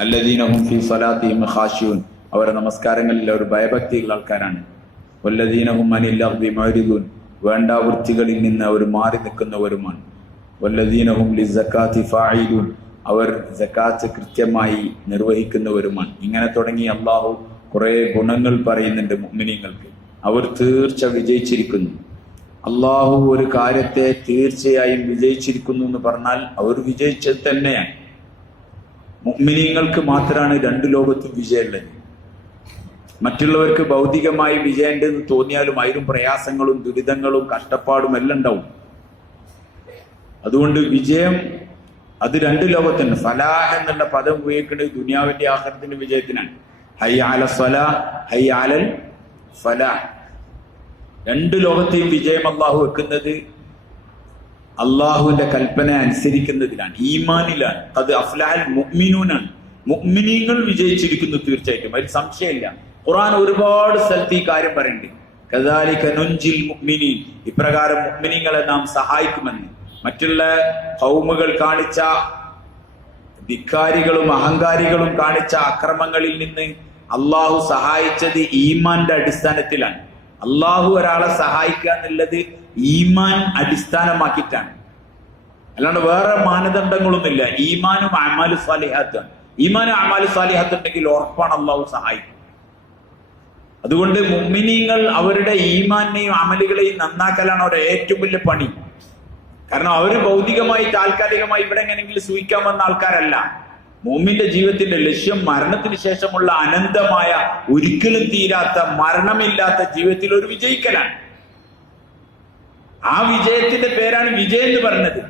അല്ലദീനഹും ഫീ സ്വലാത്തിഹിം ഖാശിഊൻ, അവരുടെ നമസ്കാരങ്ങളിൽ അവർ ഭയഭക്തിയുള്ള ആൾക്കാരാണ്. വല്ലദീനഹും അനിൽ ലഗ്വി മുഅ്രിദൂൻ, വേണ്ടാവൃത്തികളിൽ നിന്ന് അവർ മാറി നിൽക്കുന്നവരുമാണ്. വല്ലദീനഹും ലിസ്സകാത്തി ഫാഇലൂൻ, അവർ സക്കാത്ത് കൃത്യമായി നിർവഹിക്കുന്നവരുമാണ്. ഇങ്ങനെ തുടങ്ങി അള്ളാഹു കുറെ ഗുണങ്ങൾ പറയുന്നുണ്ട് മുഅ്മിനീങ്ങൾക്ക്. അവർ തീർച്ച വിജയിച്ചിരിക്കുന്നു. അള്ളാഹു ഒരു കാര്യത്തെ തീർച്ചയായും വിജയിച്ചിരിക്കുന്നു എന്ന് പറഞ്ഞാൽ അവർ വിജയിച്ചത് തന്നെയാണ്. മുഅ്മിനീങ്ങൾക്ക് മാത്രമാണ് രണ്ടു ലോകത്തും വിജയമുള്ളത്. മറ്റുള്ളവർക്ക് ഭൗതികമായി വിജയമുണ്ടെന്ന് തോന്നിയാലും അതിലും പ്രയാസങ്ങളും ദുരിതങ്ങളും കഷ്ടപ്പാടും എല്ലാം ഉണ്ടാവും. അതുകൊണ്ട് വിജയം അത് രണ്ടു ലോകത്തിന്. ഫലാഹ് എന്നുള്ള പദം ഉപയോഗിക്കുന്നത് ദുനിയാവിന്റെ ആഖിറത്തിന്റെ വിജയത്തിനാണ്. ഹയ്യ അല സ്വലാഹ്, ഹയ്യ അലൽ ഫലാഹ്. രണ്ടു ലോകത്തെയും വിജയം അള്ളാഹു വെക്കുന്നത് അള്ളാഹുവിന്റെ കൽപ്പന അനുസരിക്കുന്നതിലാണ്, ഈമാനിലാണ്. അത് അഫ്ലഹൽ മുഅ്മിനൂനാണ്. മുഅ്മിനീങ്ങൾ വിജയിച്ചിരിക്കുന്നു തീർച്ചയായിട്ടും, അതിൽ സംശയമില്ല. ഖുർആൻ ഒരുപാട് സ്ഥലത്ത് ഈ കാര്യം പറയുന്നുണ്ട്. കദാലിക നുൻജിൽ മുഅ്മിനീൻ, ഇപ്രകാരം മുഅ്മിനീങ്ങളെ നാം സഹായിക്കുമെന്ന്. മറ്റുള്ള ഖൗമുകൾ കാണിച്ച ധിക്കാരികളും അഹങ്കാരികളും കാണിച്ച അക്രമങ്ങളിൽ നിന്ന് അള്ളാഹു സഹായിച്ചത് ഈമാന്റെ അടിസ്ഥാനത്തിലാണ്. അള്ളാഹു ഒരാളെ സഹായിക്കുക എന്നുള്ളത് ഈമാൻ അടിസ്ഥാനമാക്കിയിട്ടാണ്, അല്ലാണ്ട് വേറെ മാനദണ്ഡങ്ങളൊന്നുമില്ല. ഈമാനും അമാലു സാലിഹാത്തും. ഈമാനും അമാലു സാലിഹാത്ത് ഉണ്ടെങ്കിൽ ഉറപ്പാണ് അള്ളാഹു സഹായിക്കും. അതുകൊണ്ട് മുഅ്മിനീങ്ങൾ അവരുടെ ഈമാനെയും അമലുകളെയും നന്നാക്കലാണ് അവരുടെ ഏറ്റവും വലിയ പണി. കാരണം അവര് ഭൗതികമായി താൽക്കാലികമായി ഇവിടെ എങ്ങനെയെങ്കിലും സൂഹിക്കാൻ വന്ന ആൾക്കാരല്ല. മുഅ്മിന്റെ ജീവിതത്തിന്റെ ലക്ഷ്യം മരണത്തിന് ശേഷമുള്ള അനന്തമായ, ഒരിക്കലും തീരാത്ത, മരണമില്ലാത്ത ജീവിതത്തിൽ ഒരു വിജയിക്കലാണ്. ആ വിജയത്തിന്റെ പേരാണ് വിജയം എന്ന് പറഞ്ഞത്.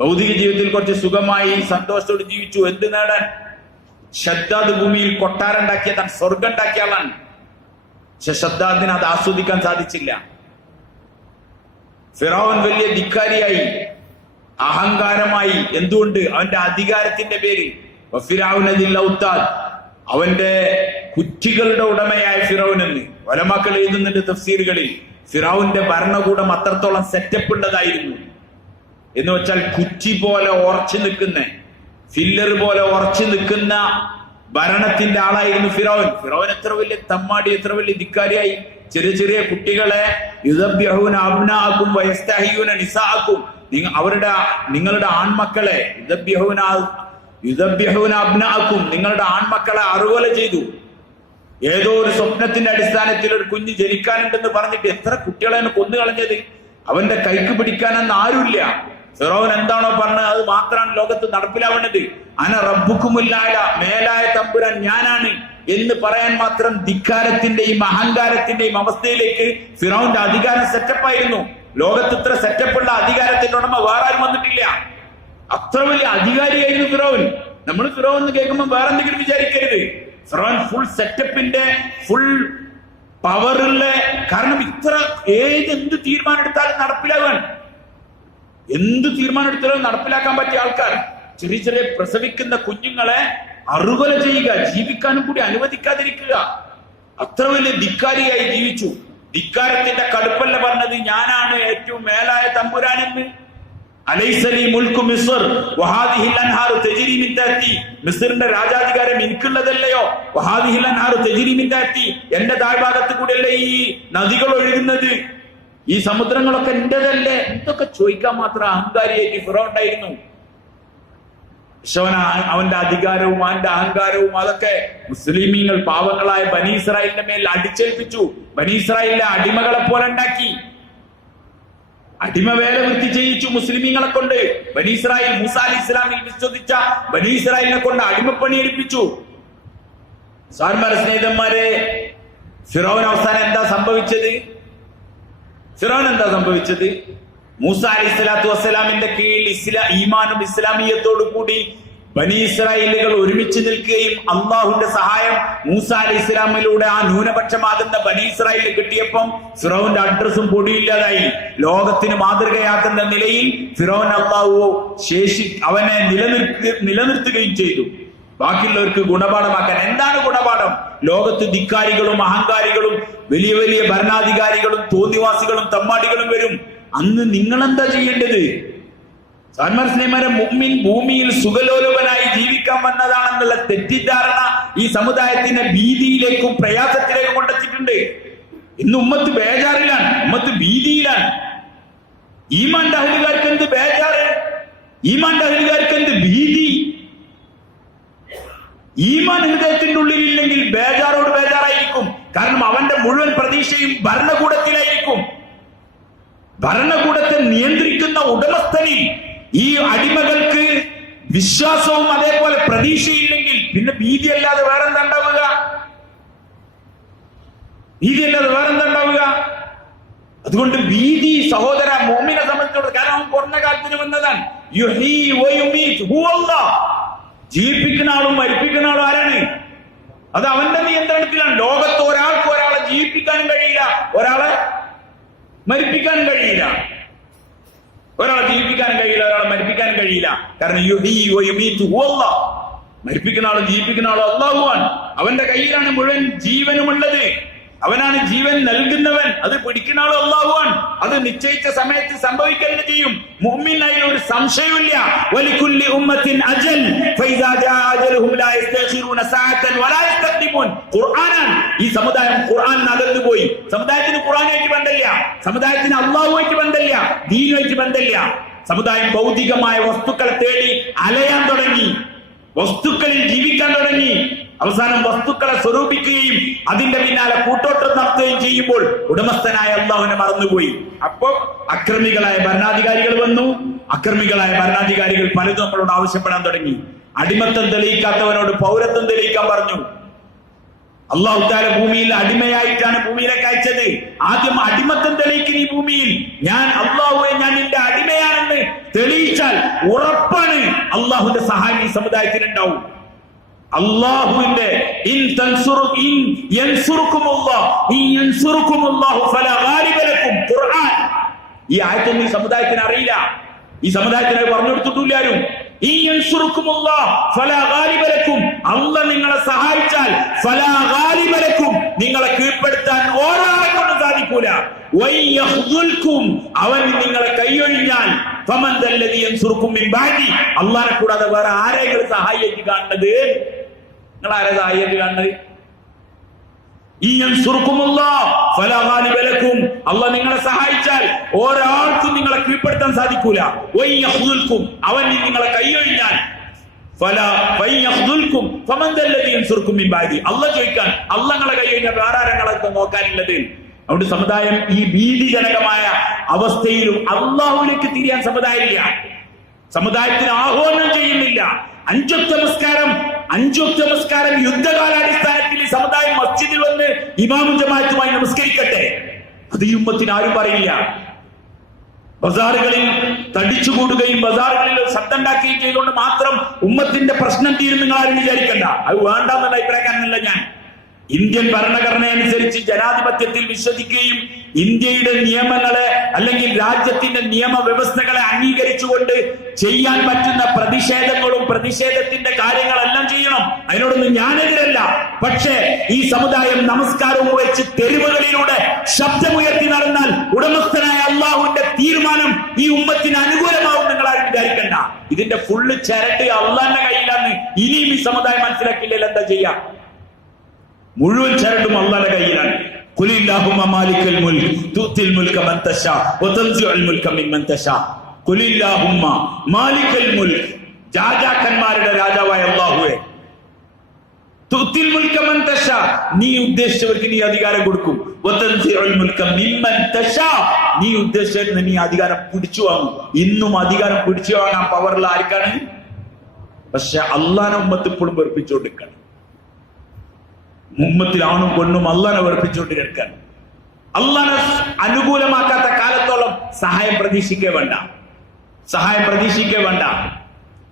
ഭൗതിക ജീവിതത്തിൽ കുറച്ച് സുഖമായി സന്തോഷത്തോട് ജീവിച്ചു. എന്ത് നേടാൻ? ശദ്ദാദ് ഭൂമിയിൽ കൊട്ടാരം ഉണ്ടാക്കിയതാണ്, സ്വർഗം ഉണ്ടാക്കിയ ആളാണ്. പക്ഷെ ശദ്ദാദിന് അത് ആസ്വദിക്കാൻ സാധിച്ചില്ല. ഫിറഔൻ വലിയ ധിക്കാരിയായി, അഹങ്കാരമായി. എന്തുകൊണ്ട്? അവന്റെ അധികാരത്തിന്റെ പേരിൽ. അവന്റെ കുറ്റികളുടെ ഉടമയായ ഫിറഔൻ എന്ന് ഉലമാക്കൾ എഴുതുന്നുണ്ട് തഫ്സീറുകളിൽ. ഫിറഔന്റെ ഭരണകൂടം അത്രത്തോളം സെറ്റപ്പ് ഉള്ളതായിരുന്നു എന്ന് വെച്ചാൽ കുറ്റി പോലെ ഉറച്ചു നിൽക്കുന്ന, ഫില്ലർ പോലെ ഉറച്ചു നിൽക്കുന്ന ഭരണത്തിന്റെ ആളായിരുന്നു ഫിറഔൻ. ഫിറഔൻ എത്ര വലിയ തമ്മാടി, എത്ര വലിയ ധിക്കാരിയായി. ചെറിയ ചെറിയ കുട്ടികളെ യുദബ്ബിഹൂന അബ്നാഅകും വയസ്തഹ്യൂന നിസാഅകും, നിങ്ങളുടെ ആൺമക്കളെ യുദബ്ബിഹൂന അബ്നാഅകും, നിങ്ങളുടെ ആൺമക്കളെ അറുകൊല ചെയ്തു. ഏതോ ഒരു സ്വപ്നത്തിന്റെ അടിസ്ഥാനത്തിൽ ഒരു കുഞ്ഞ് ജനിക്കാനുണ്ടെന്ന് പറഞ്ഞിട്ട് എത്ര കുട്ടികളെയാണ് കൊന്നു കളഞ്ഞത്. അവന്റെ കൈക്ക് പിടിക്കാനെന്ന് ആരുമില്ല. ഫിറഔൻ എന്താണോ പറഞ്ഞത് അത് മാത്രമാണ് ലോകത്ത് നടപ്പിലാവേണ്ടത്. അന റബ്ബുക്കുമുൽ അഅല, മേലായ തമ്പുരാൻ ഞാനാണ് എന്ന് പറയാൻ മാത്രം ധിക്കാരത്തിന്റെയും അഹങ്കാരത്തിന്റെയും അവസ്ഥയിലേക്ക് ഫിറഔന്റെ അധികാരം സെറ്റപ്പായിരുന്നു. ലോകത്ത് ഇത്ര സെറ്റപ്പുള്ള അധികാരത്തിന്റെ ഉടമ വേറെ ആരും വന്നിട്ടില്ല. അത്ര വലിയ അധികാരിയായിരുന്നു ഫിറഔൻ. നമ്മൾ ഫിറഔൻ എന്ന് കേൾക്കുമ്പോൾ വേറെ എന്തെങ്കിലും വിചാരിക്കരുത്. ഫിറഔൻ ഫുൾ സെറ്റപ്പിന്റെ, ഫുൾ പവറുള്ള, കാരണം ഇത്ര എന്ത് തീരുമാനം എടുത്താലും നടപ്പിലാകാൻ, എന്ത് തീരുമാനം എടുത്താലും നടപ്പിലാക്കാൻ പറ്റിയ ആൾക്കാർ. ചെറിയ ചെറിയ പ്രസവിക്കുന്ന കുഞ്ഞുങ്ങളെ അറുകൊല ചെയ്യുക, ജീവിക്കാനും കൂടി അനുവദിക്കാതിരിക്കുക. അത്ര വലിയ ധിക്കാരിയായി ജീവിച്ചു. ധിക്കാരത്തിന്റെ കടുപ്പല്ല പറഞ്ഞത് ഞാനാണ് ഏറ്റവും മേലായ തമ്പുരാനെന്ന്. അലൈസലി മുൽക്കു മിസ്ർ വഹാദിഹിൽ അൻഹാറു തജ്രി മിൻ തഹ്തി, മിസ്റിന്റെ രാജാധികാരം എനിക്കുള്ളതല്ലയോ? വഹാദിഹിൽ അൻഹാറു തജ്രി മിൻ തഹ്തി, എന്റെ താഴ്ഭാഗത്ത് കൂടെയല്ലേ ഈ നദികൾ ഒഴുകുന്നത്, ഈ സമുദ്രങ്ങളൊക്കെ എന്റേതല്ലേ? എന്തൊക്കെ ചോദിക്കാൻ മാത്രം അഹങ്കാരിയായിട്ട് ഫിറഔൻ ഉണ്ടായിരുന്നു. അവന്റെ അധികാരവും അവന്റെ അഹങ്കാരവും അതൊക്കെ മുസ്ലിമീങ്ങൾ, പാവങ്ങളായ ബനി ഇസ്രായേലിന്റെ മേൽ അടിച്ചേൽപ്പിച്ചു. ബനി ഇസ്രായേലിലെ അടിമകളെ പോലെ ഉണ്ടാക്കി, അടിമവേല വൃത്തി ചെയ്യിച്ചു മുസ്ലിമീങ്ങളെ കൊണ്ട്. ബനി ഇസ്രായേൽ, മൂസ അലൈഹി ഇസ്ലാമിൽ വിശ്വസിച്ച ബനി ഇസ്രായേലിനെ കൊണ്ട് അടിമപ്പണി എടുപ്പിച്ചു. സ്നേഹിതന്മാരെ, ഫിറഔൻ അവസാനം എന്താ സംഭവിച്ചത്? മൂസ അലൈഹി സ്വലാത്തു വസ്സലാമിന്റെ കീഴിൽ ഈമാനും ഇസ്ലാമിയത്തോടു കൂടി ബനി ഇസ്രായേലുകൾ ഒരുമിച്ച് നിൽക്കുകയും അള്ളാഹുവിന്റെ സഹായം മൂസ അലൈഹി ഇസ്ലാമിലൂടെ ആ ന്യൂനപക്ഷമാകുന്ന ബനി ഇസ്രായേലിൽ കിട്ടിയപ്പം ഫിറൗന്റെ അഡ്രസ്സും പൊടിയില്ലാതായി. ലോകത്തിന് മാതൃകയാക്കുന്ന നിലയിൽ ഫിറൗൻ അള്ളാഹു അവനെ നിലനിർത്തുകയും ചെയ്തു. ബാക്കിയുള്ളവർക്ക് ഗുണപാഠമാക്കാൻ. എന്താണ് ഗുണപാഠം? ലോകത്ത് ധിക്കാരികളും അഹങ്കാരികളും വലിയ വലിയ ഭരണാധികാരികളും തോന്നിവാസികളും തമ്മാടികളും വരും. അന്ന് നിങ്ങൾ എന്താ ചെയ്യേണ്ടത്? സന്മർസ്നേഹരെ മുഅ്മിൻ ഭൂമിയിൽ സുഖലോലുപനായി ജീവിക്കാൻ വന്നതാണെന്നുള്ള തെറ്റിദ്ധാരണ ഈ സമുദായത്തിന്റെ ഭീതിയിലേക്കും പ്രയാസത്തിലേക്കും കൊണ്ടെത്തിയിട്ടുണ്ട്. ഇന്ന് ഉമ്മത്ത് ബേജാറിലാണ്, ഉമ്മത്ത് ഭീതിയിലാണ്. ഈമാന്റെ അഹ്ലുകാർക്ക് എന്ത് ബേജാറ്, ഈമാന്റെ അഹ്ലുകാർക്ക് എന്ത് ഭീതി. ഈമാൻ ഹൃദയത്തിന്റെ ഉള്ളിലില്ലെങ്കിൽ ബേജാറോട് ബേജാറായിരിക്കും. കാരണം അവന്റെ മുഴുവൻ പ്രതീക്ഷയും ഭരണകൂടത്തിലായിരിക്കും. ഭരണകൂടത്തെ നിയന്ത്രിക്കുന്ന ഉടമസ്ഥനിൽ ഈ അടിമകൾക്ക് വിശ്വാസവും അതേപോലെ പ്രതീക്ഷയില്ലെങ്കിൽ പിന്നെ ഭീതിയല്ലാതെ വേറെന്താ ഉണ്ടാവുക? ഭീതിയല്ലാതെ വേറെന്താ ഉണ്ടാവുക? അതുകൊണ്ട് ഭീതി സഹോദര മുഅ്മിനെ സംബന്ധിച്ചിടത്തോളം, കാരണം അവൻ കുറഞ്ഞ കാലത്തിന് വന്നതാണ്. ജീവിപ്പിക്കുന്ന ആളും മരിപ്പിക്കുന്ന ആളും ആരാണ്? അത് അവന്റെ നിയന്ത്രണത്തിലാണ്. ലോകത്ത് ഒരാൾക്ക് ഒരാളെ ജീവിപ്പിക്കാനും കഴിയില്ല, ഒരാളെ മരിപ്പിക്കാനും കഴിയില്ല. ഒരാളെ ജീവിപ്പിക്കാനും കഴിയില്ല, ഒരാളെ മരിപ്പിക്കാനും കഴിയില്ല. കാരണം മരിപ്പിക്കുന്ന ആളും ജീവിപ്പിക്കുന്ന ആളും അല്ലാഹുവാണ്. അവന്റെ കയ്യിലാണ് മുഴുവൻ ജീവനുമുള്ളത്. അവനാണ് ജീവൻ നൽകുന്നവൻ. അത് പിടിക്കുന്ന ആളും അല്ലാഹുവാണ്. അത് നിശ്ചയിച്ച സമയത്ത് സംഭവിക്കുക ചെയ്യും. മുഅ്മിനായി ഒരു സംശയമില്ല. വലികുല്ലി ഉമ്മത്തിൻ അജൽ ഫൈദാ ജാ അജലുഹും ലാ യസ്തഖിറൂന സഅതൻ വലാ യസ്തഖ്ദിമൂൻ. ഖുർആനാണ്. ഈ സമുദായം ഖുർആൻ നടന്നു പോയി. സമുദായത്തിന് ഖുർആനായിട്ട് ബന്ധമില്ല, സമുദായത്തിന് അല്ലാഹുവായിട്ട് ബന്ധമില്ല, ദീനുമായിട്ട് ബന്ധമില്ല. സമുദായം ഭൗതികമായ വസ്തുക്കളെ തേടി അലയാൻ തുടങ്ങി, വസ്തുക്കളിൽ ജീവിക്കാൻ തുടങ്ങി. അവസാനം വസ്തുക്കളെ സ്വരൂപിക്കുകയും അതിന്റെ പിന്നാലെ കൂട്ടോട്ടം നടത്തുകയും ചെയ്യുമ്പോൾ ഉടമസ്ഥനായ അല്ലാഹുവിനെ മറന്നുപോയി. അപ്പോ അക്രമികളായ ഭരണാധികാരികൾ വന്നു. അക്രമികളായ ഭരണാധികാരികൾ പലതും നമ്മളോട് ആവശ്യപ്പെടാൻ തുടങ്ങി. അടിമത്തം തെളിയിക്കാത്തവനോട് പൗരത്വം തെളിയിക്കാൻ പറഞ്ഞു. അല്ലാഹു തആല ഭൂമിയിൽ അടിമയായിട്ടാണ് ഭൂമിയിലേക്ക് അയച്ചത്. ആദ്യം അടിമത്തം തെളിയിക്കുന്ന ഈ ഭൂമിയിൽ ഞാൻ അല്ലാഹുവെ, ഞാൻ നിന്റെ അടിമയാണെന്ന് തെളിയിച്ചാൽ ഉറപ്പാണ് അല്ലാഹുവിന്റെ സഹായം ഈ സമുദായത്തിനുണ്ടാവും. അല്ലാഹുവിന്റെ ഖുർആൻ ഈ ആയത്തൊന്നും ഈ സമുദായത്തിന് അറിയില്ല. ഈ സമുദായത്തിന് പറഞ്ഞു കൊടുത്തിട്ടില്ലാരും. അല്ലാഹ് നിങ്ങളെ സഹായിച്ചാൽ നിങ്ങളെ കീഴ്പ്പെടുത്താൻ ഒരാളെ കൊണ്ട് സാധിക്കൂല. അവൻ നിങ്ങളെ കൈയൊഴിഞ്ഞാൽ അല്ലാഹനെ കൂടാതെ വേറെ ആരെങ്കിലും സഹായിച്ച് കാണുന്നത്? നിങ്ങൾ ആരെ സഹായിച്ച് കാണുന്നത്? അല്ലാഹ് നിങ്ങളെ സഹായിച്ചാൽ ഒരാൾക്കും നിങ്ങളെ കീഴ്പ്പെടുത്താൻ സാധിക്കൂല. അവൻ നിങ്ങളെ കൈയൊഴിഞ്ഞാൽ അല്ലാഹ് ചോദിക്കാൻ, അല്ലാഹ് നിങ്ങളെ കൈയൊഴിഞ്ഞാൽ വേറെ ആരെങ്ങളൊക്കെ നോക്കാനുള്ളത്? അതുകൊണ്ട് സമുദായം ഈ ഭീതിജനകമായ അവസ്ഥയിലും അല്ലാഹുവിലേക്ക് തിരിയാൻ സമുദായമില്ല. സമുദായത്തിന് ആഹ്വാനം ചെയ്യുന്നില്ല. അഞ്ചൊക്ത നമസ്കാരം യുദ്ധകാലാടിസ്ഥാനത്തിൽ ഈ സമുദായം മസ്ജിദിൽ വന്ന് ഇമാമും ജമാഅത്തുമായി നമസ്കരിക്കട്ടെ. അത് ഈ ഉമ്മത്തിന് ആരും പറയില്ല. ബസാറുകളിൽ തടിച്ചുകൂടുകയും ബസാറുകളിൽ ശബ്ദം ഉണ്ടാക്കുകയും ചെയ്തുകൊണ്ട് മാത്രം ഉമ്മത്തിന്റെ പ്രശ്നം തീരും നിങ്ങൾ ആരും വിചാരിക്കണ്ട. അത് വേണ്ടെന്നുള്ള അഭിപ്രായക്കാരനല്ല ഞാൻ. ഇന്ത്യൻ ഭരണഘടന അനുസരിച്ച് ജനാധിപത്യത്തിൽ വിശ്വസിക്കുകയും ഇന്ത്യയുടെ നിയമങ്ങളെ അല്ലെങ്കിൽ രാജ്യത്തിന്റെ നിയമവ്യവസ്ഥകളെ അംഗീകരിച്ചുകൊണ്ട് ചെയ്യാൻ പറ്റുന്ന പ്രതിഷേധങ്ങളും പ്രതിഷേധത്തിന്റെ കാര്യങ്ങളെല്ലാം ചെയ്യണം. അതിനോടൊന്നും ഞാനെതിരല്ല. പക്ഷേ ഈ സമുദായം നമസ്കാരവും വെച്ച് തെരുവുകളിലൂടെ ശബ്ദമുയർത്തി നടന്നാൽ ഉടമസ്ഥനായ അല്ലാഹുവിന്റെ തീരുമാനം ഈ ഉമ്മത്തിന് അനുകൂലമാവും നിങ്ങൾ ആരും വിചാരിക്കണ്ട. ഇതിന്റെ ഫുള്ള് ചരട് അല്ലാഹുവിന്റെ കയ്യിലാന്ന് ഇനിയും ഈ സമുദായം മനസ്സിലാക്കിയില്ല. എന്താ ചെയ്യാ? മുഴുവൻ ചരടും അല്ലാഹുവിന്റെ കയ്യിലാണ്. ഖുലില്ലാഹുമ്മ മാലിക്കൽ മുൽക് തുത്തിൽ മുൽക മൻ തശാ വതൻസിഉൽ മുൽക മിമ്മൻ തശാ. ഖുലില്ലാഹുമ്മ മാലിക്കൽ മുൽക്, രാജാക്കന്മാരുടെ രാജാവായ അല്ലാഹുവേ, തുത്തിൽ മുൽക മൻ തശാ, നീ ഉദ്ദേശിച്ചവർക്ക് നീ അധികാരം കൊടുക്കും. വതൻസിഉൽ മുൽക മിമ്മൻ തശാ, നീ ഉദ്ദേശിച്ചവർക്ക് നീ അധികാരം പിടിച്ചു വാങ്ങും. ഇന്നും അധികാരം പിടിച്ചു വാങ്ങാൻ പവറുള്ള ആർക്കാണ്? പക്ഷെ അല്ലാഹുവിനെ ഉമ്മത്ത് ഇപ്പോഴും വെറുപ്പിച്ചുകൊണ്ടിരിക്കണം. ഉമ്മത്തിൽ ആണും പെണ്ണും അല്ലാഹുവിനെ വെറുപ്പിച്ചുകൊണ്ട് കേൾക്കാൻ. അല്ലാഹുവിനെ അനുകൂലമാക്കാത്ത കാലത്തോളം സഹായം പ്രതീക്ഷിക്കേ വേണ്ട.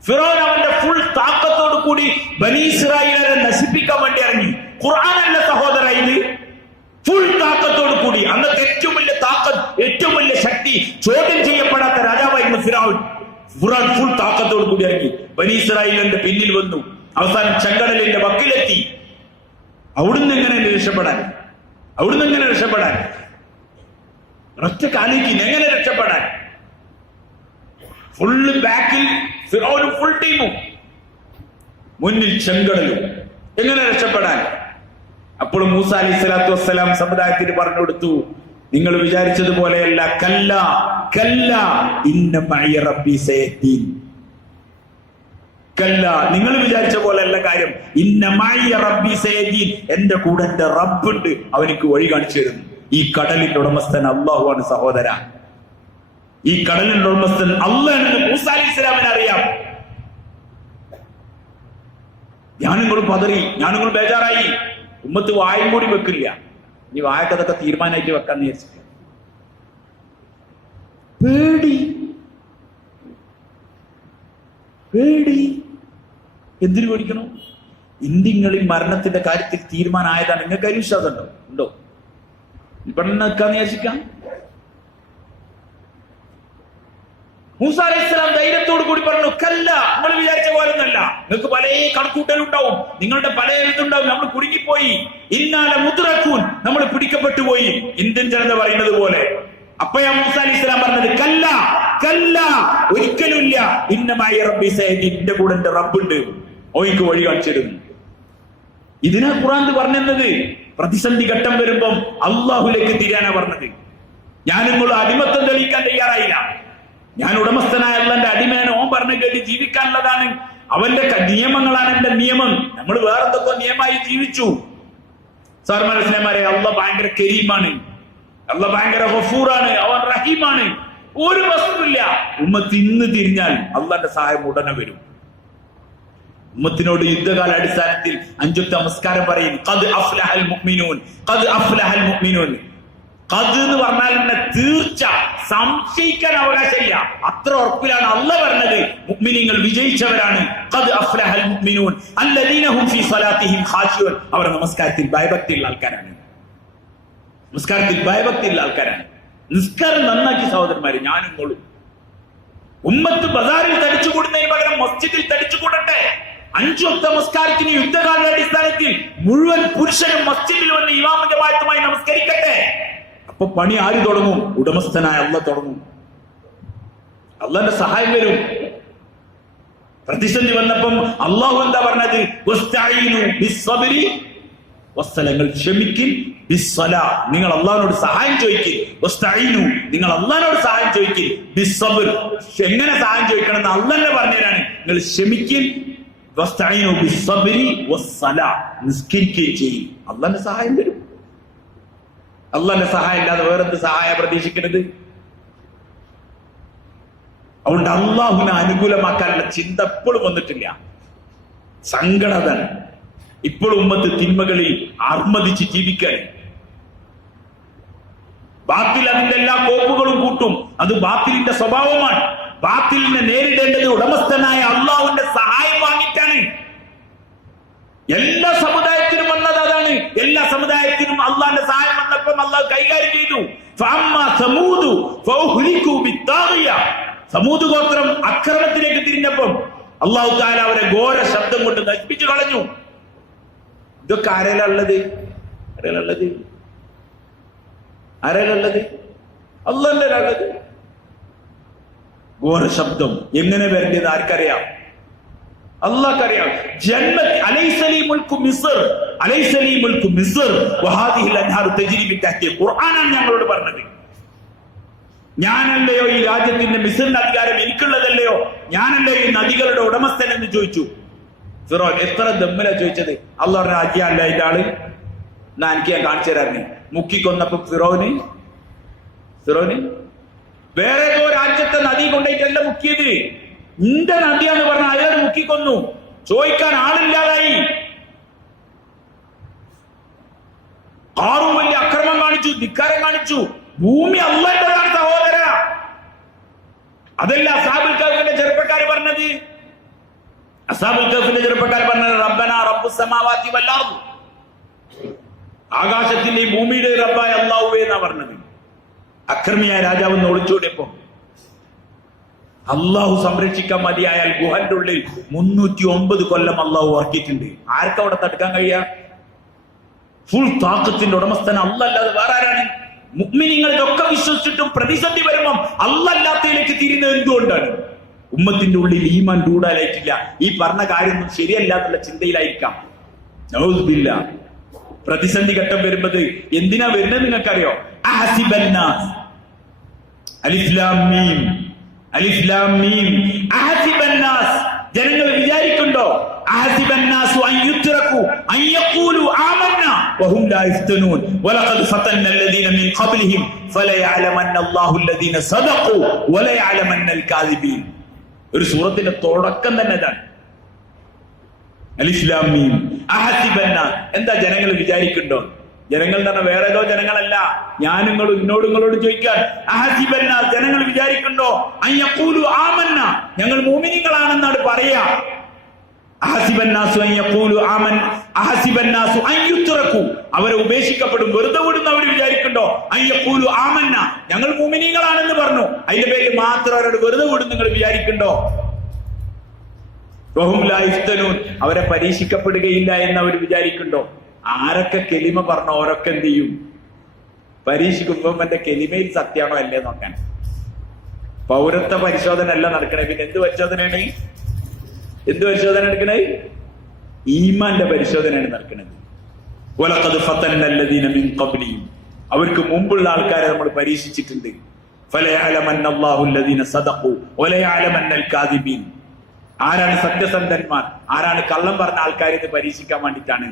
ഫിറഔൻ അവന്റെ ഫുൾ താക്കത്തോടു കൂടി ബനി ഇസ്രായേലിനെ നശിപ്പിക്കാൻ വേണ്ടി ഇറങ്ങി. ഖുർആൻ അല്ല സഹോദര, ഇത് ഫുൾ താക്കത്തോടു കൂടി. അന്നത്തെ ഏറ്റവും വലിയ താക്കത്ത്, ഏറ്റവും വലിയ ശക്തി ചോദ്യം ചെയ്യപ്പെടാത്ത രാജാവായിരുന്നു ഫിറഔൻ. ഫുൾ താക്കത്തോടു കൂടി ഇറങ്ങി ബനി ഇസ്രായേലിന്റെ പിന്നിൽ വന്നു. അവസാനം ചെങ്കടലിന്റെ വക്കിലെത്തി. അവിടുന്ന് എങ്ങനെ രക്ഷപ്പെടാൻ? ഒറ്റ കാലിക്ക് എങ്ങനെ രക്ഷപ്പെടാൻ? ഫുള്ള് ബാക്കിൽ ഫിറൗനും ഫുൾ ടീമും, മുന്നിൽ ചെങ്കടലും. എങ്ങനെ രക്ഷപ്പെടാൻ? അപ്പോൾ മൂസ അലൈഹി സ്വലാത്തു വസ്സലാം സമുദായത്തിന് പറഞ്ഞു കൊടുത്തു, നിങ്ങൾ വിചാരിച്ചതുപോലെയല്ല. കല്ല കല്ല ഇന്ന മഅയ റബ്ബി സയഹ്ദീൻ. കല്ല, നിങ്ങൾ വിചാരിച്ച പോലെയല്ല കാര്യം. ഇന്ന മഅയ റബ്ബി സയഹ്ദീൻ, എന്റെ കൂടെ എന്റെ റബ്ബുണ്ട്, അവനിക്ക് വഴി കാണിച്ചു തരുന്നു. ഈ കടലിന്റെ ഉടമസ്ഥൻ അല്ലാഹുവാണ് സഹോദര. ഈ കടലിന്റെ ഉടമസ്ഥൻ അല്ലാഹുവാണെന്ന് മൂസ അലൈഹി സ്വലാമിന് അറിയാം. ഞാനിങ്ങൾ പതറി, ഞാനിങ്ങൾ ബേജാറായി. ഉമ്മത്ത് വായും കൂടി വെക്കില്ല. ഇനി വായക്കതൊക്കെ തീരുമാനമായിട്ട് വെക്കാന്ന് വിചാരിച്ചിട്ട് പേടി പേടി. എന്തിനു പേടിക്കണോ? ഇന്ത്യങ്ങളിൽ മരണത്തിന്റെ കാര്യത്തിൽ തീരുമാനമായതാണ്. നിങ്ങൾക്ക് അതിന് വിശ്വാസം ഉണ്ടോ? ഇവിടെ നിൽക്കാന്ന് വിചാരിക്കാം. മൂസ അലൈഹിസ്സലാം ധൈര്യത്തോട് കൂടി പറഞ്ഞു, കല്ല, നമ്മൾ വിചാരിച്ച പോലൊന്നല്ല. നിങ്ങൾക്ക് പല കണക്കൂട്ടലുണ്ടാവും, നിങ്ങളുടെ പല ഇതുണ്ടാവും. നമ്മൾ കുടുങ്ങിപ്പോയി. ഇന്നാല മുദ്രക്കൂൻ, നമ്മൾ പിടിക്കപ്പെട്ടു പോയി. ഇന്ത്യൻ ജനത പറയുന്നത് പോലെ. അപ്പയാ മൂസ അലൈഹിസ്സലാം പറഞ്ഞത്, കല്ല കല്ല, ഒരിക്കലുമില്ല. ഇന്നമായ റബ്ബി സയഹ്ദീൻ, എന്റെ കൂടെ എന്റെ റബ്ബുണ്ട്, ഓയ്ക്ക് വഴി കാണിച്ചിരുന്നു. ഇതിനാ ഖുർആൻ പറഞ്ഞത്. പ്രതിസന്ധി ഘട്ടം വരുമ്പം അള്ളാഹുലേക്ക് തിരിയാനാ പറഞ്ഞത്. ഞാനിങ്ങൾ അടിമത്തം തെളിയിക്കാൻ തയ്യാറായില്ല. ഞാൻ ഉടമസ്ഥനായ അള്ളാന്റെ അടിമയാണ്. ഓൻ പറഞ്ഞ കേട്ട് ജീവിക്കാനുള്ളതാണ്. അവന്റെ നിയമങ്ങളാണ് എന്റെ നിയമം. നമ്മൾ വേറെന്തൊക്കെ നിയമമായി ജീവിച്ചു. സാർമാരെ സ്നേഹമാരെ, അള്ളാഹ് ഭയങ്കര കരീമാണ്, അള്ളാഹ് ഭയങ്കര ഗഫൂറാണ്, അവൻ റഹീമാണ്. ഒരു വസ്തുവില്ല. ഉമ്മത്ത് ഇന്ന് തിരിഞ്ഞാൽ അള്ളാന്റെ സഹായം ഉടനെ വരും. ഉമ്മത്തിനോട് യുദ്ധകാല അടിസ്ഥാനത്തിൽ 5 നമസ്കാരം പറയും. ഖദ് അഫ്ലഹൽ മുഅ്മിനൂൻ, ഖദ് അഫ്ലഹൽ മുഅ്മിനൂൻ. ഖദ് എന്ന് പറഞ്ഞാൽ തന്നെ തീർച്ച, സംശയിക്കാൻ അവകാശമില്ല. അത്ര ഉറപ്പിലാണ് അല്ലാഹ് പറഞ്ഞത്. മുഅ്മിനീങ്ങൾ വിജയിച്ചവരാണ്. ഖദ് അഫ്ലഹൽ മുഅ്മിനൂൻ അല്ലദീന ഹും ഫീ സ്വലാത്തിഹിം ഖാശിഊൻ. അവർ നമസ്കാരത്തിൽ ഭയഭക്തിയുള്ള ആൾക്കാരാണ്. നമസ്കാരത്തിൽ ഭയഭക്തിയുള്ള ആൾക്കാരാണ്. നിസ്കാരം നന്നാക്കി സഹോദരന്മാര്, ഞാനും നിങ്ങളും. ഉമ്മത്ത് ബസാറിൽ തടിച്ചുകൂടുന്നതിന് പകരം മസ്ജിദിൽ തടിച്ചുകൂടട്ടെ. 5 വക്ത നമസ്കാരത്തിന് യുദ്ധകാല അടിസ്ഥാനത്തിൽ മുഴുവൻ പുരുഷനും മസ്ജിദിൽ വന്ന് ഇമാം ജമാഅത്തുമായി നമസ്കരിക്കട്ടെ. അപ്പൊ പണി ആര് തുടങ്ങും? ഉടമസ്ഥനായ അല്ലാഹ് തുടങ്ങും. അല്ലാഹുവിന്റെ സഹായം വരും. പ്രതിസന്ധി വന്നപ്പം അല്ലാഹു എന്താ പറഞ്ഞത്? വസ്തഈനു ബിസ്സബ്രി, വസ്സലങ്ങൾ ക്ഷമിക്കിൻ, ബിസ്സലാ, നിങ്ങൾ അല്ലാഹുവിനോട് സഹായം ചോദിക്കിൻ. വസ്തഈനു, നിങ്ങൾ അല്ലാഹുവിനോട് സഹായം ചോദിക്കിൻ. ബിസ്സബ്ർ, എങ്ങനെ സഹായം ചോദിക്കണം എന്ന് അല്ലാഹു തന്നെ പറഞ്ഞുതരാണ്. നിങ്ങൾ ക്ഷമിക്കിൻ. വസ്തഈനു ബിസ്സബ്രി വസ്സലാ, നിസ്കരിക്കുകയും ചെയ്യും. അല്ലാഹുവിന്റെ സഹായം വരും. അല്ലാഹുവിന്റെ സഹായം ഇല്ലാതെ വേറെന്ത് സഹായ പ്രതീക്ഷിക്കുന്നത്? അതുകൊണ്ട് അള്ളാഹുവിനെ അനുകൂലമാക്കാനുള്ള ചിന്ത എപ്പോഴും വന്നിട്ടില്ല. സങ്കടത ഇപ്പോഴും ഉമ്മത്ത് തിന്മകളിൽ അർമ്മതിച്ച് ജീവിക്കാൻ. ബാത്തിൽ അതിന്റെ എല്ലാ കോപ്പുകളും കൂട്ടും. അത് ബാത്തിലിന്റെ സ്വഭാവമാണ്. ബാത്തിലിനെ നേരിടേണ്ടത് ഉടമസ്ഥനായ അള്ളാഹുവിന്റെ സഹായം വാങ്ങിയിട്ടാണ്. എല്ലാ സമുദായത്തിനും വന്നത് അതാണ്. എല്ലാ സമുദായത്തിനും അള്ളാഹിന്റെ സഹായം വന്നപ്പം അള്ളാഹു കൈകാര്യം ചെയ്തു. സമൂദ് ഗോത്രം അക്രമത്തിലേക്ക് തിരിഞ്ഞപ്പം അള്ളാഹു തആല അവരെ ഘോര ശബ്ദം കൊണ്ട് നശിപ്പിച്ചു കളഞ്ഞു. ഇതൊക്കെ ആരേലുള്ളത്? അള്ളാഹുള്ളത്. ഘോര ശബ്ദം എങ്ങനെ വരേണ്ടത് ആർക്കറിയാം? അള്ളാഹ്ക്കറിയാം. ജന്നത്ത് അലൈസലി മുൽക്കു മിസ്ർ, അലൈസലി മുൽക്കു മിസ്ർ വഹാദിഹിൽ അൻഹാറു തജ്രി മിൻ തഹ്തി. ഖുർആനാണ് ഞങ്ങളോട് പറഞ്ഞത്. ഞാനല്ലയോ ഈ രാജ്യത്തിന്റെ മിസ്റിന്റെ അധികാരം എനിക്കുള്ളതല്ലയോ? ഞാനല്ലയോ ഈ നദികളുടെ ഉടമസ്ഥൻ എന്ന് ചോദിച്ചു ഫിറോൻ. എത്ര ദമ്മിലാ ചോദിച്ചത്? അള്ളാഹ് പറഞ്ഞ അല്ല ഇതിന്റെ ആള്, എന്നാ എനിക്ക് ഞാൻ കാണിച്ചു തരാറിന്. മുക്കിക്കൊന്നപ്പോ ഫിറോന് വേറെ ഏതോ രാജ്യത്തെ നദി കൊണ്ടുപോയിട്ടല്ല മുക്കിയത്. ഇന്റെ നദിയാന്ന് പറഞ്ഞ അയാൾ മുക്കിക്കൊന്നു. ചോദിക്കാൻ ആളില്ലാതായി. ആറും വലിയ അക്രമം കാണിച്ചു, ധിക്കാരം കാണിച്ചു. ഭൂമി അള്ളാഹുവിന്റേതാണ് സഹോദര. അതല്ല അസ്ഹാബുൽ കഹ്ഫിന്റെ ചെറുപ്പക്കാർ പറഞ്ഞത്. അസ്ഹാബുൽ കഹ്ഫിന്റെ ചെറുപ്പക്കാർ പറഞ്ഞത് റബ്ബനാ റബ്ബുസ് സമാവാതി വൽ അർദ്, ആകാശത്തിന്റെയും ഭൂമിയുടെയും റബ്ബായ അല്ലാഹുവേ എന്നാ പറഞ്ഞത്. അക്രമിയായ രാജാവെന്ന് ഒളിച്ചോടിയപ്പോ അള്ളാഹു സംരക്ഷിക്കാൻ മതിയായാൽ ഗുഹന്റെ ഉള്ളിൽ 309 കൊല്ലം അള്ളാഹു ഉറക്കിയിട്ടുണ്ട്. ആർക്കും അവിടെ തടുക്കാൻ കഴിയാ? ഫുൾ താക്കത്തിന്റെ ഉടമസ്ഥന അല്ലാതെ വേറെ ആരാണ്? മുഅ്മിനീങ്ങൾ ഇതൊക്കെ വിശ്വസിച്ചിട്ടും പ്രതിസന്ധി വരുമ്പം അല്ലാത്തതിലേക്ക് തിരിയുന്നത് എന്തുകൊണ്ടാണ്? ഉമ്മത്തിന്റെ ഉള്ളിൽ ഈമാൻ കൂടുതലായിട്ടില്ല, ഈ പറഞ്ഞ കാര്യമൊന്നും ശരിയല്ല എന്നുള്ള ചിന്തയിലായിരിക്കാം. നഊദുബില്ല. പ്രതിസന്ധി ഘട്ടം വരുന്നത് എന്തിനാ വരുന്നത് നിങ്ങൾക്കറിയോ? അഹസിബന്നാസ്, അലിഫ് ലാം മീം, അലിഫ് ലാം മീം. അഹസിബന്നാസ്, ജനങ്ങൾ വിചാരിക്കുന്നുണ്ടോ? അഹസിബന്നാസു അൻ യുത്റകു അൻ യഖൂലു ആമന്നാ വഹും ലാ യഫ്തനൂൻ വലഖദ് ഫതന്ന അല്ലദീന മിൻ ഖബ്ലിഹിം ഫലയഅലമന്ന അല്ലാഹു അല്ലദീന സദഖു വലയഅലമന്നൽ കാദിബീൻ. ഒരു സൂറത്തിന്റെ തുടക്കം തന്നെ ഇതാണ്. അലിഫ് ലാം മീം അഹസിബന്നാസ്. എന്താ ജനങ്ങൾ വിചാരിക്കുന്നുണ്ടോ? ജനങ്ങൾ എന്ന് പറഞ്ഞാൽ വേറെ ഏതോ ജനങ്ങളല്ല, ഞാൻ നിങ്ങളോട് ചോദിക്കാൻ. അഹസിബന്നാസ്, ജനങ്ങൾ വിചാരിക്കുന്നുണ്ടോ? അൻ യഖൂലു ആമന്നാ, ഞങ്ങൾ മുഅ്മിനീങ്ങളാണെന്നാണ് പറയാ. അഹസിബന്നാസു അൻ യഖൂലു ആമൻ അഹസിബന്നാസു അൻ യുത്റകു, അവരെ ഉപേക്ഷിക്കപ്പെടും, വെറുതെ വിടുന്ന അവർ വിചാരിക്കുന്നുണ്ടോ? അൻ യഖൂലു ആമന്ന, ഞങ്ങൾ മുഅ്മിനീങ്ങളാണെന്ന് പറഞ്ഞു, അതിന്റെ പേരിൽ മാത്രം അവരോട് വെറുതെ വിടും നിങ്ങൾ വിചാരിക്കുന്നുണ്ടോ? വഹും ലാ യഫ്തനൂൻ, അവരെ പരീക്ഷിക്കപ്പെടുകയില്ല എന്ന് അവർ വിചാരിക്കുന്നുണ്ടോ? ആരൊക്കെ കെലിമ പറഞ്ഞോ ഓരൊക്കെ എന്ത് ചെയ്യും? പരീക്ഷിക്കുമ്പോ എന്റെ കെലിമയിൽ സത്യമാണോ അല്ലേ നോക്കാൻ. പൗരത്വ പരിശോധന അല്ല നടക്കണേ, പിന്നെ എന്ത് പരിശോധനയാണ്? എന്ത് പരിശോധന എടുക്കണേ? ഈമാന്റെ പരിശോധനയാണ് നടക്കുന്നത്. വലഖദ് ഫതന്ന അല്ലദീന മിൻ ഖബ്ലിഹിം, അവർക്ക് മുമ്പുള്ള ആൾക്കാരെ നമ്മൾ പരീക്ഷിച്ചിട്ടുണ്ട്. ഫലയഅലമന്ന അല്ലാഹു അല്ലദീന സദഖു വലയഅലമന്നൽ കാദിബീൻ. ആരാണ് സത്യസന്ധന്മാർ, ആരാണ് കള്ളം പറഞ്ഞ ആൾക്കാരെ ഇത് പരീക്ഷിക്കാൻ വേണ്ടിയിട്ടാണ്,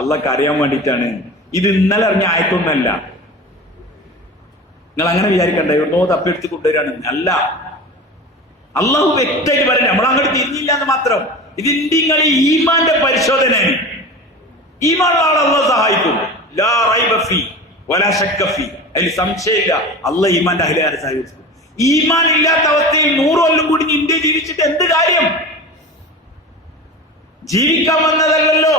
അള്ളാഹ്ക്ക് അറിയാൻ വേണ്ടിയിട്ടാണ്. ഇത് ഇന്നലെ അറിഞ്ഞ ആയത്തൊന്നല്ല. നിങ്ങൾ അങ്ങനെ വിചാരിക്കണ്ട എവിടുന്നോ തപ്പിയെടുത്ത് കൊണ്ടുവരാണ്. അല്ല, അള്ളാഹു വ്യക്തമായിട്ട് പറയും, നമ്മളങ്ങോട്ട് തിരിഞ്ഞില്ല എന്ന് മാത്രം. ഇതിന്റെ നിങ്ങൾ ഈമാന്റെ പരിശോധനയാണ്. ഈമാനുള്ള ആളെ അള്ളാഹ് സഹായിക്കും. ലാ റൈബ ഫീ വലാ ശക്ക ഫീ, അതിൽ സംശയമില്ല. അള്ളാഹ് ഈമാന്റെ അഹ്ലിനെ സഹായിക്കും. ഈമാൻ ഇല്ലാത്ത അവസ്ഥയിൽ 100 കൊല്ലം കൂടി ഇന്ത്യ ജീവിച്ചിട്ട് എന്ത് കാര്യം? ജീവിക്കാൻ വന്നതല്ലല്ലോ,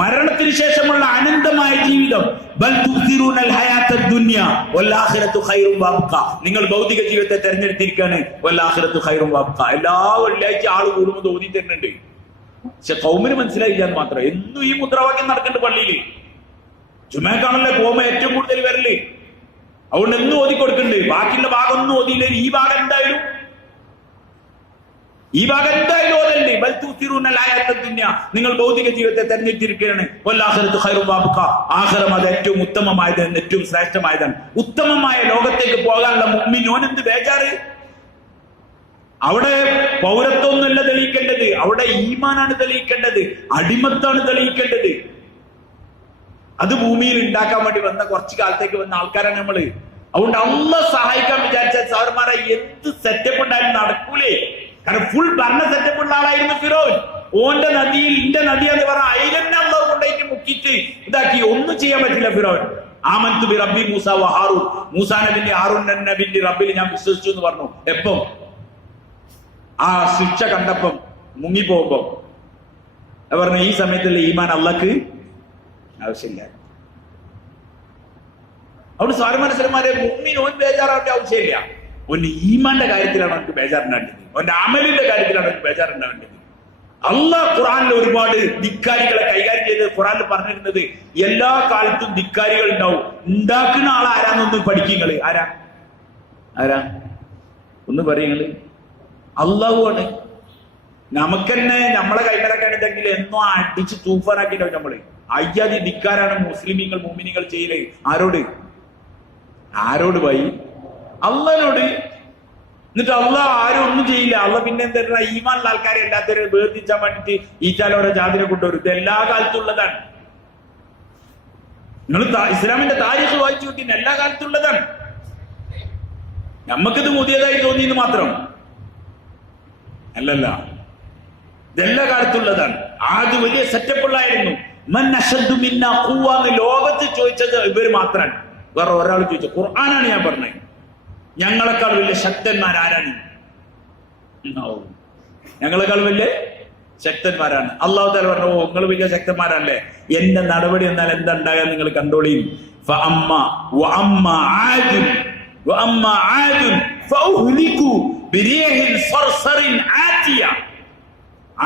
മരണത്തിന് ശേഷമുള്ള അനന്തമായ ജീവിതം. ബൽ തുസിറൂനൽ ഹയാത്തദ് ദുനിയ വൽ ആഖിറതു ഖൈറുൻ വഅബ്ഖ. നിങ്ങൾ ഭൗതിക ജീവിതത്തെ തെരഞ്ഞെടുത്തിരിക്കുകയാണ്. വൽ ആഖിറതു ഖൈറുൻ വഅബ്ഖ. എല്ലാ വെള്ളിയാഴ്ച ആള് കൂടുമ്പോൾ ഓതി തരുന്നുണ്ട്. പക്ഷെ കൗമിന് മനസ്സിലായില്ല എന്ന് മാത്രം. എന്നും ഈ മുദ്രാവാക്യം നടക്കുന്നുണ്ട് പള്ളിയിൽ. ജുമഅക്കാണല്ലേ കോമ ഏറ്റവും കൂടുതൽ വരല്. അതുകൊണ്ട് എന്നും ഓതി കൊടുക്കുന്നുണ്ട്. ബാക്കിയുള്ള ഭാഗം ഒന്നും ഓതിയില്ല. ഈ ഭാഗം എന്തായാലും ഓതല്ലേ. ബൽ തുസിറൂനൽ ഹയാത്തദ് ദുനിയ, നിങ്ങൾ ഭൗതിക ജീവിതത്തെ തെരഞ്ഞെടുത്തിരിക്കുകയാണ്. വൽ ആഖിറതു ഖൈറുൻ വഅബ്ഖ, ആഖിറം അത് ഏറ്റവും ഉത്തമമായതാണ്, ഏറ്റവും ശ്രേഷ്ഠമായതാണ്. ഉത്തമമായ ലോകത്തേക്ക് പോകാനുള്ള മുഅ്മിനോൻ എന്ത് ബേജാറ്? അവിടെ പൗരത്വമൊന്നുമല്ല തെളിയിക്കേണ്ടത്, അവിടെ ഈമാനാണ് തെളിയിക്കേണ്ടത്, അടിമത്താണ് തെളിയിക്കേണ്ടത്. അത് ഭൂമിയിൽ ഉണ്ടാക്കാൻ വേണ്ടി വന്ന കുറച്ചു കാലത്തേക്ക് വന്ന ആൾക്കാരാണ് നമ്മള്. അതുകൊണ്ട് അള്ളാഹ് സഹായിക്കാൻ വിചാരിച്ച സഹോദരന്മാരെ എന്ത് സെറ്റപ്പ് ഉണ്ടായാലും നടക്കൂലേ. കാരണം ഫുൾ ഭരണ സെറ്റപ്പ് ഉള്ള ആളായിരുന്നു ഫിറോൻ. ഓന്റെ നദിയിൽ ഇന്റെ നദിയാന്ന് പറഞ്ഞ അയിലെന്നെ അള്ളാഹ് കൊണ്ടേക്ക് മുക്കിയിട്ട് ഇതാക്കി. ഒന്നും ചെയ്യാൻ പറ്റില്ല ഫിറോൻ. ആമന്തു ബി റബ്ബി മൂസ വ ഹാറൂൻ, മൂസാ നബിന്റെ ഹാറൂൻ നബിന്റെ റബ്ബിൽ ഞാൻ വിശ്വസിച്ചു എന്ന് പറഞ്ഞു. എപ്പം? ആ ശിക്ഷ കണ്ടപ്പം, മുങ്ങിപ്പോകുമ്പോ പറഞ്ഞ ഈ സമയത്തുള്ള ഈമാൻ അള്ളാഹ്ക്ക് ആവശ്യമില്ല. അവിടെ സ്വാരമനസ്സന്മാരെ മുഅ്മിൻ ഓൻ ബേജാറാവേണ്ട ആവശ്യമില്ല. ഓന്റെ ഈമാന്റെ കാര്യത്തിലാണ് അവർക്ക് ബേജാറുണ്ടാവേണ്ടത്, ഓന്റെ അമലിന്റെ കാര്യത്തിലാണ് അവർക്ക് ബേജാറുണ്ടാവേണ്ടത്. അള്ളാഹ് ഖുർആനിൽ ഒരുപാട് ധിക്കാരികളെ കൈകാര്യം ചെയ്ത് ഖുർആനിൽ പറഞ്ഞിരുന്നത് എല്ലാ കാലത്തും ധിക്കാരികൾ ഉണ്ടാവും. ഉണ്ടാക്കുന്ന ആൾ ആരാന്നൊന്ന് പഠിക്കുങ്ങള്. ആരാ ഒന്ന് പറയുങ്ങള്. അള്ളാഹു ആണ്. നമുക്കെന്നെ നമ്മളെ കൈമലക്കാണെന്നെങ്കിൽ എന്നോ അടിച്ച് തൂഫാനാക്കിണ്ടാവും നമ്മള്. അയ്യാതി ധിക്കാരാണ് മുസ്ലിമീങ്ങൾ മുഅ്മിനീങ്ങൾ ചെയ്യല്. ആരോട് പോയി? അള്ളാഹിനോട്. എന്നിട്ട് അള്ളാഹ് ആരും ഒന്നും ചെയ്യില്ല. അള്ളാഹ് പിന്നെ എന്താ ഈമാനുള്ള ആൾക്കാരെ എല്ലാത്തരും വേർതിരിച്ചാൻ വേണ്ടിട്ട് ഈച്ചാലോടെ ജാതിനെ കൊണ്ടുവരും. ഇത് എല്ലാ കാലത്തുള്ളതാണ്. നിങ്ങൾ ഇസ്ലാമിന്റെ താരീഖ് വായിച്ചു നോക്കി, എല്ലാ കാലത്തുള്ളതാണ്. നമ്മക്കിത് പുതിയതായി തോന്നിയെന്ന് മാത്രം അല്ലല്ല, ഇതെല്ലാ കാലത്തുള്ളതാണ്. ആദ്യം വലിയ സെറ്റപ്പുള്ളായിരുന്നു. മൻ അശദ്ദു മിന്നാ ഖുവ്വ എന്ന് ലോകത്ത് ചോദിച്ചത് ഇവര് മാത്രമാണ്. വേറെ ഒരാൾ ചോദിച്ചു. ഖുർആനാണ് ഞാൻ പറഞ്ഞത്. ഞങ്ങളെക്കാൾ വലിയ ശക്തന്മാരാരാണ്? ഞങ്ങളെക്കാൾ വലിയ ശക്തന്മാരാണ്. അല്ലാഹു തആല പറഞ്ഞു, ഓ നിങ്ങൾ വലിയ ശക്തന്മാരല്ലേ, എന്റെ നടപടി എന്നാൽ എന്താ ഉണ്ടാകാൻ നിങ്ങൾ കണ്ടോളിയും.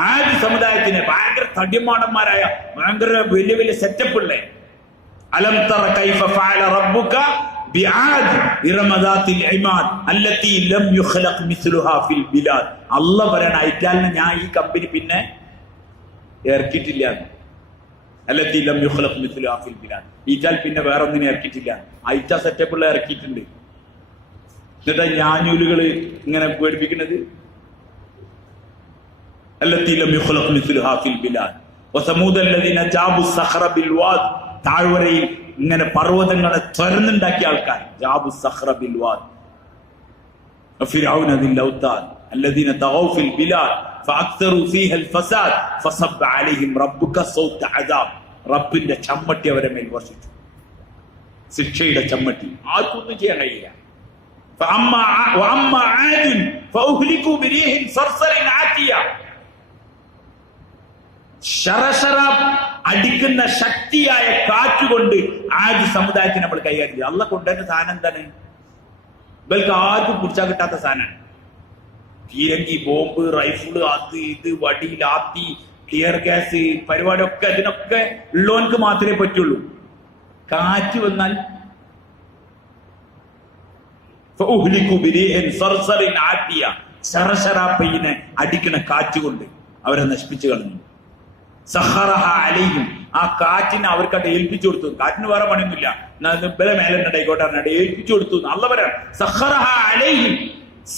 ആദ് സമുദായത്തിന് ഭയങ്കര തടിമാടന്മാരായ ഭയങ്കര വലിയ വലിയ സെറ്റപ്പ് ഉള്ളേ. അലം തറ കൈഫ ഫഅല റബ്ബുക അള്ളാഹ് പറയണ അയറ്റാലിനെ ഞാൻ ഈ കമ്പനി പിന്നെ ഇറക്കിയിട്ടില്ല. അല്ലത്തി ലം യുഖ്ലഖ് മിസ്ലുഹാ ഫിൽ ബിലാദ്, ഈറ്റാൽ പിന്നെ വേറെ ഒന്നിനെ ഇറക്കിയിട്ടില്ല. അയറ്റ സെറ്റപ്പുള്ള ഇറക്കിയിട്ടുണ്ട്. എന്നിട്ടാ ഞാഞ്ഞൂലുകൾ ഇങ്ങനെ പേടിപ്പിക്കുന്നത്. അല്ലത്തി ലം യുഖ്ലഖ് മിസ്ലുഹാ ഫിൽ ബിലാദ് വസമൂദ അല്ലദീന ജാബു സഖറ ബിൽ വാദ്, താഴ്വരയിൽ ഇങ്ങനെ പർവ്വതങ്ങളെ തുരന്നുണ്ടാക്കിയ ആൾക്കാർ. ജാബു സഖറ ബിൽ വാദ് ഫിർഔന ദിൽ ഔതാദ് الذين طغوا في البلاد فاكثروا فيها الفساد فصب عليهم ربك صوت عذاب. റബ്ബിന്റെ ചമ്മട്ടി അവരെ മേൽ വർഷിച്ചു, ശിക്ഷയുടെ ചമ്മട്ടി. ആർക്കൊന്നും ചെയ്യാൻ കഴിയില്ല. واما عاد فاهلكوا بريح صرصر عاتيه, ശരശര അടിക്കുന്ന ശക്തിയായ കാറ്റുകൊണ്ട് ആദ് സമുദായത്തിന് നമ്മൾ കൈകാര്യം ചെയ്യും. അള്ളാഹ് കൊണ്ടുവരുന്ന സാധനം എന്താണ്? ഇവർക്ക് ആർക്കും പിടിച്ചാൽ കിട്ടാത്ത സാധനമാണ്. പീരങ്കി, ബോംബ്, റൈഫിള്, അത് ഇത്, വടി, ലാത്തി, ടിയർ ഗ്യാസ് പരിപാടിയൊക്കെ അതിനൊക്കെ ഉള്ളവർക്ക് മാത്രമേ പറ്റുള്ളൂ. കാറ്റ് വന്നാൽ ശരശരാപ്പയിനെ അടിക്കണ കാറ്റ് കൊണ്ട് അവരെ നശിപ്പിച്ചു കളഞ്ഞു. സഖറഹ അലൈഹിം, ആ കാറ്റിനെ അവർക്കത് ഏൽപ്പിച്ചു കൊടുത്തു. കാറ്റിന് വേറെ പണിയൊന്നുമില്ല, ബല മേലുണ്ടായിക്കോട്ടെ ഏൽപ്പിച്ചു കൊടുത്തു. അല്ല പറയാം സഖറഹ അലൈഹിം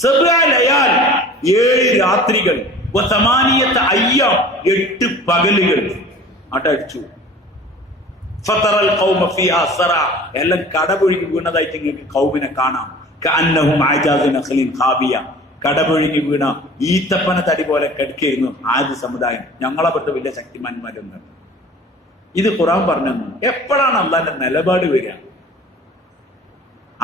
7 രാത്രികൾ 8 അയ്യാം 8 പകലുകൾ അടച്ചു. ഫതറൽ ഖൗമ ഫീഹാ സറാ, എല്ലാം കടപൊഴുകി വീണതായിട്ട് നിങ്ങൾക്ക് കൗമിനെ കാണാം. കഅന്നഹും അജാസു നഖ്ലിൻ ഖാബിയ, കടപൊഴുകി വീണ ഈത്തപ്പന തടി പോലെ കിടക്കുകയായിരുന്നു ആദ്യ സമുദായം. ഞങ്ങളെ പെട്ട് വലിയ ശക്തിമാന്മാരൊന്നും. ഇത് ഖുർആൻ പറഞ്ഞു. എപ്പോഴാണ് അള്ളാന്റെ നിലപാട് വരിക?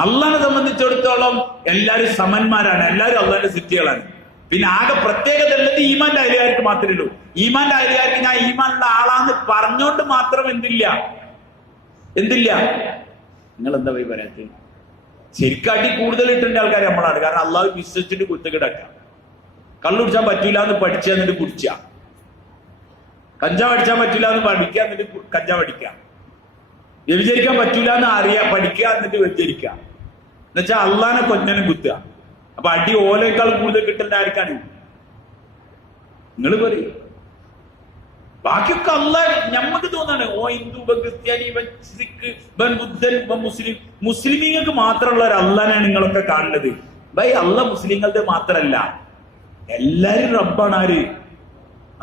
അള്ളാഹിനെ സംബന്ധിച്ചിടത്തോളം എല്ലാവരും സമന്മാരാണ്, എല്ലാവരും അള്ളാഹിന്റെ സിറ്റികളാണ്. പിന്നെ ആകെ പ്രത്യേകത ഉള്ളത് ഈമാന്റെ അയലുകാർക്ക് മാത്രമേ ഉള്ളൂ. ഈമാന്റെ അയലുകാർക്ക് ഞാൻ ഈമാനുള്ള ആളാന്ന് പറഞ്ഞോണ്ട് മാത്രം എന്തില്ല. നിങ്ങൾ എന്താ പോയി പറയാത്ത? ശരിക്കാട്ടി കൂടുതൽ ഇട്ടേണ്ട ആൾക്കാർ നമ്മളാണ്. കാരണം അള്ളാഹു വിശ്വസിച്ചിട്ട് കുത്തുകിടക്കാം. കള്ളു കുടിച്ചാൻ പറ്റൂല എന്ന് പഠിച്ചാൽ എന്നിട്ട് കുടിച്ച, കഞ്ചാവ് അടിച്ചാൻ പറ്റൂല എന്ന് പഠിക്കുക എന്നിട്ട് കഞ്ചാവ് അടിക്കാം, വ്യഭിചരിക്കാൻ പറ്റൂല എന്ന് പഠിക്കുക എന്നിട്ട് വ്യഭിചരിക്കുക. എന്നുവെച്ചാൽ അള്ളാഹിനെ കൊഞ്ഞനും കുത്തുക. അപ്പൊ അടി ഓലേക്കാൾ കൂടുതൽ കിട്ടേണ്ട ആർക്കാണ്? നിങ്ങൾ പറയും. ബാക്കിയൊക്കെ അള്ളാഹ് ഞമ്മക്ക് തോന്നാണ്. ഓ ഹിന്ദു, ക്രിസ്ത്യാനി, സിഖ്, ബുദ്ധൻ, മുസ്ലിം, മുസ്ലിമീങ്ങൾക്ക് മാത്രമുള്ള ഒരു അള്ളാഹാണ് നിങ്ങളൊക്കെ കാണുന്നത്. ബൈ അള്ളാഹ് മുസ്ലിങ്ങളുടെ മാത്രല്ല, എല്ലാരും റബ്ബാണ്. ആര്?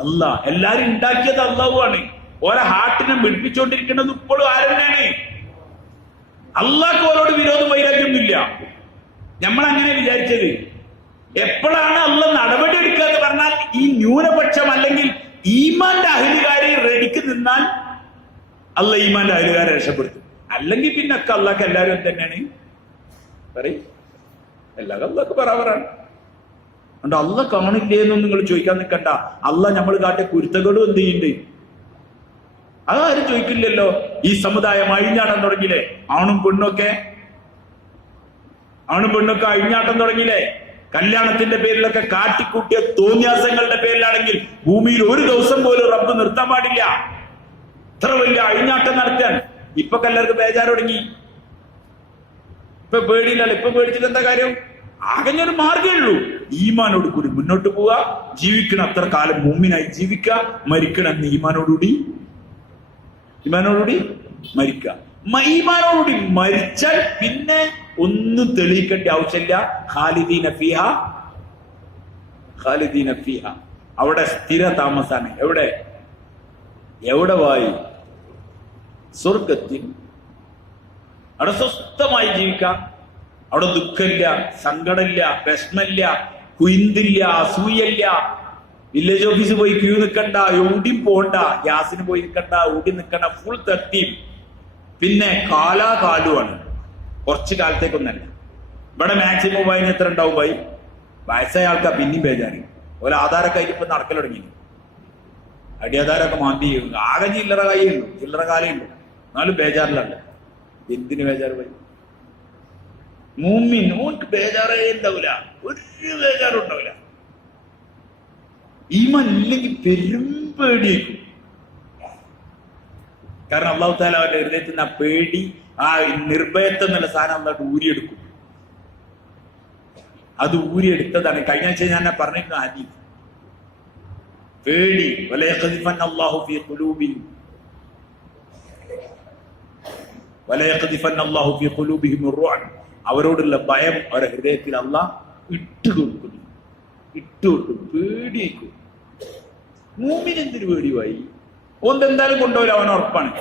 അള്ളാഹ്. എല്ലാരും ഉണ്ടാക്കിയത് അള്ളാഹുവാണ്. ഓരോ ഹാർട്ടിനെ മിടിപ്പിച്ചുകൊണ്ടിരിക്കുന്നത് ഇപ്പോഴും ആരെന്നാണ്? അള്ളാഹ്ക്ക് ഓരോട് വിരോധം വൈരാഗ്യമൊന്നുമില്ല. നമ്മൾ അങ്ങനെ വിചാരിച്ചത്. എപ്പോഴാണ് അള്ളാഹ് നടപടി എടുക്കുക എന്ന് പറഞ്ഞാൽ ഈ ന്യൂനപക്ഷം അല്ലെങ്കിൽ ഈമാന്റെ അഹലുകാരെ റെഡിക്ക് നിന്നാൽ അള്ളാഹ് ഈമാന്റെ അഹലുകാരെ രക്ഷപ്പെടുത്തും. അല്ലെങ്കിൽ പിന്നെ ഒക്കെ അള്ളാഹ്ക്ക് എല്ലാവരും തന്നെയാണ് പറയും. എല്ലാവരും അള്ളാഹ്ക്ക് ബറാബറാണ്. അതുകൊണ്ട് അള്ളാഹ് കാണില്ലേ എന്നൊന്നും നിങ്ങൾ ചോദിക്കാൻ നിൽക്കണ്ട. അള്ളാഹ് നമ്മൾ കാട്ടിയ കുരുത്തകളും എന്ത് ചെയ്യുന്നുണ്ട്? അതാരും ചോദിക്കില്ലല്ലോ. ഈ സമുദായം അഴിഞ്ഞാട്ടം തുടങ്ങിയില്ലേ? ആണും പെണ്ണൊക്കെ അഴിഞ്ഞാട്ടം തുടങ്ങിയില്ലേ? കല്യാണത്തിന്റെ പേരിലൊക്കെ കാട്ടിക്കൂട്ടിയ തോന്നിയാസങ്ങളുടെ പേരിലാണെങ്കിൽ ഭൂമിയിൽ ഒരു ദിവസം പോലും റബ്ബ് നിർത്താൻ പാടില്ല. ഇത്ര വലിയ അഴിഞ്ഞാട്ടം നടത്താൻ ഇപ്പൊ എല്ലാവർക്കും ബേജാറ് തുടങ്ങി. ഇപ്പൊ പേടിയില്ലല്ലോ. ഇപ്പൊ പേടിച്ചിട്ട് എന്താ കാര്യം? ആകഞ്ഞൊരു മാർഗ്ഗമേ ഉള്ളൂ. ഈമാനോട് കൂടി മുന്നോട്ട് പോവുക. ജീവിക്കണം അത്ര കാലം മുമ്പിനായി ജീവിക്കുക. മരിക്കണം എന്ന് ഈമാനോടുകൂടി മരിക്കുക. ഈമാനോടുകൂടി മരിച്ചാൽ പിന്നെ ഒന്നും തെളിയിക്കേണ്ട ആവശ്യമില്ല. ഖാലിദീന ഫീഹ, അവിടെ സ്ഥിര താമസാണ്. എവിടെ വായി? സ്വർഗത്തിൽ. അവിടെ സ്വസ്ഥമായി ജീവിക്കാം. അവിടെ ദുഃഖമില്ല, സങ്കടമില്ല, വിഷമില്ല, കുയിന്തില്ല, അസൂയല്ല. വില്ലേജ് ഓഫീസ് പോയി ക്യൂ നിൽക്കണ്ട, എവിടെയും പോണ്ട. ഗ്യാസിന് പോയി നിൽക്കണ്ട, എവിടെയും നിൽക്കണ്ട. ഫുൾ തട്ടിയും. പിന്നെ കാലാകാലുമാണ്. കുറച്ച് കാലത്തേക്കൊന്നല്ല. ഇവിടെ മാക്സിമം പോയി എത്ര ഉണ്ടാവും? പോയി വയസ്സായ ആൾക്കാർ പിന്നെയും ബേജാറി. ഓരോ ആധാരമൊക്കെ ആയിട്ട് ഇപ്പൊ നടക്കൽ തുടങ്ങി. അടിയാധാരമൊക്കെ മാന്തി ആകെ ചില്ലറ കൈയുള്ളൂ, ചില്ലറ കാലയുള്ളൂ. എന്നാലും ബേജാറിലല്ല. എന്തിന് ബേജാറ്? പോയി മൂമിൻ ഓർക്ക് ബേജാറേ ഉണ്ടാവില്ല, ഒരു ബേജാറും ഉണ്ടാവില്ല. ഈമാൻ ഇല്ലെങ്കിൽ പെരും പേടിയേക്കും. കാരണം അള്ളാഹു തആല അവരുടെ ഹൃദയത്തിൽ നിന്ന് ആ പേടി ആ നിർഭയത്വം എന്നുള്ള സാധനം അല്ലാണ്ട് ഊരിയെടുക്കും. അത് ഊരിയെടുത്തതാണ്. കഴിഞ്ഞ ആഴ്ച ഞാൻ പറഞ്ഞിരുന്നു ഹദീസ്. പേടി വലയഖദിഫന്നല്ലാഹു ഫീ ഖുലൂബിഹിം വലയഖദിഫന്നല്ലാഹു ഫീ ഖുലൂബിഹിം റുഅബ്. അവരോടുള്ള ഭയം അവരുടെ ഹൃദയത്തിൽ അല്ലാഹ് ഇട്ടുകൊടുക്കുന്നു. പേടിയേക്കും. മൂമിന് എന്തിനു പേടിയായി? ഓന്തെന്തായാലും കൊണ്ടുപോലും അവൻ ഉറപ്പാണ്.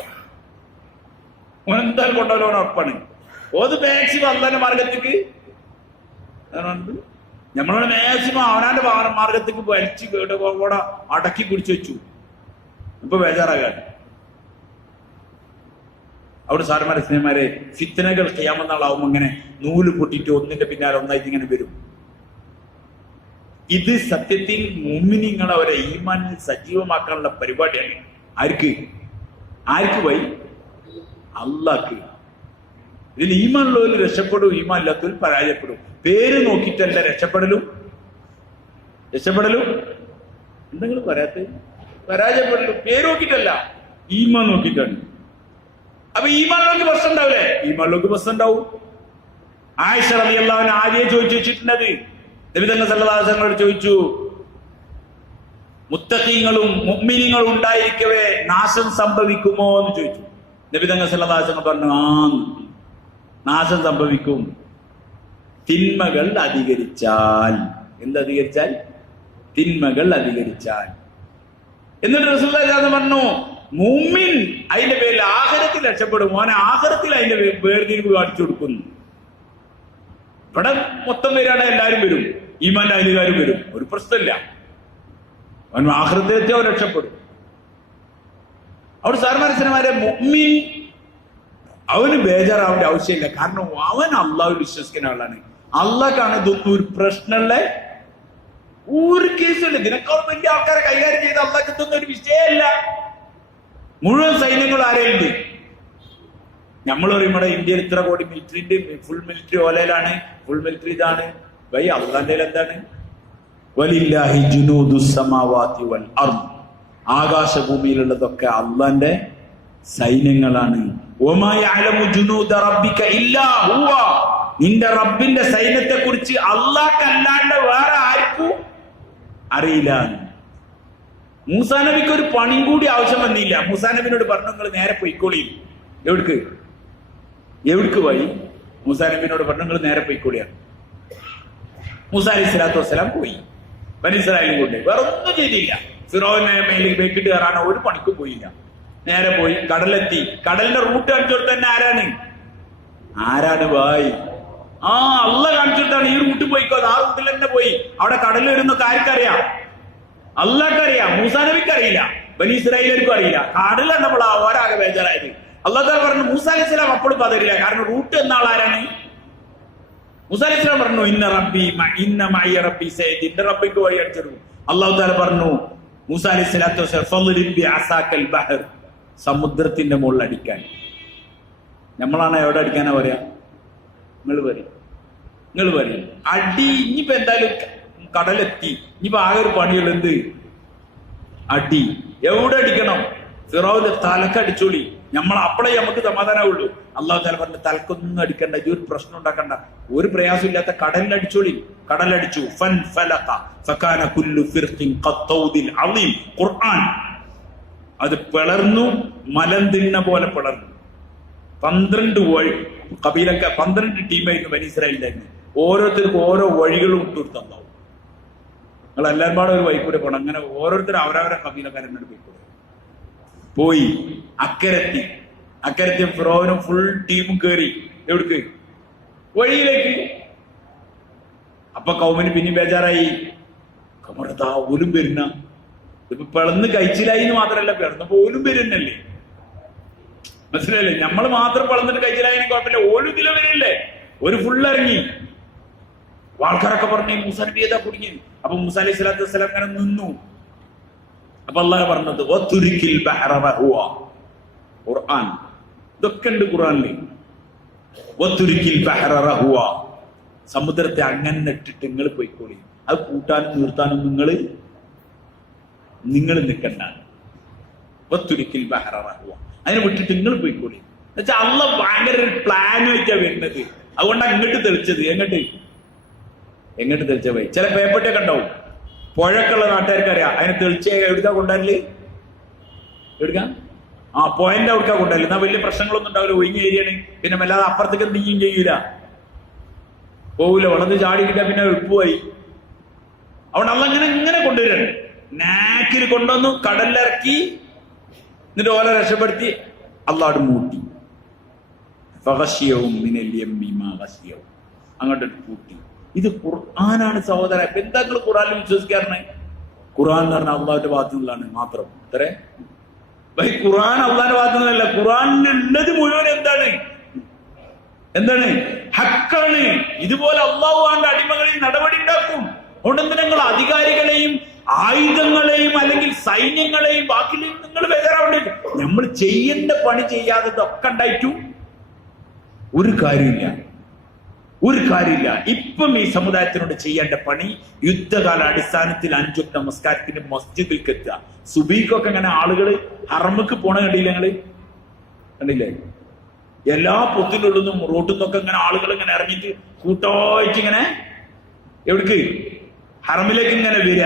ഓനെന്തായാലും കൊണ്ടുപോലും അവൻ ഉറപ്പാണ്. ഓത് മാക്സിമം അള്ളാന്റെ മാർഗത്തേക്ക് നമ്മളോട് മാക്സിമം അവനാന്റെ മാർഗത്തേക്ക് വലിച്ചു കൂടെ അടക്കി കുടിച്ചു വെച്ചു. ഇപ്പൊ ബേജാറാകാൻ അവിടെ സാറന്മാരെ സ്നേഹമാരെ ഫിത്തനകൾ ഖിയാമത്താളാവും. അങ്ങനെ നൂല് പൊട്ടിട്ട് ഒന്നിന്റെ പിന്നാലെ ഒന്നായിട്ട് ഇങ്ങനെ വരും. ഇത് സത്യത്തിൽ മുഅ്മിനീങ്ങളെ അവരെ ഈമാനിൽ സജീവമാക്കാനുള്ള പരിപാടിയാണ്. ആർക്ക് വഴി? അള്ളാഹ്ക്ക്. ഇതിൽ ഈമാനുള്ളവർ രക്ഷപ്പെടും, ഈമാൻ ഇല്ലാത്തവർ പരാജയപ്പെടും. പേര് നോക്കിയിട്ടല്ല രക്ഷപ്പെടലും എന്തെങ്കിലും പറയാത്ത പരാജയപ്പെടലും പേര് നോക്കിയിട്ടല്ല, ഈമാൻ നോക്കിയിട്ടാണ്. അപ്പൊ ഈമാനിലേക്ക് പ്രശ്നം ഉണ്ടാവില്ലേ? ഈമാനിലേക്ക് പ്രശ്നം ഉണ്ടാവും. ആയിഷ റളിയല്ലാഹു അൻഹ ആദ്യം ചോദിച്ചു വെച്ചിട്ടുണ്ടത്. നബി തന്നെ സല്ലല്ലാഹു അലൈഹി വസല്ലം ചോദിച്ചു, മുത്തഖീങ്ങളും മുഅ്മിനീങ്ങളും ഉണ്ടായിരിക്കവേ നാശം സംഭവിക്കുമോ എന്ന് ചോദിച്ചു. നബി തന്നെ സല്ലല്ലാഹു അലൈഹി വസല്ലം പറഞ്ഞു, നാശം സംഭവിക്കും. തിന്മകൾ അധികരിച്ചാൽ. എന്തധികരിച്ചാൽ? തിന്മകൾ അധികരിച്ചാൽ. എന്നിട്ട് റസൂലുള്ളാഹി പറഞ്ഞു, മുഅ്മിൻ അതിന്റെ പേരിൽ ആഖിറത്തിൽ രക്ഷപ്പെടും. മോനെ ആഖിറത്തിൽ അതിന്റെ വേർതിരിവ് കാണിച്ചു കൊടുക്കുന്നു. ഇവിടെ മൊത്തം വരികയാണെങ്കിൽ എല്ലാവരും വരും, ഈമാന്റെ അയലുകാരും വരും, ഒരു പ്രശ്നമില്ല. അവൻ ആഖിറത്തിലെത്തി അവൻ രക്ഷപ്പെടും. അവിടെ സാർമാരസന്മാരെ മുഅ്മിൻ അവന് ബേജാറാവേണ്ട ആവശ്യമില്ല. കാരണം അവൻ അള്ളാഹു വിശ്വസിക്കുന്ന ആളാണ്. അള്ളാഹ്ക്കാണ് ഇതൊന്നും ഒരു പ്രശ്നമുള്ള ഒരു കേസുമില്ല. ഇതിനേക്കാളും വലിയ ആൾക്കാരെ കൈകാര്യം ചെയ്ത് അള്ളാഹ്ക്ക് ഇതൊന്നും ഒരു വിഷയമല്ല. മുഴുവൻ സൈന്യങ്ങളും ആരെയുണ്ട്? നമ്മൾ പറയും ഇവിടെ ഇന്ത്യയിൽ ഇത്ര കോടി മിലിറ്ററിന്റെ ഫുൾ മിലിറ്ററി ഓലയിലാണ്, ഫുൾ മിലിറ്ററി ഇതാണ്. വൈ അള്ളാന്റെ എന്താണ്? വലില്ലാഹി ജുനൂദുസ് സമാവാതി വൽ അർദ്. ആകാശഭൂമിയിലുള്ളതൊക്കെ അള്ളാന്റെ സൈന്യങ്ങളാണ്. വമാ യഅലമു ജുനൂദ റബ്ബിക ഇല്ലാ ഹുവ. നിന്റെ റബ്ബിന്റെ സൈന്യത്തെ കുറിച്ച് അല്ലാഹ്ക്കല്ലാണ്ട് വേറെ ആർക്കും അറിയില്ല. മൂസാ നബിക്ക് ഒരു പണിയും കൂടി ആവശ്യം വന്നില്ല. മൂസാ നബിനോട് പറഞ്ഞു, നിങ്ങൾ നേരെ പൊയ്ക്കോളിയും. എവിടേക്ക് വഴി? മൂസാ നബിനോട് പറഞ്ഞു, നിങ്ങൾ നേരെ പൊയ്ക്കോളിയാണ്. മൂസാ അലൈഹി സ്വലാത്തു വസ്സലാം പോയി. ബനി ഇസ്രായേലും കൊണ്ട് വേറെ ഒന്നും ചെയ്തില്ല. ഫിറോവിനെ മേലിൽ വെക്കിട്ട് കയറാനോ ഒരു പണിക്കും പോയില്ല. നേരെ പോയി കടലെത്തി. കടലിന്റെ റൂട്ട് കാണിച്ചു കൊടുത്തന്നെ ആരാണ് ഭായ്? അള്ളാഹ് കാണിച്ചു കൊടുത്താണ്. ഈ റൂട്ട് പോയിക്കോ. ആ റൂട്ടിൽ തന്നെ പോയി. അവിടെ കടലിൽ വരുന്നൊക്കെ ആർക്കറിയാം? അള്ളാഹ്ക്കറിയാം. മൂസാ നബിക്ക് അറിയില്ല, ബനി ഇസ്രായേലിനും അറിയില്ല. കടൽ കണ്ടപ്പോൾ ഓരാകെ ബേജാറായത്. അള്ളാഹു തആല പറഞ്ഞു, മൂസാ അലൈഹി സ്വലാം അപ്പോഴും പതറില്ല. കാരണം റൂട്ട് എന്ന ആളാരാണ്? മൂസാ അലൈഹി സ്വലാം പറഞ്ഞു, ഇന്ന മഅയ റബ്ബി സയഹ്ദീൻ. എന്റെ റബ്ബിക്ക് വഴി അടിച്ചു. അള്ളാഹു തആല പറഞ്ഞു, മൂസാ അലൈഹി സ്വലാത്തു വസ്സലാം ഫളിബ് ബിഅസാക്കൽ ബഹർ. സമുദ്രത്തിന്റെ മുകളിൽ അടിക്കാൻ. നമ്മളാണ് എവിടെ അടിക്കാനാ പറയാ? നിങ്ങൾ പറയും അടി. ഇനിയിപ്പോ എന്തായാലും കടലെത്തി, ഇനിയിപ്പോ ആകെ ഒരു പണിയുള്ള എന്ത്? അടി. എവിടെ അടിക്കണം? ഫിറൗന്റെ തലക്കടിച്ചോളി. അപ്പളേ നമുക്ക് സമാധാനമുള്ളൂ. അള്ളാഹു തആല പറഞ്ഞു, തലക്കൊന്നും അടിക്കണ്ട, ഈ ഒരു പ്രശ്നം ഉണ്ടാക്കണ്ട, ഒരു പ്രയാസം ഇല്ലാത്ത കടലിലടിച്ചോളി. കടലടിച്ചു. ഫൻഫലഖ ഫകാന കുല്ലു ഫിർഖിൻ ഖത്തൗദിൽ അളീം. ഖുർആൻ അത് പിളർന്നു, മലം തിന്ന പോലെ പിളർന്നു. 12 കബീലൊക്കെ 12 ടീമായിരുന്നു ബനി ഇസ്രായേലിലായിരുന്നു. ഓരോരുത്തർക്കും ഓരോ വഴികളും ഇട്ടുകൊടുത്തുണ്ടാവും. നിങ്ങൾ എല്ലാവരും പാടെ ഒരു വഴിക്കൂടെ പോകണം. അങ്ങനെ ഓരോരുത്തരും അവരവരെ കബീലക്കാരെന്നോട് പോയി. അക്കരത്തി ഫിറോനും ഫുൾ ടീമും കയറി. എവിടേക്ക്? വഴിയിലേക്ക്. അപ്പൊ കൗമിന് പിന്നെ ബേജാറായി. കമറത്താ ഓലും വരുന്ന. ഇപ്പൊ പിളന്ന് കഴിച്ചിലായി എന്ന് മാത്രമല്ല, പിളർന്നപ്പോ ഓലും വരുന്നല്ലേ. മനസ്സിലായില്ലേ? നമ്മൾ മാത്രം പിളന്നിട്ട് കഴിച്ചിലായാലും കുഴപ്പമില്ല, ഓലും ഇതിലെ വരില്ലേ. ഒരു ഫുൾ ഇറങ്ങി. ആൾക്കാരൊക്കെ പറഞ്ഞു, മൂസാ നബി ഏതാ കുടുങ്ങി. അപ്പൊ മൂസാ അലൈഹി സ്വലാത്തു വസ്സലാം അങ്ങനെ നിന്നു. അപ്പൊ അള്ളാഹ് പറഞ്ഞത് വതുരിക്കിൽ ബഹറ റഹ്വ. ഖുർആൻ ഇതൊക്കെ ഉണ്ട് ഖുർആനിൽ. വതുരിക്കിൽ ബഹറ റഹ്വ. സമുദ്രത്തെ അങ്ങനെ ഇട്ടിട്ട് നിങ്ങൾ പോയിക്കോളി. അത് കൂട്ടാനും നിർത്താനും നിങ്ങൾ നിൽക്കണ്ട. വതുരിക്കിൽ ബഹറ റഹ്വ. അതിനെ വിട്ടിട്ട് നിങ്ങൾ പോയിക്കോളി. എന്നുവെച്ചാൽ അള്ള ഭയങ്കര ഒരു പ്ലാനുമായിട്ടാ വരുന്നത്. അതുകൊണ്ടാണ് ഇങ്ങോട്ട് തെളിച്ചത്. എങ്ങോട്ട് തെളിച്ച പോയി. ചില പേപ്പറ്റൊക്കെ ഉണ്ടാവും, പുഴക്കുള്ള നാട്ടുകാർക്ക് അറിയാം, അതിനെ തെളിച്ച എവിടുക്കാ കൊണ്ടുവരല്, എടുക്കാം പോയിന്റ് അവിടുക്കാ കൊണ്ടുവരല്. എന്നാ വലിയ പ്രശ്നങ്ങളൊന്നും ഉണ്ടാവില്ല, ഒഴിഞ്ഞ ഏരിയയാണ്. പിന്നെ വല്ലാതെ അപ്പുറത്തേക്ക് എന്തെങ്കിലും ചെയ്യൂല, പോകൂല, വളർന്ന് ചാടിയിട്ടാ പിന്നെ എളുപ്പമായി. അതുകൊണ്ട് അള്ള ഇങ്ങനെ കൊണ്ടുവരാണ്. നാക്കിൽ കൊണ്ടുവന്നു, കടലിലിറക്കി, എന്നിട്ട് ഓല രക്ഷപ്പെടുത്തി അള്ളാട് മൂട്ടി. അങ്ങോട്ട് കൂട്ടി. ഇത് ഖുർആനാണ് സഹോദര. എന്താ നിങ്ങൾ ഖുർആനിൽ വിശ്വസിക്കാറുണ്ട്? ഖുർആൻ എന്ന് പറഞ്ഞാൽ അള്ളാഹുവിന്റെ ഭാഗത്തു നിന്നാണ് മാത്രം. അത്രേ ഖുർആൻ അള്ളാഹിന്റെ ഭാഗത്തു നിന്നല്ല. ഖുർആനിലുള്ളത് മുഴുവൻ എന്താണ്? ഹക്കാണ്. ഇതുപോലെ അള്ളാഹു ആന്റെ അടിമകളിൽ നടപടി ഉണ്ടാക്കും. അതുകൊണ്ട് നിങ്ങൾ അധികാരികളെയും ആയുധങ്ങളെയും അല്ലെങ്കിൽ സൈന്യങ്ങളെയും ബാക്കിയും നിങ്ങൾ ബേജാറാവേണ്ടി. നമ്മൾ ചെയ്യേണ്ട പണി ചെയ്യാതെ ഒക്കെ ഉണ്ടായിട്ടും ഒരു കാര്യമില്ല. ഇപ്പം ഈ സമുദായത്തിനോട് ചെയ്യേണ്ട പണി യുദ്ധകാല അടിസ്ഥാനത്തിൽ 5 നമസ്കാരത്തിന് മസ്ജിദിലേക്ക് എത്തുക. സുബീഖൊക്കെ ഇങ്ങനെ ആളുകള് ഹറമുക്ക് പോണ കണ്ടില്ലേ? എല്ലാ പൊത്തിനുള്ളിന്നും റോട്ടിൽ നിന്നൊക്കെ ഇങ്ങനെ ആളുകൾ ഇങ്ങനെ ഇറങ്ങിയിട്ട് കൂട്ടമായിട്ട് ഇങ്ങനെ എവിടേക്ക് ഹറമിലേക്ക് ഇങ്ങനെ വരിക.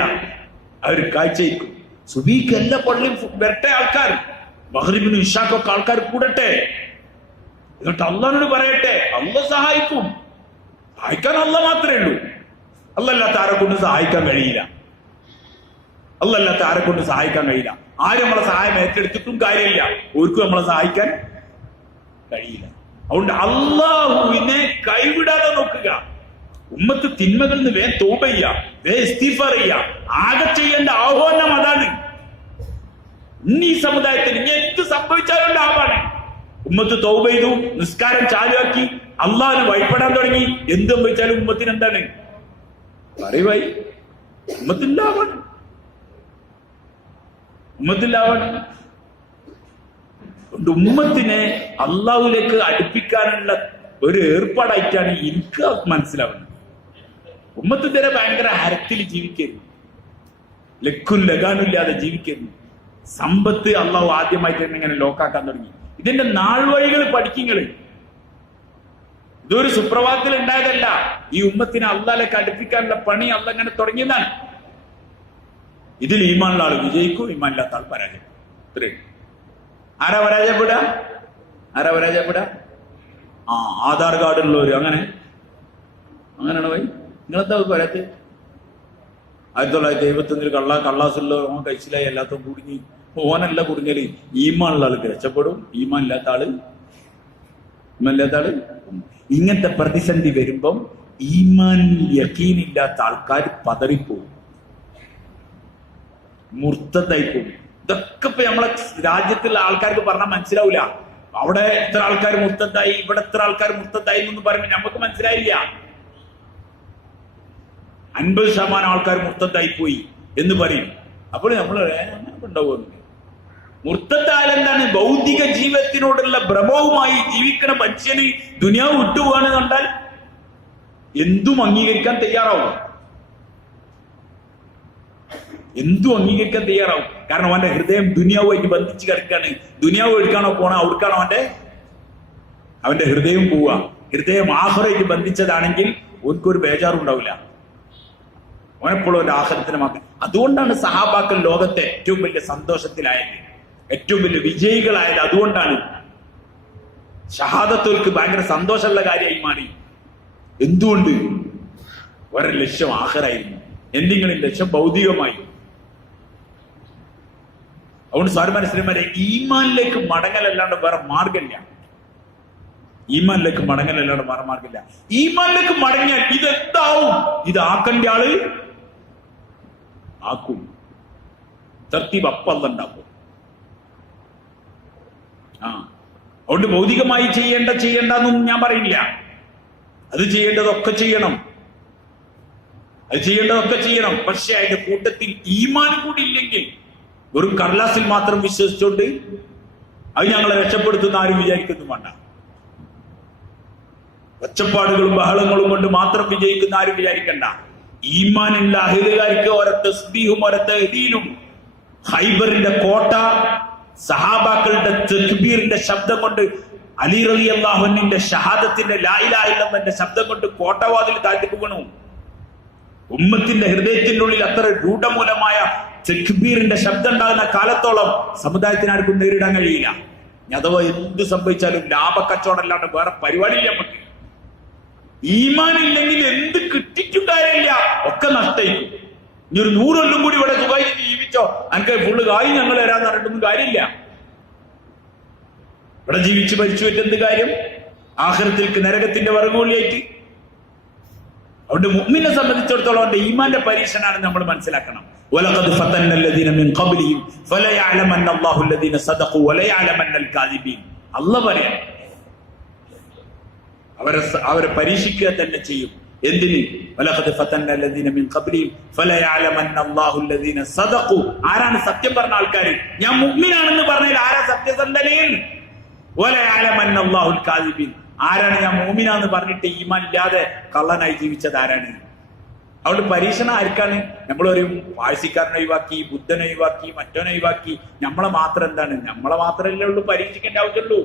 അവർ കാഴ്ചയ്ക്കും. സുബീഖ് എല്ലാ പള്ളിയും വരട്ടെ ആൾക്കാർ, മഗ്രിബിനും ഇശാക്കൊക്കെ ആൾക്കാർ കൂടട്ടെ, എന്നിട്ട് അള്ളാഹുവിനോട് പറയട്ടെ. അള്ളാഹ് സഹായിക്കും. സഹായിക്കാൻ അള്ളാഹ് മാത്രമേ ഉള്ളൂ. അല്ലാത്ത ആരെ കൊണ്ട് സഹായിക്കാൻ കഴിയില്ല. ആരും നമ്മളെ സഹായം ഏറ്റെടുത്തിട്ടും കാര്യമില്ല. ഓർക്കും നമ്മളെ സഹായിക്കാൻ കഴിയില്ല. അതുകൊണ്ട് അള്ളാഹുവിനെ കൈവിടാതെ നോക്കുക. ഉമ്മത്ത് തിന്മകളിൽ നിന്ന് വേഗം തൗബ ചെയ്യുക, വേഗം ഇസ്തിഗ്ഫാർ ചെയ്യുക. ആകെ ചെയ്യേണ്ട ആഹ്വാനം അതാണ്. ഇന്ന് ഈ സമുദായത്തിന് ഇനി എന്ത് സംഭവിച്ചാലും ലാഭാണ്. ഉമ്മത്ത് തൗബ ചെയ്തു, നിസ്കാരം ചാലുവാക്കി, അള്ളാഹിന് വഴിപ്പെടാൻ തുടങ്ങി. എന്ത് സംഭവിച്ചാലും ഉമ്മത്തിന് എന്താണ് പറയുവായി? ഉമ്മത്തില്ലാവാണ്. ഉമ്മത്തിനെ അള്ളാഹുലേക്ക് അടുപ്പിക്കാനുള്ള ഒരു ഏർപ്പാടായിട്ടാണ് എനിക്ക് മനസ്സിലാവുന്നത്. ഉമ്മത്ത് തന്നെ ഭയങ്കര ഹരത്തിൽ ജീവിക്കരുത്, ലക്കും ലഗാനില്ലാതെ ജീവിക്കരുത്. സമ്പത്ത് അള്ളാഹു ആദ്യമായിട്ട് തന്നെ ഇങ്ങനെ ലോക്കാക്കാൻ തുടങ്ങി. ഇതിന്റെ നാൾവഴികൾ പഠിക്കുങ്ങള്. ഇതൊരു സുപ്രഭാതത്തിൽ ഉണ്ടായതല്ല. ഈ ഉമ്മത്തിനെ അള്ളാഹിലേക്ക് അടുപ്പിക്കാനുള്ള പണി അള്ളാഹ് ഇങ്ങനെ തുടങ്ങിയതാണ്. ഇതിൽ ഈമാനുള്ള ആൾ വിജയിക്കും, ഈമാനില്ലാത്ത ആൾ പരാജയം. ഇത്രയും. ആരാ പരാജയപ്പെടാ? ആധാർ കാർഡ് ഉള്ളവര്. അങ്ങനെയാണ് പോയി. നിങ്ങളെന്താ പറയാത്ത? 1971 കള്ളാസുള്ള ഓൻ കഴിച്ചില്ലായി, എല്ലാത്തും കുടുങ്ങി. ഓനല്ല കുടുങ്ങല്. ഈമാനുള്ള ആൾക്ക് രക്ഷപ്പെടും, ഈമാൻ ഇല്ലാത്ത ആള്. ഇങ്ങനത്തെ പ്രതിസന്ധി വരുമ്പം ഈമാൻ യഖീനില്ലാത്ത ആൾക്കാർ പതറിപ്പോവും, മുർത്തതായി പോകും. ഇതൊക്കെ ഇപ്പൊ നമ്മളെ രാജ്യത്തുള്ള ആൾക്കാർക്ക് പറഞ്ഞാൽ മനസ്സിലാവില്ല. അവിടെ എത്ര ആൾക്കാർ മുർത്തതായി, ഇവിടെ എത്ര ആൾക്കാർ മുർത്തതായി എന്ന് പറയുമ്പോൾ നമുക്ക് മനസ്സിലായില്ല. 50% ആൾക്കാർ മുർത്തതായി പോയി എന്ന് പറയും. അപ്പോൾ നമ്മൾ ഉണ്ടാവുമെന്ന്. മുർത്തത്താൽ എന്താണ്? ഭൗതിക ജീവിതത്തിനോടുള്ള ഭ്രമവുമായി ജീവിക്കുന്ന മനുഷ്യന് ദുനിയാവ് വിട്ടുപോകാന്ന് കണ്ടാൽ എന്തും അംഗീകരിക്കാൻ തയ്യാറാവും. കാരണം അവന്റെ ഹൃദയം ദുനിയാവുമായിട്ട് ബന്ധിച്ച് കിടക്കാണ്. ദുനിയാവ് എടുക്കാണോ പോണ അവിടേക്കാണോ അവന്റെ ഹൃദയം പോവുക. ഹൃദയം ആഖിറയായിട്ട് ബന്ധിച്ചതാണെങ്കിൽ ഓർക്കൊരു ബേജാറുണ്ടാവില്ല. അവനെപ്പോഴും ഒരു ആഖിറത്തിനെ മാത്രം. അതുകൊണ്ടാണ് സഹാബാക്കൾ ലോകത്തെ ഏറ്റവും വലിയ സന്തോഷത്തിലായത്, ഏറ്റവും വലിയ വിജയികളായത്. അതുകൊണ്ടാണ് ഷഹാദത്തോൽക്ക് ഭയങ്കര സന്തോഷമുള്ള കാര്യമായി മാറി. എന്തുകൊണ്ട്? ഒരു ലക്ഷ്യം ആഖിറായിരുന്നു, എന്തെങ്കിലും ലക്ഷ്യം ഭൗതികമായി. അതുകൊണ്ട് സാർമാരെ ഈമാനിലേക്ക് മടങ്ങലല്ലാണ്ട് വേറെ മാർഗമില്ല. ഈമാനിലേക്ക് മടങ്ങിയാൽ ഇതെന്താവും? ഇതാക്കേണ്ട ആള് ആക്കും. തർത്തീബ് അപ്പുണ്ടാക്കും. അതുകൊണ്ട് ഭൗതികമായി ചെയ്യേണ്ടെന്നൊന്നും ഞാൻ പറയില്ല. അത് ചെയ്യേണ്ടതൊക്കെ ചെയ്യണം. പക്ഷെ അതിന്റെ കൂട്ടത്തിൽ ഈമാനും കൂടി ഇല്ലെങ്കിൽ വെറും കടലാസിൽ മാത്രം വിശ്വസിച്ചുകൊണ്ട് അത് ഞങ്ങളെ രക്ഷപ്പെടുത്തുന്ന ആരും വിചാരിക്കുന്നു വേണ്ട. ഒച്ചപ്പാടുകളും ബഹളങ്ങളും കൊണ്ട് മാത്രം വിജയിക്കുന്ന ആരും വിചാരിക്കണ്ട. ഈമാനുള്ള അഹ്ലുകാർക്ക് ഓരോ തസ്ബീഹും ഓരോ തഹ്ലീലും, ഖൈബറിന്റെ കോട്ട, സഹാബാക്കളുടെ തക്ബീറിന്റെ ശബ്ദം കൊണ്ട് അലി റളിയല്ലാഹു അൻഹുവിന്റെ ഷഹാദത്തിന്റെ ലാ ഇലാഹ ഇല്ലല്ലാഹ് ശബ്ദം കൊണ്ട് കോട്ടവാതിൽ താഴ്ത്തി വീണു. ഉമ്മത്തിന്റെ ഹൃദയത്തിന്റെ ഉള്ളിൽ അത്ര രൂഢമൂലമായ തക്ബീറിന്റെ ശബ്ദം ഉണ്ടാകുന്ന കാലത്തോളം സമുദായത്തിന് ആർക്കും നേരിടാൻ കഴിയില്ല. അഥവാ എന്ത് സംഭവിച്ചാലും ലാഭക്കച്ചവടമല്ലാണ്ട് വേറെ പരിപാടിയില്ല. നമുക്ക് ഈമാനില്ലെങ്കിൽ എന്ത് കിട്ടിയിട്ടും കാര്യമില്ല, ഒക്കെ നഷ്ടമായിരിക്കും. ഇനി ഒരു 100 കൊല്ലം കൂടി ഇവിടെ സുഖമായി ജീവിച്ചോ, എനിക്ക് ഫുള്ള് കായ് ഞങ്ങൾ തരാന്ന് പറഞ്ഞിട്ടൊന്നും കാര്യമില്ല. ഇവിടെ ജീവിച്ച് മരിച്ചു പറ്റെന്ത് കാര്യം? ആഖിറത്തിലേക്ക് നരകത്തിന്റെ വറകുള്ളിയായിട്ട്. അതുകൊണ്ട് മുഅ്മിനെ സംബന്ധിച്ചിടത്തോളം അവന്റെ ഈമാന്റെ പരീക്ഷണാണ് നമ്മൾ മനസ്സിലാക്കണം. വലഖദ് ഫതന്ന അല്ലദീന മിൻ ഖബ്ലിഹിം ഫലയഅലമന്ന അല്ലാഹു അല്ലദീന സദഖു വലയഅലമന്ന അൽ കാദിബീൻ. അല്ലാഹു പറയാ അവരെ പരീക്ഷിക്കുക തന്നെ ചെയ്യും. എന്തിന്? വലഖദ് ഫതന്ന അല്ലദീന മിൻ ഖബ്ലിഹിം ഫലയഅലമന്ന അല്ലാഹു അല്ലദീന സദഖു. ആരാണ് സത്യം പറഞ്ഞ ആൾക്കാർ? ഞാൻ മുഅ്മിനാണെന്ന് പറഞ്ഞാൽ ആരാ സത്യസന്ധൻ? വലയഅലമന്ന അല്ലാഹു അൽ കാദിബീൻ. ആരാണ് ഞാൻ മുഅ്മിനാന്ന് പറഞ്ഞിട്ട് ഈമാൻ ഇല്ലാതെ കള്ളനായി ജീവിച്ചത്? ആരാണ്? അതുകൊണ്ട് പരീക്ഷണം ആർക്കാണ്? നമ്മളൊരു പാഴ്സിക്കാരനെ ഒഴിവാക്കി, ബുദ്ധനെ ഒഴിവാക്കി, മറ്റവനെ ഒഴിവാക്കി, നമ്മളെ മാത്രം എന്താണ്? നമ്മളെ മാത്രമല്ലേ ഉള്ളൂ പരീക്ഷിക്കേണ്ട ആവശ്യമുള്ളൂ.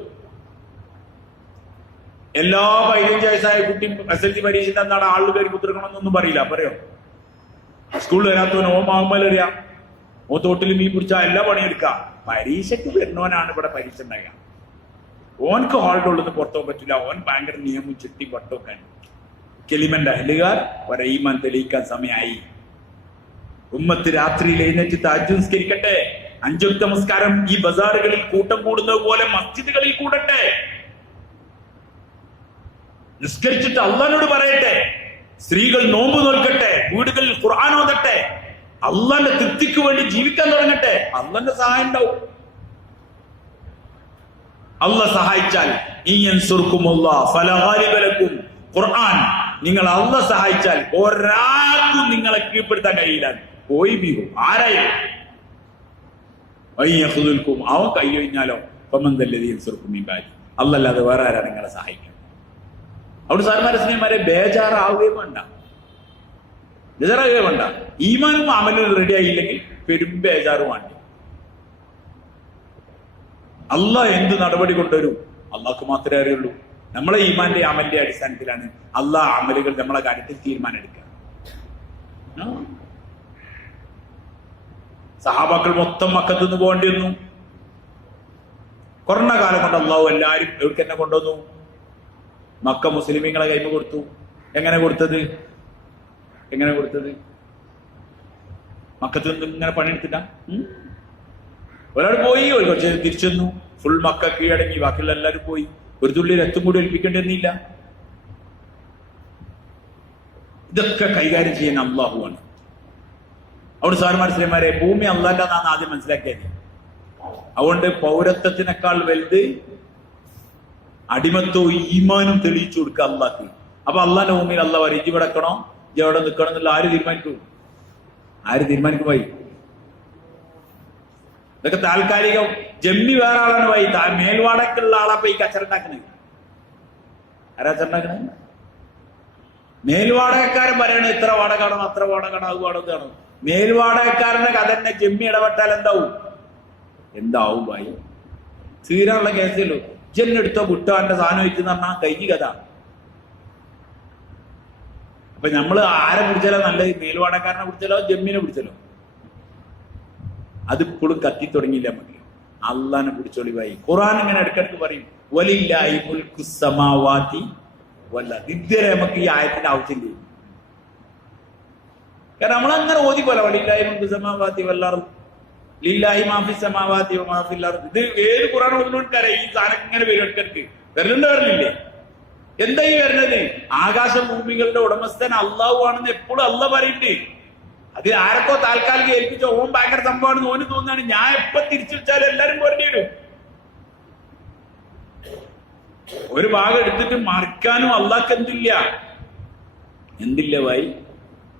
എല്ലാ 15 വയസ്സായ കുട്ടി SLC പരീക്ഷ എന്താണ് ആളുകൾ കയറി കുത്തിരിക്കണമെന്നൊന്നും പറയില്ല. പറയോ? സ്കൂളിൽ വരാത്തവൻ ഓമാകുമ്പോലറിയാം, ഓ തോട്ടിൽ മീൻ പിടിച്ചാൽ എല്ലാ പണിയെടുക്കാം. പരീക്ഷയ്ക്ക് വരുന്നവനാണ് ഇവിടെ പരീക്ഷ ഉണ്ടാകുക. ഓൻക്ക് ഹാളിന്റെ ഉള്ളിൽ നിന്ന് പുറത്തു പോകാൻ പറ്റില്ല. ഓൻ ഭയങ്കര നിയമം ചുറ്റി വട്ടോക്കാൻ. കെലിമന്റെ അഹലുകാർ വരെ ഈമാൻ തെളിയിക്കാൻ സമയമായി. ഉമ്മത്ത് രാത്രിയിൽ എഴുന്നേറ്റ് തഹജ്ജുദ് നിസ്കരിക്കട്ടെ. 5 വക്ത നമസ്കാരം ഈ ബസാറുകളിൽ കൂട്ടം കൂടുന്നത് പോലെ മസ്ജിദുകളിൽ കൂടട്ടെ. നിസ്കരിച്ചിട്ട് അള്ളാഹിനോട് പറയട്ടെ. സ്ത്രീകൾ നോമ്പ് നോൽക്കട്ടെ, വീടുകളിൽ ഖുർആൻ ഓതട്ടെ, അള്ളാന്റെ തൃപ്തിക്ക് വേണ്ടി ജീവിക്കാൻ തുടങ്ങട്ടെ. അള്ളാന്റെ സഹായം ഉണ്ടാവും. അള്ളാഹ് സഹായിച്ചാൽ ഖുർആൻ നിങ്ങൾ അള്ളാഹ് സഹായിച്ചാൽ ഒരാൾക്കും നിങ്ങളെ കീഴ്പ്പെടുത്താൻ കഴിയില്ല. പോയി ബിഹു ആരായാലും അവൻ കൈ കഴിഞ്ഞാലോ അല്ലല്ലാതെ വേറെ ആരാ നിങ്ങളെ സഹായിക്കും? അവിടെ സാർമാരെ സ്നേഹമാരെ ബേജാറാവുകയും വേണ്ട, ബേജാറാവുകയും വേണ്ട. ഈമാനും അമലും റെഡി ആയില്ലെങ്കിൽ പെരും ബേജാറുമാണ്. അള്ളാഹ് എന്ത് നടപടി കൊണ്ടുവരും അള്ളാഹ്ക്ക് മാത്രമേ അറിയുള്ളൂ. നമ്മളെ ഈമാന്റെ അമലിന്റെ അടിസ്ഥാനത്തിലാണ് അള്ളാഹ് അമലുകൾ നമ്മളെ കാര്യത്തിൽ തീരുമാനം എടുക്കുക. സഹാബാക്കൾ മൊത്തം മക്കത്ത് നിന്ന് പോകേണ്ടി വന്നു. കൊറോണ കാലം കൊണ്ട് അള്ളാഹു എല്ലാവരും എവിടേക്ക് തന്നെ കൊണ്ടുവന്നു. മക്ക മുസ്ലിമീങ്ങളെ കൈമ കൊടുത്തു. എങ്ങനെ കൊടുത്തത്? മക്കത്ത് നിന്ന് ഇങ്ങനെ പണിയെടുത്തിട്ട ഒരാൾ പോയി, ഒരു കുറച്ച് തിരിച്ചു വന്നു. ഫുൾ മക്ക കീഴടങ്ങി. ബാക്കിയുള്ള എല്ലാവരും പോയി. ഒരു തുള്ളി രക്തം കൂടി ഏൽപ്പിക്കേണ്ടിയിരുന്നില്ല. ഇതൊക്കെ കൈകാര്യം ചെയ്യാൻ അള്ളാഹുവാണ്. അവിടെ സാർമാർ സ്ത്രീമാരെ ഭൂമി അള്ളാന്റെ എന്നാണ് ആദ്യം മനസ്സിലാക്കിയത്. അതുകൊണ്ട് പൗരത്വത്തിനേക്കാൾ വലുത് അടിമത്വവും ഈമാനും തെളിയിച്ചു കൊടുക്കുക അള്ളാഹ്. അപ്പൊ അള്ളാന്റെ ഭൂമിയിൽ അള്ളാഹ് പറയും ഇജ്ജ് കിടക്കണോ, ഇജ്ജ് അവിടെ നിൽക്കണം എന്നുള്ള ആര് തീരുമാനിക്കും? പോയി ഇതൊക്കെ താൽക്കാലികം. ജമ്മി വേറെ ആളാണ് പോയി. മേൽവാടക്കുള്ള ആളാ ഈ കച്ചറുണ്ടാക്കുന്നത്. ആരാ കച്ചറുണ്ടാക്കുന്നത്? മേൽവാടകക്കാരൻ പറയണ ഇത്ര വാടക കാണും, അത്ര വാടക കാണും, അത് വാടക കാണും. മേൽവാടകക്കാരന്റെ കഥ തന്നെ ജമ്മി ഇടപെട്ടാൽ എന്താവും ഭായി? തീരാനുള്ള കേസല്ലോ. ജെന്നെടുത്തോ വിട്ടോ സാധനം വെച്ചെന്ന് പറഞ്ഞാൽ കഴിഞ്ഞ കഥ. അപ്പൊ നമ്മള് ആരെ പിടിച്ചാലോ നല്ലത്? മേൽവാടകക്കാരനെ പിടിച്ചാലോ ജമ്മിനെ പിടിച്ചാലോ? അതിപ്പോഴും കത്തി തുടങ്ങിയില്ല. നമുക്ക് അള്ളാനെ പിടിച്ചോളി ഭായി. ഖുർആൻ ഇങ്ങനെ ഇടയ്ക്കിടയ്ക്ക് പറയും വലില്ലാഹി മുൽക്കു സമാവാതി വൽ അർദ്. ഇതുവരെ നമുക്ക് ഈ ആയത്തിന്റെ ആവശ്യമില്ല. കാരണം നമ്മളങ്ങനെ ഓതി പോലെ വലില്ലാഹി മുൽക്കു സമാവാതി വൽ അർദ് ലില്ലാഹി മാ ഫിസ് സമാവാതി വമാ ഫിൽ അർദ്. ഇത് ഏത് ഖുർആൻ ഓതുന്നോർക്കറിയാം ഈ സാധനം ഇങ്ങനെ വരും. ഇടയ്ക്കിടയ്ക്ക് വരലില്ലേ? എന്താ ഈ വരുന്നത്? ആകാശ ഭൂമികളുടെ ഉടമസ്ഥൻ അള്ളാഹു ആണെന്ന് എപ്പോഴും അള്ളാഹ് പറയുന്നുണ്ട്. അത് ആരൊക്കെ താൽക്കാലിക ഏൽപ്പിച്ചോ ഓൻ ഭയങ്കര സംഭവമാണെന്ന് ഓന് തോന്നുകയാണ്. ഞാൻ എപ്പോ തിരിച്ചു വെച്ചാലും എല്ലാരും പോരേണ്ടി വരും. ഒരു ഭാഗം എടുത്തിട്ട് മറിക്കാനും അള്ളാഹ്ക്ക് എന്തില്ല ഭായി?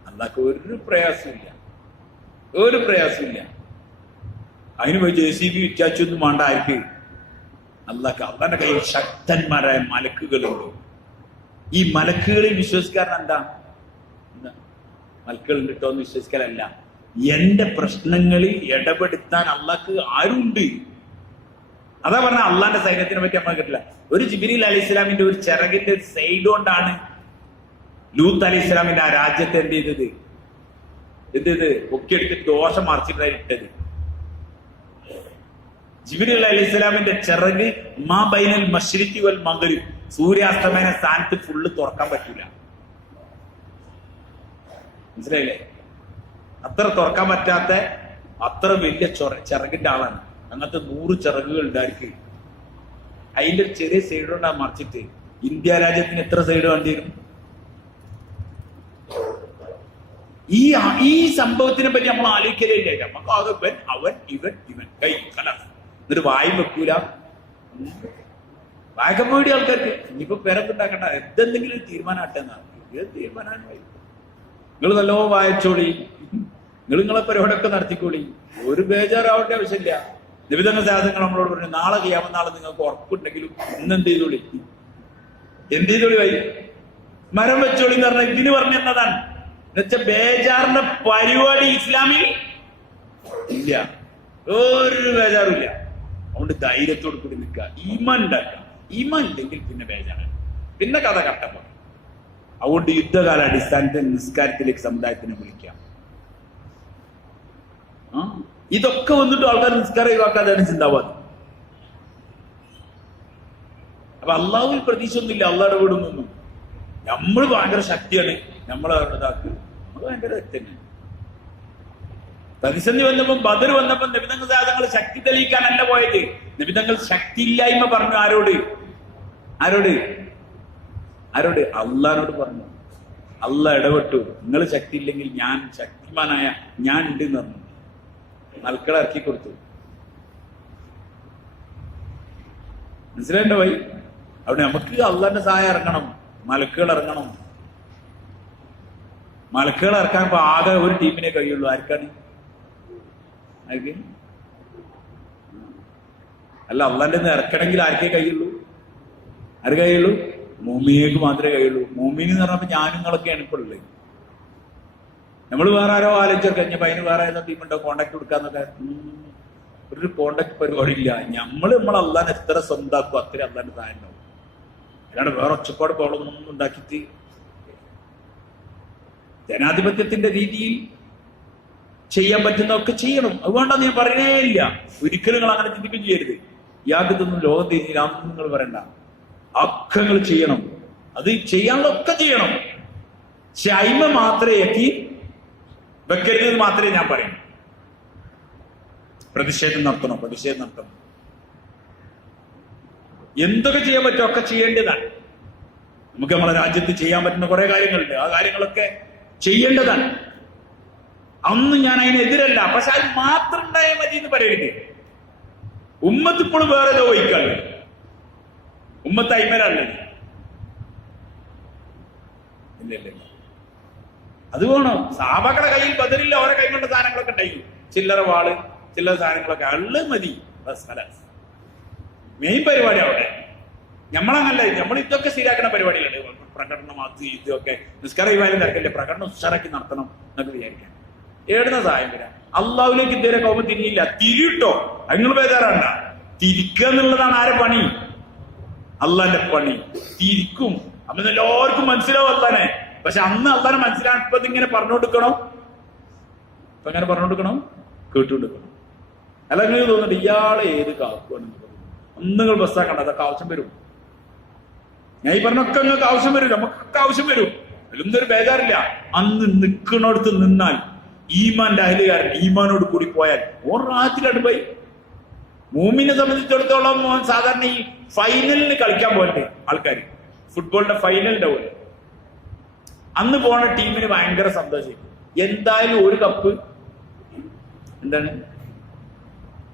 അള്ളാഹ്ക്ക് ഒരു പ്രയാസമില്ല. അതിന് പോയി JCB വിറ്റാച്ചൊന്നും വേണ്ട ആർക്ക്. അള്ളാഹ്ന്റെ കയ്യിൽ ശക്തന്മാരായ മലക്കുകളുണ്ട്. ഈ മലക്കുകളിൽ വിശ്വസിക്കാരൻ എന്താ? മലക്കുകൾ കിട്ടുമെന്ന് വിശ്വസിക്കലല്ല. എന്റെ പ്രശ്നങ്ങളിൽ ഇടപെടുത്താൻ അള്ളാഹ്ക്ക് ആരുണ്ട്? അതാ പറഞ്ഞ അള്ളാന്റെ സൈന്യത്തിനെ പറ്റി നമ്മൾ കേട്ടില്ല. ഒരു ജിബ്രീൽ അലൈഹി ഇസ്ലാമിന്റെ ഒരു ചിറകിന്റെ സൈഡ് കൊണ്ടാണ് ലൂത്ത് അലൈഹി ഇസ്ലാമിന്റെ ആ രാജ്യത്തെ എന്ത് ചെയ്തത് പൊക്കിയെടുത്തിട്ട് ദോഷം മറിച്ചിട്ടായി ഇട്ടത്. ജിബ്രീൽ അലൈഹി ഇസ്ലാമിന്റെ ചിറക് മാ ബൈനൽ മശ്രിഖി വൽ മഗ്രിബ്, സൂര്യാസ്തമന സ്ഥാനത്ത് ഫുള്ള് തുറക്കാൻ പറ്റൂല. മനസ്സിലായില്ലേ? അത്ര തുറക്കാൻ പറ്റാത്ത അത്ര വലിയ ചിറകിന്റെ ആളാണ്. അങ്ങനത്തെ 100 ചിറകുകൾ ഉണ്ടായിരിക്കും. അതിന്റെ ഒരു ചെറിയ സൈഡ് കൊണ്ടാണ് മറിച്ചിട്ട്. ഇന്ത്യ രാജ്യത്തിന് എത്ര സൈഡ് വേണ്ടി വരും? ഈ സംഭവത്തിനെ പറ്റി നമ്മൾ ആലോചിക്കലേ. നമുക്ക് ആകെ ഇവൻ കൈ കലർന്ന് എന്നിട്ട് വായും വെക്കൂല. വായക്കം വേണ്ടി ആൾക്കാർക്ക് ഇനിയിപ്പോ പേരൊക്കെണ്ടാക്കണ്ട, എന്തെങ്കിലും ഒരു തീരുമാനമാട്ടെ എന്നാണ്. ഏത് തീരുമാനമാണ്? നിങ്ങൾ നല്ലോ വായിച്ചോളി, നിങ്ങളെ പരിപാടിയൊക്കെ നടത്തിക്കോളി, ഒരു ബേജാറാവേണ്ട ആവശ്യമില്ല. നിബിധങ്ങൾ സാധനങ്ങൾ നമ്മളോട് പറഞ്ഞു, നാളെ ചെയ്യാമെന്ന നാളെ നിങ്ങൾക്ക് ഉറപ്പുണ്ടെങ്കിലും ഇന്ന് എന്ത് ചെയ്തോളി വൈ മരം വെച്ചോളി എന്ന് പറഞ്ഞാൽ ഇതിന് പറഞ്ഞതാണ്. എന്നുവെച്ചാൽ ബേജാറിന്റെ പരിപാടി ഇസ്ലാമിൽ ഇല്ല, ഒരു ബേജാറും ഇല്ല. അതുകൊണ്ട് ധൈര്യത്തോട് കൂടി നിൽക്കുക, ഈമാൻ ഉണ്ടാക്കുക. ഈമാൻ ഇല്ലെങ്കിൽ പിന്നെ ബേജാറാണ്, പിന്നെ കഥ കട്ടപ്പോ. അതുകൊണ്ട് യുദ്ധകാല അടിസ്ഥാനത്തിൽ നിസ്കാരത്തിലേക്ക് സമുദായത്തിനെ വിളിക്കാം. ഇതൊക്കെ വന്നിട്ട് ആൾക്കാർ നിസ്കാരം ഒഴിവാക്കാതെയാണ് ചിന്താവാദം. അപ്പൊ അള്ളാഹുവിൽ പ്രതീക്ഷ ഒന്നുമില്ല, അള്ളാഹുടെ വീടൊന്നും. നമ്മൾ ഭയങ്കര ശക്തിയാണ്, നമ്മൾ ഭയങ്കര തെറ്റാണ്. പ്രതിസന്ധി വന്നപ്പോ ബദർ വന്നപ്പോ നബിതങ്ങൾ സാധനങ്ങൾ ശക്തി തെളിയിക്കാനല്ല പോയത്. നബിതങ്ങൾ ശക്തി ഇല്ലായ്മ പറഞ്ഞു. ആരോട്? അള്ളാഹിനോട് പറഞ്ഞു. അള്ളാഹ് ഇടപെട്ടു. നിങ്ങൾ ശക്തി ഇല്ലെങ്കിൽ ഞാൻ ശക്തിമാനായ ഞാൻ ഉണ്ട് എന്ന് പറഞ്ഞു. മലക്കളെ ഇറക്കി കൊടുത്തു. മനസ്സിലായിട്ടോ വൈ? അവിടെ നമുക്ക് അള്ളാന്റെ സഹായം ഇറങ്ങണം, മലക്കുകൾ ഇറങ്ങണം. മലക്കുകൾ ഇറക്കാൻ ഇപ്പൊ ആകെ ഒരു ടീമിനെ കഴിയുള്ളൂ. ആർക്കാണ്? അല്ല, അള്ളാന്റെ ഇറക്കണമെങ്കിൽ ആർക്കേ കഴിയുള്ളൂ? ആര് കഴിയുള്ളൂ? മോമിനേക്ക് മാത്രമേ കഴിയുള്ളൂ. മോമിനി എന്ന് പറഞ്ഞപ്പോ ഞാനും നിങ്ങളൊക്കെയാണ് ഇപ്പോൾ ഉള്ളത്. നമ്മൾ വേറെ ആരോ ആലോചിച്ചൊക്കെ കഴിഞ്ഞപ്പോ അതിന് വേറെ ഏതോ ടീമുണ്ടോ കോണ്ടാക്ട് കൊടുക്കാന്നൊക്കെ. ഒരു കോണ്ടാക്ട് പരിപാടി ഇല്ല. നമ്മൾ അള്ളാൻ എത്ര സ്വന്താക്കും അത്രയും അള്ളാന്റെ സഹായം ഉണ്ടാവും. അല്ലാണ്ട് വേറെ ഒച്ചപ്പാട് പ്രോബ്ലമൊന്നും ഉണ്ടാക്കിയിട്ട് ജനാധിപത്യത്തിന്റെ രീതിയിൽ ചെയ്യാൻ പറ്റുന്നതൊക്കെ ചെയ്യണം. അതുകൊണ്ടാണ് ഞാൻ പറയണേ ഇല്ല. ഒരിക്കലും നിങ്ങൾ അങ്ങനെ ചിന്തിക്കുകയും ചെയ്യരുത്. യാതൊന്നും ലോകത്ത് ഇല്ലാന്ന് നിങ്ങൾ പറയണ്ട. ഒക്കെ നിങ്ങൾ ചെയ്യണം. അത് ചെയ്യാനുള്ളതൊക്കെ ചെയ്യണം. പക്ഷെ അയിമ മാത്രമേ എത്തി വെക്കരുത് മാത്രമേ ഞാൻ പറയൂ. പ്രതിഷേധം നടത്തണം. എന്തൊക്കെ ചെയ്യാൻ പറ്റുമോ ഒക്കെ ചെയ്യേണ്ടതാണ്. നമുക്ക് നമ്മുടെ രാജ്യത്ത് ചെയ്യാൻ പറ്റുന്ന കുറെ കാര്യങ്ങളുണ്ട്. ആ കാര്യങ്ങളൊക്കെ ചെയ്യേണ്ടതാണ്. അന്ന് ഞാൻ അതിനെതിരല്ല. പക്ഷെ അത് മാത്രം ഉണ്ടായാൽ മതി എന്ന് പറയരുത്. ഉമ്മത്ത് ഇപ്പോഴും വേറെ ലോഹിക്കാണ്. ഉമ്മത്ത് അയിമരല്ലേ? ഇല്ല. അത് വേണം. സാബകളുടെ കയ്യിൽ ബദലില്ല. ഓരോ കൈ കൊണ്ട് സാധനങ്ങളൊക്കെ ഉണ്ടായി. ചില്ലറ വാള്, ചില്ലറ സാധനങ്ങളൊക്കെ അള്ളു മതി. മെയിൻ പരിപാടി അവിടെ. നമ്മളങ്ങല്ല. നമ്മൾ ഇതൊക്കെ ശരിയാക്കുന്ന പരിപാടികളുണ്ട്. പ്രകടനം, അത് ഇതൊക്കെ നിസ്കാരം വിവാഹം തിരക്കല്ലേ, പ്രകടനം ഉഷാറാക്കി നടത്തണം എന്നൊക്കെ വിചാരിക്കാൻ. ഏടുന്ന സഹായം വരാം. അള്ളാഹുലേക്ക് ഇതുവരെ കോപം തിരിയില്ല. തിരിട്ടോ, നിങ്ങൾ ബേജാറാണ്ട. തിരിക്കുക എന്നുള്ളതാണ് ആരെ പണി? അള്ളാന്റെ പണി. തിരിക്കും. അപ്പൊ എല്ലാവർക്കും മനസ്സിലാവും അള്ളാനെ. പക്ഷെ അന്ന് അള്ളാനെ മനസ്സിലാൻ ഇപ്പൊ ഇതിങ്ങനെ പറഞ്ഞുകൊടുക്കണം. ഇപ്പൊ എങ്ങനെ പറഞ്ഞുകൊടുക്കണം? കേട്ടുകൊടുക്കണം. അല്ല നിങ്ങൾ തോന്നുന്നുണ്ട് ഇയാളെ ഏത് കാക്കുവാണെന്ന് പറഞ്ഞു. ഒന്നും നിങ്ങൾ ബസ്സാക്കണ്ട. അതൊക്കെ ആവശ്യം വരും. ഞാൻ ഈ പറഞ്ഞൊക്കെ നിങ്ങൾക്ക് ആവശ്യം വരും. നമുക്കൊക്കെ ആവശ്യം വരും. അതിലൊന്നും ഒരു ബേജാറില്ല. അന്ന് നിൽക്കണടുത്ത് നിന്നാൽ ഈമാന്റെ അഹലുകാരൻ ഈമാനോട് കൂടി പോയാൽ ഓറാത്തിലാണ് പോയി. മൂമിനെ സംബന്ധിച്ചിടത്തോളം സാധാരണ ഈ ഫൈനലിന് കളിക്കാൻ പോകട്ടെ ആൾക്കാർ, ഫുട്ബോളിന്റെ ഫൈനലിന്റെ പോലെ അന്ന് പോണ ടീമിന് ഭയങ്കര സന്തോഷം. എന്തായാലും ഒരു കപ്പ് എന്താണ്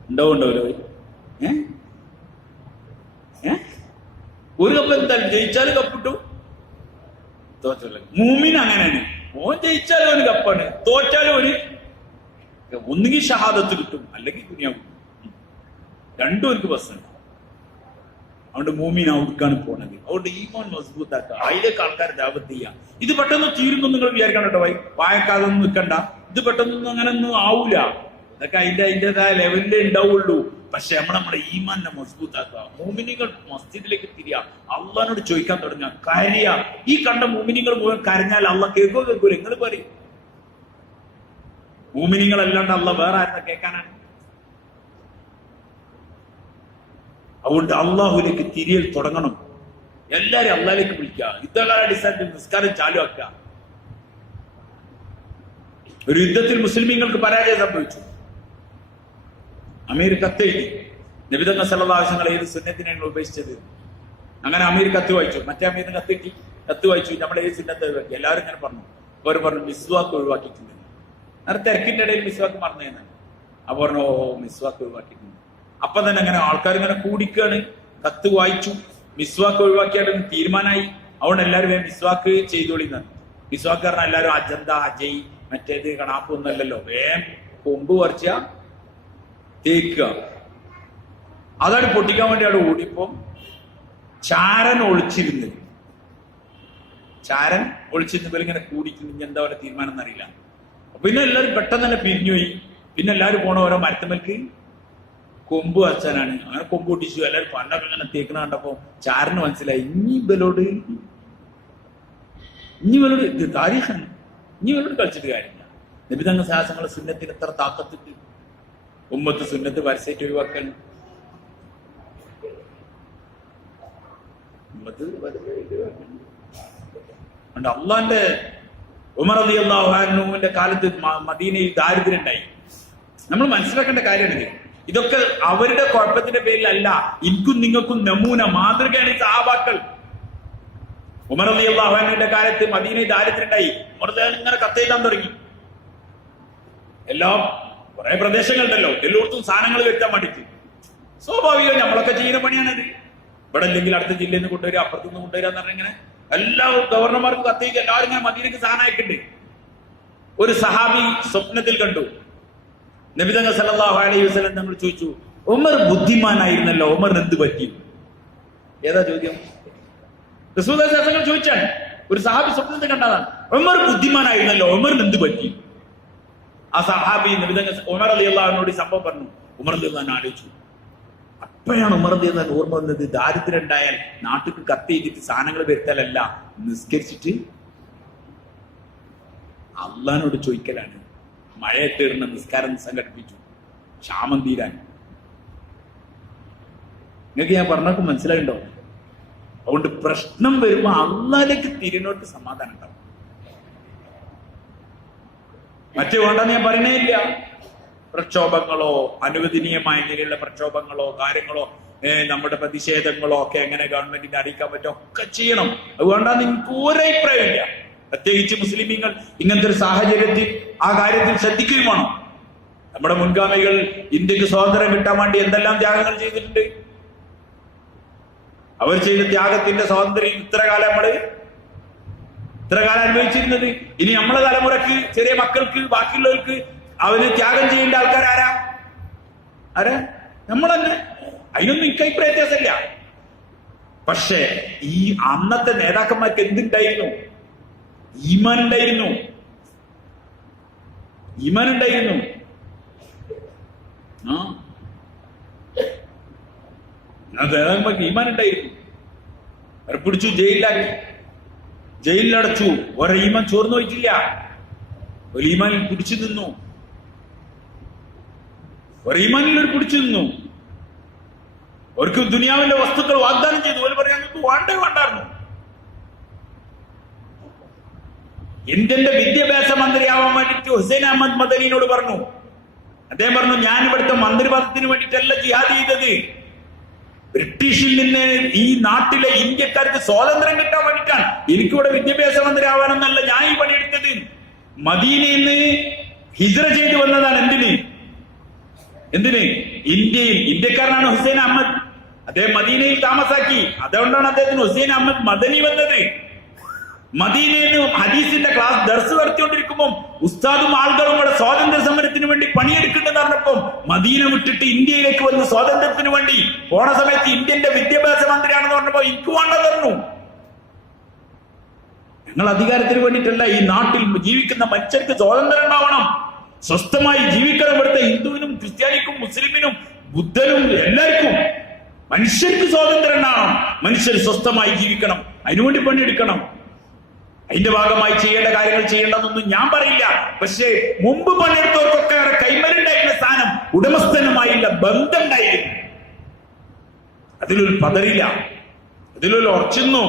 ഉണ്ടാവുണ്ടാവില്ല. ഒരു കപ്പ് എന്തായാലും ജയിച്ചാലും കപ്പിട്ടു, തോറ്റല്ല. മൂമിന് അങ്ങനെയാണ്. ഓൻ ജയിച്ചാലും ഒരു കപ്പാണ്, തോറ്റാലും ഒരു ഒന്നുകിൽ ഷഹാദത്ത് കിട്ടും, അല്ലെങ്കിൽ ദുനിയാവ് കിട്ടും. രണ്ടും ഒരു ബസ്സുണ്ട്. അതുകൊണ്ട് മൂമിൻ ഔട്ട്ക്കാണ് പോണത്. അതുകൊണ്ട് ഈമാൻ മസ്ബൂത്താക്കുക. അതിലേക്ക് ആൾക്കാർ ദാവത്ത് ചെയ്യുക. ഇത് പെട്ടെന്ന് തീരുന്നു നിങ്ങൾ വിചാരിക്കണം കേട്ടോ. വായക്കാതൊന്നും നിൽക്കണ്ട. ഇത് പെട്ടെന്നൊന്നും അങ്ങനെ ഒന്നും ആവൂല. ഇതൊക്കെ അതിൻ്റെതായ ലെവലിലേ ഉണ്ടാവുള്ളൂ. പക്ഷെ നമ്മുടെ ഈമാനെ മസ്ബൂത്താക്കുക. മോമിനികൾ മസ്ജിദിലേക്ക് തിരിയാ, അള്ളഹാനോട് ചോദിക്കാൻ തുടങ്ങുക, കരയ. ഈ കണ്ട മോമിനികൾ മുഴുവൻ കരഞ്ഞാൽ അള്ളാഹ് കേൾക്കൂല. നിങ്ങൾ പറയും മോമിനികൾ അല്ലാണ്ട് അള്ളാഹ് വേറെ ആരെന്ന് കേൾക്കാനാണ്? അതുകൊണ്ട് അള്ളാഹുലേക്ക് തിരിയൽ തുടങ്ങണം. എല്ലാരും അള്ളാഹിലേക്ക് വിളിക്കുക. യുദ്ധകാല അടിസ്ഥാനത്തിൽ നിസ്കാരം ചാലു ആക്കുക. ഒരു യുദ്ധത്തിൽ മുസ്ലിമീങ്ങൾക്ക് പരാജയം സംഭവിച്ചു. അമീർ കത്തെഴുതി, നബി തങ്ങൾ സല്ലല്ലാഹു അലൈഹി വസല്ലം ഏത് സുന്നത്തിനാണ് ഉപേക്ഷിച്ചത്? അങ്ങനെ അമീർ കത്ത് വായിച്ചു. മറ്റേ അമീറിന് കത്ത് വായിച്ചു, നമ്മൾ ഏത് സുന്നത്ത് ഒഴിവാക്കി? എല്ലാവരും ഇങ്ങനെ പറഞ്ഞു. അവർ പറഞ്ഞു മിസ്വാക്ക് ഒഴിവാക്കിയിട്ടുണ്ട്. അങ്ങനെ തിരക്കിന്റെ ഇടയിൽ മിസ്വാക്ക് മറന്നേന്ന്. അപ്പൊ പറഞ്ഞു ഓ മിസ്വാക്ക് ഒഴിവാക്കിയിട്ടുണ്ട്. അപ്പൊ തന്നെ അങ്ങനെ ആൾക്കാർ ഇങ്ങനെ കൂടിക്കാണ്. കത്ത് വായിച്ചു, മിസ്വാക്ക് ഒഴിവാക്കിയായിട്ട് തീരുമാനമായി. അതുകൊണ്ട് എല്ലാവരും മിസ്വാക്ക് ചെയ്തോളിന്നാണ്. മിസ്വാക്ക് പറഞ്ഞാൽ എല്ലാവരും അജന്ത അജയ് മറ്റേത് കണാപ്പൊന്നല്ലല്ലോ, വേം കൊമ്പ് പറിച്ച തേക്കുക. അതാണ് പൊട്ടിക്കാൻ വേണ്ടി അവിടെ ഓടിയപ്പോ ചാരൻ ഒളിച്ചിരുന്നപ്പോൾ ഇങ്ങനെ കൂടിക്കുന്നു. എന്താ പോലെ തീരുമാനം എന്നറിയില്ല. പിന്നെ എല്ലാവരും പെട്ടെന്ന് തന്നെ പിരിഞ്ഞുപോയി. പിന്നെ എല്ലാവരും പോണ ഓരോ മരത്തുമൽക്ക് കൊമ്പ് വച്ചാനാണ്. അങ്ങനെ കൊമ്പ് പൊട്ടിച്ചു. എല്ലാവരും പണ്ടൊക്കെ ഇങ്ങനെ തേക്കണ കണ്ടപ്പോ ചാരന് മനസ്സിലായി, ഇനി ഇവലോട് ഇത് താരീഖാണ്, ഇനി ഇവലോട് കളിച്ചിട്ട് കാര്യമില്ല. നബി തങ്ങൾ സാഹസങ്ങളെ സുന്നത്തിന് എത്ര താക്കത്തിട്ട് ഉമ്മത്ത് സുന്നത്ത് പരസ്യമായിട്ട് ഒഴിവാക്കാൻ. അള്ളാന്റെ ഉമർ റളിയല്ലാഹു അൻഹുവിന്റെ കാലത്ത് മദീനയിൽ ദാരിദ്ര്യം ഉണ്ടായി. നമ്മൾ മനസ്സിലാക്കേണ്ട കാര്യമാണിത്. ഇതൊക്കെ അവരുടെ കുഴപ്പത്തിന്റെ പേരിലല്ല, എനിക്കും നിങ്ങൾക്കും നമൂന മാതൃകയാണ് ഈ സഹാബാക്കൾ. ഉമർ റളിയല്ലാഹു അൻഹുവിന്റെ കാലത്ത് മദീനയിൽ ദാരിദ്ര്യം ഉണ്ടായി. ഉമർ ഇങ്ങനെ കത്തെഴുതാൻ തുടങ്ങി. എല്ലാം കുറെ പ്രദേശങ്ങളുണ്ടല്ലോ, എല്ലായിടത്തും സാധനങ്ങൾ വരുത്താൻ വേണ്ടിട്ട്. സ്വാഭാവികം നമ്മളൊക്കെ ചെയ്യുന്ന പണിയാണിത്. ഇവിടെ അല്ലെങ്കിൽ അടുത്ത ജില്ലയിൽ നിന്ന് കൊണ്ടുവരിക, അപ്പുറത്തുനിന്ന് കൊണ്ടുവരാന്ന് പറഞ്ഞ ഇങ്ങനെ എല്ലാ ഗവർണർമാർക്കും കത്തേക്ക് എല്ലാവരും ഇങ്ങനെ മദീനക്ക് സാധനം അയക്കുന്നുണ്ട്. ഒരു സഹാബി സ്വപ്നത്തിൽ കണ്ടു. നബി തങ്ങൾ സല്ലല്ലാഹു അലൈഹി വസല്ലം തങ്ങൾ ചോദിച്ചു, ഉമർ ബുദ്ധിമാനായിരുന്നല്ലോ, ഉമറിന് എന്ത് പറ്റി? ഏതാ ചോദ്യം? റസൂലുള്ളാഹി സ്വല്ലല്ലാഹു അലൈഹി വസല്ലം ചോദിച്ചാണ്. ഒരു സഹാബി സ്വപ്നത്തിൽ കണ്ടതാണ്, ഉമർ ബുദ്ധിമാനായിരുന്നല്ലോ, ഉമറിന് എന്ത് പറ്റി? ആ സഹാബി നബി തങ്ങൾ ഉമർ റളിയല്ലാഹു അൻഹുവിനോട് സംഭവം പറഞ്ഞു. ഉമർ റളിയല്ലാഹു അൻഹു ആലോചിച്ചു. അപ്പോഴാണ് ഉമർ റളിയല്ലാഹു അൻഹു ഓർമ്മ വന്നത്, ദാരിദ്ര്യം ഉണ്ടായാൽ നാട്ടിൽ കത്ത് ചെയ്തിട്ട് സാധനങ്ങൾ വരുത്താലല്ല, നിസ്കരിച്ചിട്ട് അള്ളാഹിനോട് ചോദിക്കലാണ്. മഴയത്തേറുന്ന നിസ്കാരം സംഘടിപ്പിച്ചു, ക്ഷാമം തീരാൻ. നിങ്ങൾക്ക് ഞാൻ പറഞ്ഞൊക്കെ മനസ്സിലായിണ്ടോ? അതുകൊണ്ട് പ്രശ്നം വരുമ്പോ അള്ളാഹിലേക്ക് തിരിഞ്ഞോട്ട് സമാധാനം ഉണ്ടാവും. മറ്റു വേണ്ടെന്ന് ഞാൻ പറയണേ ഇല്ല. പ്രക്ഷോഭങ്ങളോ അനുവദനീയമായ നിലയിലുള്ള പ്രക്ഷോഭങ്ങളോ കാര്യങ്ങളോ നമ്മുടെ പ്രതിഷേധങ്ങളോ ഒക്കെ എങ്ങനെ ഗവൺമെന്റിനെ അറിയിക്കാൻ പറ്റും ഒക്കെ ചെയ്യണം. അത് വേണ്ടാന്ന് എനിക്ക് ഒരഭിപ്രായമില്ല. പ്രത്യേകിച്ച് മുസ്ലിമീങ്ങൾ ഇങ്ങനത്തെ ഒരു സാഹചര്യത്തിൽ ആ കാര്യത്തിൽ ശ്രദ്ധിക്കുകയും വേണം. നമ്മുടെ മുൻഗാമികൾ ഇന്ത്യക്ക് സ്വാതന്ത്ര്യം കിട്ടാൻ വേണ്ടി എന്തെല്ലാം ത്യാഗങ്ങൾ ചെയ്തിട്ടുണ്ട്. അവർ ചെയ്ത ത്യാഗത്തിന്റെ സ്വാതന്ത്ര്യം ഇത്ര കാലം അനുഭവിച്ചിരുന്നത്. ഇനി നമ്മളെ തലമുറക്ക്, ചെറിയ മക്കൾക്ക്, ബാക്കിയുള്ളവർക്ക് അവന് ത്യാഗം ചെയ്യേണ്ട ആൾക്കാർ ആരാ? നമ്മൾ തന്നെ. അതിനൊന്നും എനിക്ക് അഭിപ്രായ വ്യത്യാസമില്ല. പക്ഷേ ഈ അന്നത്തെ നേതാക്കന്മാർക്ക് എന്തുണ്ടായിരുന്നു? ഈമാൻ ഉണ്ടായിരുന്നു. നേതാക്കന്മാർക്ക് ഈമാൻ ഉണ്ടായിരുന്നു. അവരെ പിടിച്ചു, ജയിലിലടച്ചു. ഓരോ ഈമാൻ ചോർന്നു പോയിട്ടില്ല. ഒരു ഈമാനിൽ പിടിച്ചു നിന്നു. അവർക്ക് ദുനിയാവിന്റെ വസ്തുക്കൾ വാഗ്ദാനം ചെയ്തു. അവർ പറയാൻ വേണ്ടായിരുന്നു. ഇന്ത്യന്റെ വിദ്യാഭ്യാസ മന്ത്രിയാവാൻ വേണ്ടിട്ട് ഹുസൈൻ അഹമ്മദ് മദനിയോട് പറഞ്ഞു. അദ്ദേഹം പറഞ്ഞു, ഞാൻ ഇവിടുത്തെ മന്ത്രിപദത്തിന് വേണ്ടിയിട്ടല്ല ജിഹാദ് ചെയ്തത്, ബ്രിട്ടീഷിൽ നിന്ന് ഈ നാട്ടിലെ ഇന്ത്യക്കാർക്ക് സ്വാതന്ത്ര്യം കിട്ടാൻ വേണ്ടിയിട്ടാണ്. എനിക്കിവിടെ വിദ്യാഭ്യാസ മന്ത്രി ആവാനെന്നല്ല ഞാൻ ഈ പണിയെടുത്തത്. മദീനയിൽ നിന്ന് ഹിജ്റ ചെയ്തു വന്നതാണ്. എന്തിന്? ഇന്ത്യക്കാരനാണ് ഹുസൈൻ അഹമ്മദ്. അദ്ദേഹം മദീനയിൽ താമസാക്കി. അതുകൊണ്ടാണ് അദ്ദേഹത്തിന് ഹുസൈൻ അഹമ്മദ് മദനി വന്നത്. മദീനയിൽ ഹദീസിന്റെ ക്ലാസ് ദർസ് നടത്തിക്കൊണ്ടിരിക്കുമ്പോൾ ഉസ്താദും ആളുകളും കൂടെ സ്വാതന്ത്ര്യ സമരത്തിന് വേണ്ടി പണിയെടുക്കേണ്ടെന്ന് പറഞ്ഞപ്പോൾ മദീന വിട്ടിട്ട് ഇന്ത്യയിലേക്ക് വന്ന് സ്വാതന്ത്ര്യത്തിന് വേണ്ടി പോണ സമയത്ത് ഇന്ത്യന്റെ വിദ്യാഭ്യാസ മന്ത്രിയാണെന്ന് പറഞ്ഞപ്പോ എനിക്ക് വേണ്ടെന്ന് പറഞ്ഞു. ഞങ്ങൾ അധികാരത്തിന് വേണ്ടിയിട്ടല്ല, ഈ നാട്ടിൽ ജീവിക്കുന്ന മനുഷ്യർക്ക് സ്വാതന്ത്ര്യം ഉണ്ടാവണം, സ്വസ്ഥമായി ജീവിക്കണം. ഇവിടുത്തെ ഹിന്ദുവിനും ക്രിസ്ത്യാനിക്കും മുസ്ലിമിനും ബുദ്ധനും എല്ലാവർക്കും മനുഷ്യർക്ക് സ്വാതന്ത്ര്യം ഉണ്ടാവണം, മനുഷ്യർ സ്വസ്ഥമായി ജീവിക്കണം, അതിനുവേണ്ടി പണിയെടുക്കണം. അതിന്റെ ഭാഗമായി ചെയ്യേണ്ട കാര്യങ്ങൾ ചെയ്യേണ്ടതൊന്നും ഞാൻ പറയില്ല. പക്ഷേ മുമ്പ് പണിയെടുത്തവർക്കൊക്കെ അവരുടെ കൈമലുണ്ടായിരുന്ന സ്ഥാനം ഉടമസ്ഥനുമായുള്ള ബന്ധം ഉണ്ടായിരുന്നു. അതിലൊരു പതറില്ല, അതിലൊരു ഉറച്ചിരുന്നു,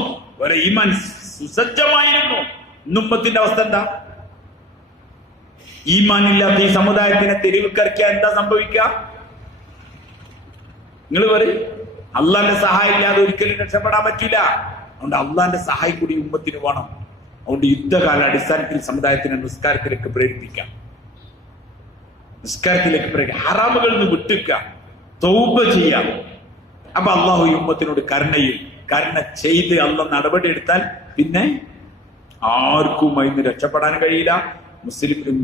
ഒരു ഈമാൻ സുസജ്ജമായിരുന്നു. ഇന്നുമ്പത്തിന്റെ അവസ്ഥ എന്താ? ഈമാൻ ഇല്ലാത്ത ഈ സമുദായത്തിനെ തെരുവിക്കറിക്കാൻ എന്താ സംഭവിക്കുക? നിങ്ങൾ പറയും, അള്ളാന്റെ സഹായം ഇല്ലാതെ ഒരിക്കലും രക്ഷപ്പെടാൻ പറ്റില്ല. അതുകൊണ്ട് അള്ളാന്റെ സഹായം കൂടി ഉമ്മത്തിന് വേണം. അതുകൊണ്ട് യുദ്ധകാല അടിസ്ഥാനത്തിൽ സമുദായത്തിനെ നിസ്കാരത്തിലേക്ക് പ്രേരിപ്പിക്കാം, ഹറാമുകളിൽ നിന്ന് വിട്ടുക, തൗബ ചെയ്യാം. അപ്പൊ അള്ളാഹു ഉമ്മത്തിനോട് കരുണ ചെയ്ത് അള്ളാഹ് നടപടി എടുത്താൽ പിന്നെ ആർക്കും അതിന് രക്ഷപ്പെടാൻ കഴിയില്ല.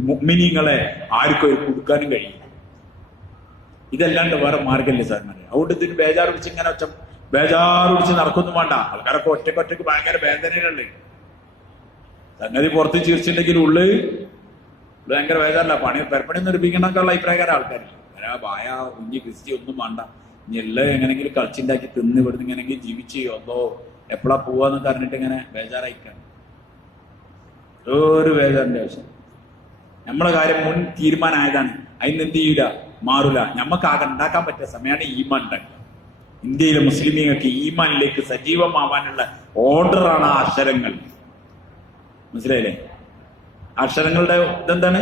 മുഅ്മിനീങ്ങളെ ആർക്കും കൊടുക്കാനും കഴിയില്ല. ഇതല്ലാണ്ട് വേറെ മാർഗമല്ലേ സാറിന്? അതുകൊണ്ട് ഇതിന് ബേജാറ് പിടിച്ച് ഇങ്ങനെ ബേജാറ് പിടിച്ച് നടക്കൊന്നും വേണ്ട. ആൾക്കാരൊക്കെ ഒറ്റക്കൊറ്റക്ക് ഭയങ്കര വേദനകളുണ്ട്. സംഗതി പുറത്ത് ചിരിച്ചിട്ടുണ്ടെങ്കിൽ ഉള്ളിൽ ഭയങ്കര ബേജാറില്ല. പെരപ്പണി നിർമ്മിക്കണൊക്കെയുള്ള അഭിപ്രായക്കാരെ ആൾക്കാരില്ല. ഭായ കുഞ്ഞി ക്രിസ്റ്റി ഒന്നും വേണ്ട, ഇനി എല്ലാം എങ്ങനെങ്കിലും കളിച്ചുണ്ടാക്കി തിന്ന് ഇവിടുന്ന് ഇങ്ങനെങ്കിലും ജീവിച്ച് അതോ എപ്പോഴാ പോവാന്ന് പറഞ്ഞിട്ട് ഇങ്ങനെ ബേജാറായിക്കാണ്. ഒരു ബേജാറിന്റെ ആവശ്യം. നമ്മളെ കാര്യം മുൻ തീരുമാനമായതാണ്, അതിന് എന്ത് ചെയ്യൂല, മാറൂല. ഞമ്മക്ക് ആകെ ഉണ്ടാക്കാൻ പറ്റിയ സമയമാണ് ഈമാൻ ഉണ്ടാക്കുക. ഇന്ത്യയിലെ മുസ്ലിമീങ്ങൾക്ക് ഈമാനിലേക്ക് സജീവമാവാനുള്ള ഓർഡറാണ് ആ അക്ഷരങ്ങൾ. മനസ്സിലായില്ലേ? അക്ഷരങ്ങളുടെ ഇതെന്താണ്?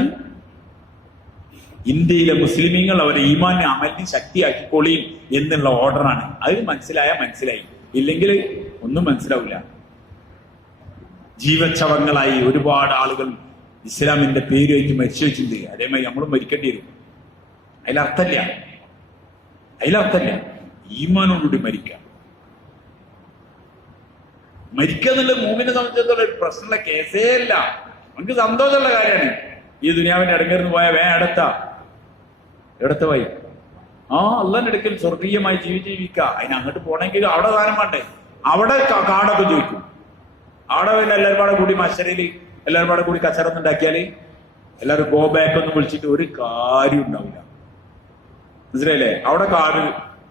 ഇന്ത്യയിലെ മുസ്ലിമീങ്ങൾ അവരെ ഈമാനെ അമലിന് ശക്തിയാക്കിക്കൊള്ളിയും എന്നുള്ള ഓർഡറാണ്. അത് മനസ്സിലായി, ഇല്ലെങ്കിൽ ഒന്നും മനസ്സിലാവില്ല. ജീവച്ഛവങ്ങളായി ഒരുപാട് ആളുകൾ ഇസ്ലാമിന്റെ പേര് വെച്ച് മരിച്ചു വെച്ചിട്ടുണ്ട്. അതേമാതിരി നമ്മളും മരിക്കേണ്ടി വരും. അതിലർത്ഥല്ല ഈമാനോടുകൂടി മരിക്കുക എന്നുള്ളത് മൂമിനെ സംബന്ധിച്ചിടത്തോളം ഒരു പ്രശ്നമുള്ള കേസേ അല്ല. നമുക്ക് സന്തോഷമുള്ള കാര്യമാണ്. ഈ ദുനിയാവിന്റെ ഇടങ്ങേർന്ന് പോയാൽ എവിടത്തെ പോയി അള്ളാന്റെ അടുക്കൽ സ്വർഗീയമായി ജീവിക്കുക. അതിന് അങ്ങോട്ട് പോണെങ്കിൽ അവിടെ സാധനം വേണ്ടേ? അവിടെ കാടൊക്കെ ചോദിക്കും. അവിടെ പിന്നെ എല്ലാവരും കൂടി മശരയില് എല്ലാവരും കൂടി കച്ചറൊന്നും ഉണ്ടാക്കിയാല് എല്ലാവരും ഗോ ബാക്ക് ഒന്നും വിളിച്ചിട്ട് ഒരു കാര്യം ഉണ്ടാവില്ല. മനസ്സിലായില്ലേ? അവിടെ കാർഡ്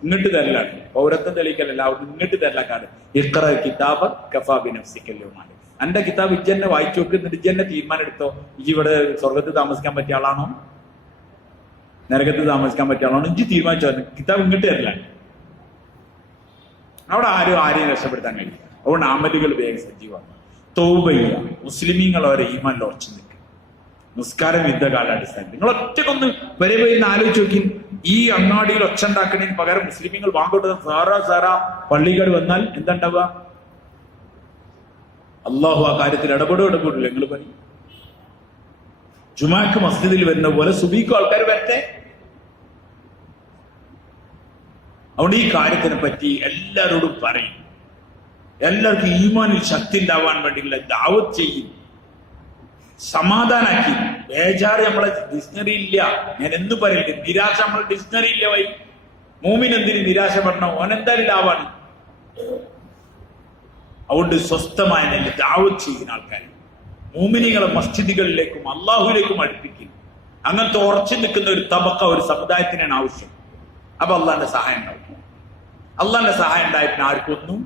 ഇങ്ങോട്ട് തരലാണ്, പൗരത്വം തെളിയിക്കലല്ല, അവിടെ ഇങ്ങോട്ട് തരല കാർഡ്. ഇഖ്റ കിതാബ കഫാ ബിനഫ്സിക യൗമ. എന്റെ കിതാബ് ഇജ്ജന്നെ വായിച്ചു നോക്ക്, എന്നിട്ട് ഇജ്ജന്നെ തീരുമാനം എടുത്തോ, ഇജ്ജ് ഇവിടെ സ്വർഗത്ത് താമസിക്കാൻ പറ്റിയ ആളാണോ നരകത്ത് താമസിക്കാൻ പറ്റിയ ആളാണോ ഇജ്ജ് തീരുമാനിച്ചോ. കിതാബ് ഇങ്ങോട്ട് തരലാണ്. അവിടെ ആരെയും രക്ഷപ്പെടുത്താൻ കഴിയില്ല. അതുകൊണ്ട് അമലുകൾ വേഗം സജീവമാണ്. തൗബ ചെയ്യുക, മുസ്ലിമീങ്ങൾ അവരെ ഈമാനിൽ ഉറച്ചു നിൽക്കുക. നിസ്കാരം യുദ്ധകാലാടിസ്ഥാനം. നിങ്ങൾ ഒറ്റക്കൊന്ന് വരെ പോയി ആലോചിച്ച് നോക്കി. ഈ അങ്ങാടിയിൽ ഒച്ച ഉണ്ടാക്കുന്നതിന് പകരം മുസ്ലിമീങ്ങൾ വാങ്ങോട്ട് സാറാ പള്ളിക്കാട് വന്നാൽ എന്താ ഉണ്ടാവുക? അള്ളാഹു ആ കാര്യത്തിൽ ഇടപെടില്ല. നിങ്ങൾ പറയും ജുമാക്ക് മസ്ജിദിൽ വരുന്ന പോലെ സുബീക്കും ആൾക്കാർ വരട്ടെ. അതുകൊണ്ട് ഈ കാര്യത്തിനെ പറ്റി എല്ലാവരോടും പറയും. എല്ലാവർക്കും ഈമാനിൽ ശക്തി ഉണ്ടാവാൻ വേണ്ടിയുള്ള ദാവത്ത് ചെയ്യും, സമാധാനാക്കി. ബേജാറ് നമ്മളെ ഡിക്ഷണറി ഇല്ല. ഞാൻ എന്തു പറയില്ല, നിരാശ നമ്മളെ ഡിക്ഷണറി ഇല്ല. വൈ മൂമിൻ എന്തിന് നിരാശപ്പെടണം? ഓനെന്തായാലും ലാവാണ്. അതുകൊണ്ട് സ്വസ്ഥമായ ദാവത്ത് ചെയ്യുന്ന ആൾക്കാർ മൂമിനികളെ മസ്ജിദുകളിലേക്കും അള്ളാഹുവിലേക്കും അടുപ്പിക്കും. അങ്ങനത്തെ ഉറച്ചു നിൽക്കുന്ന ഒരു തബക്ക ഒരു സമുദായത്തിനാണ് ആവശ്യം. അപ്പൊ അള്ളാന്റെ സഹായം ഉണ്ടാവും. അള്ളാന്റെ സഹായം ഉണ്ടായിട്ട് ആർക്കൊന്നും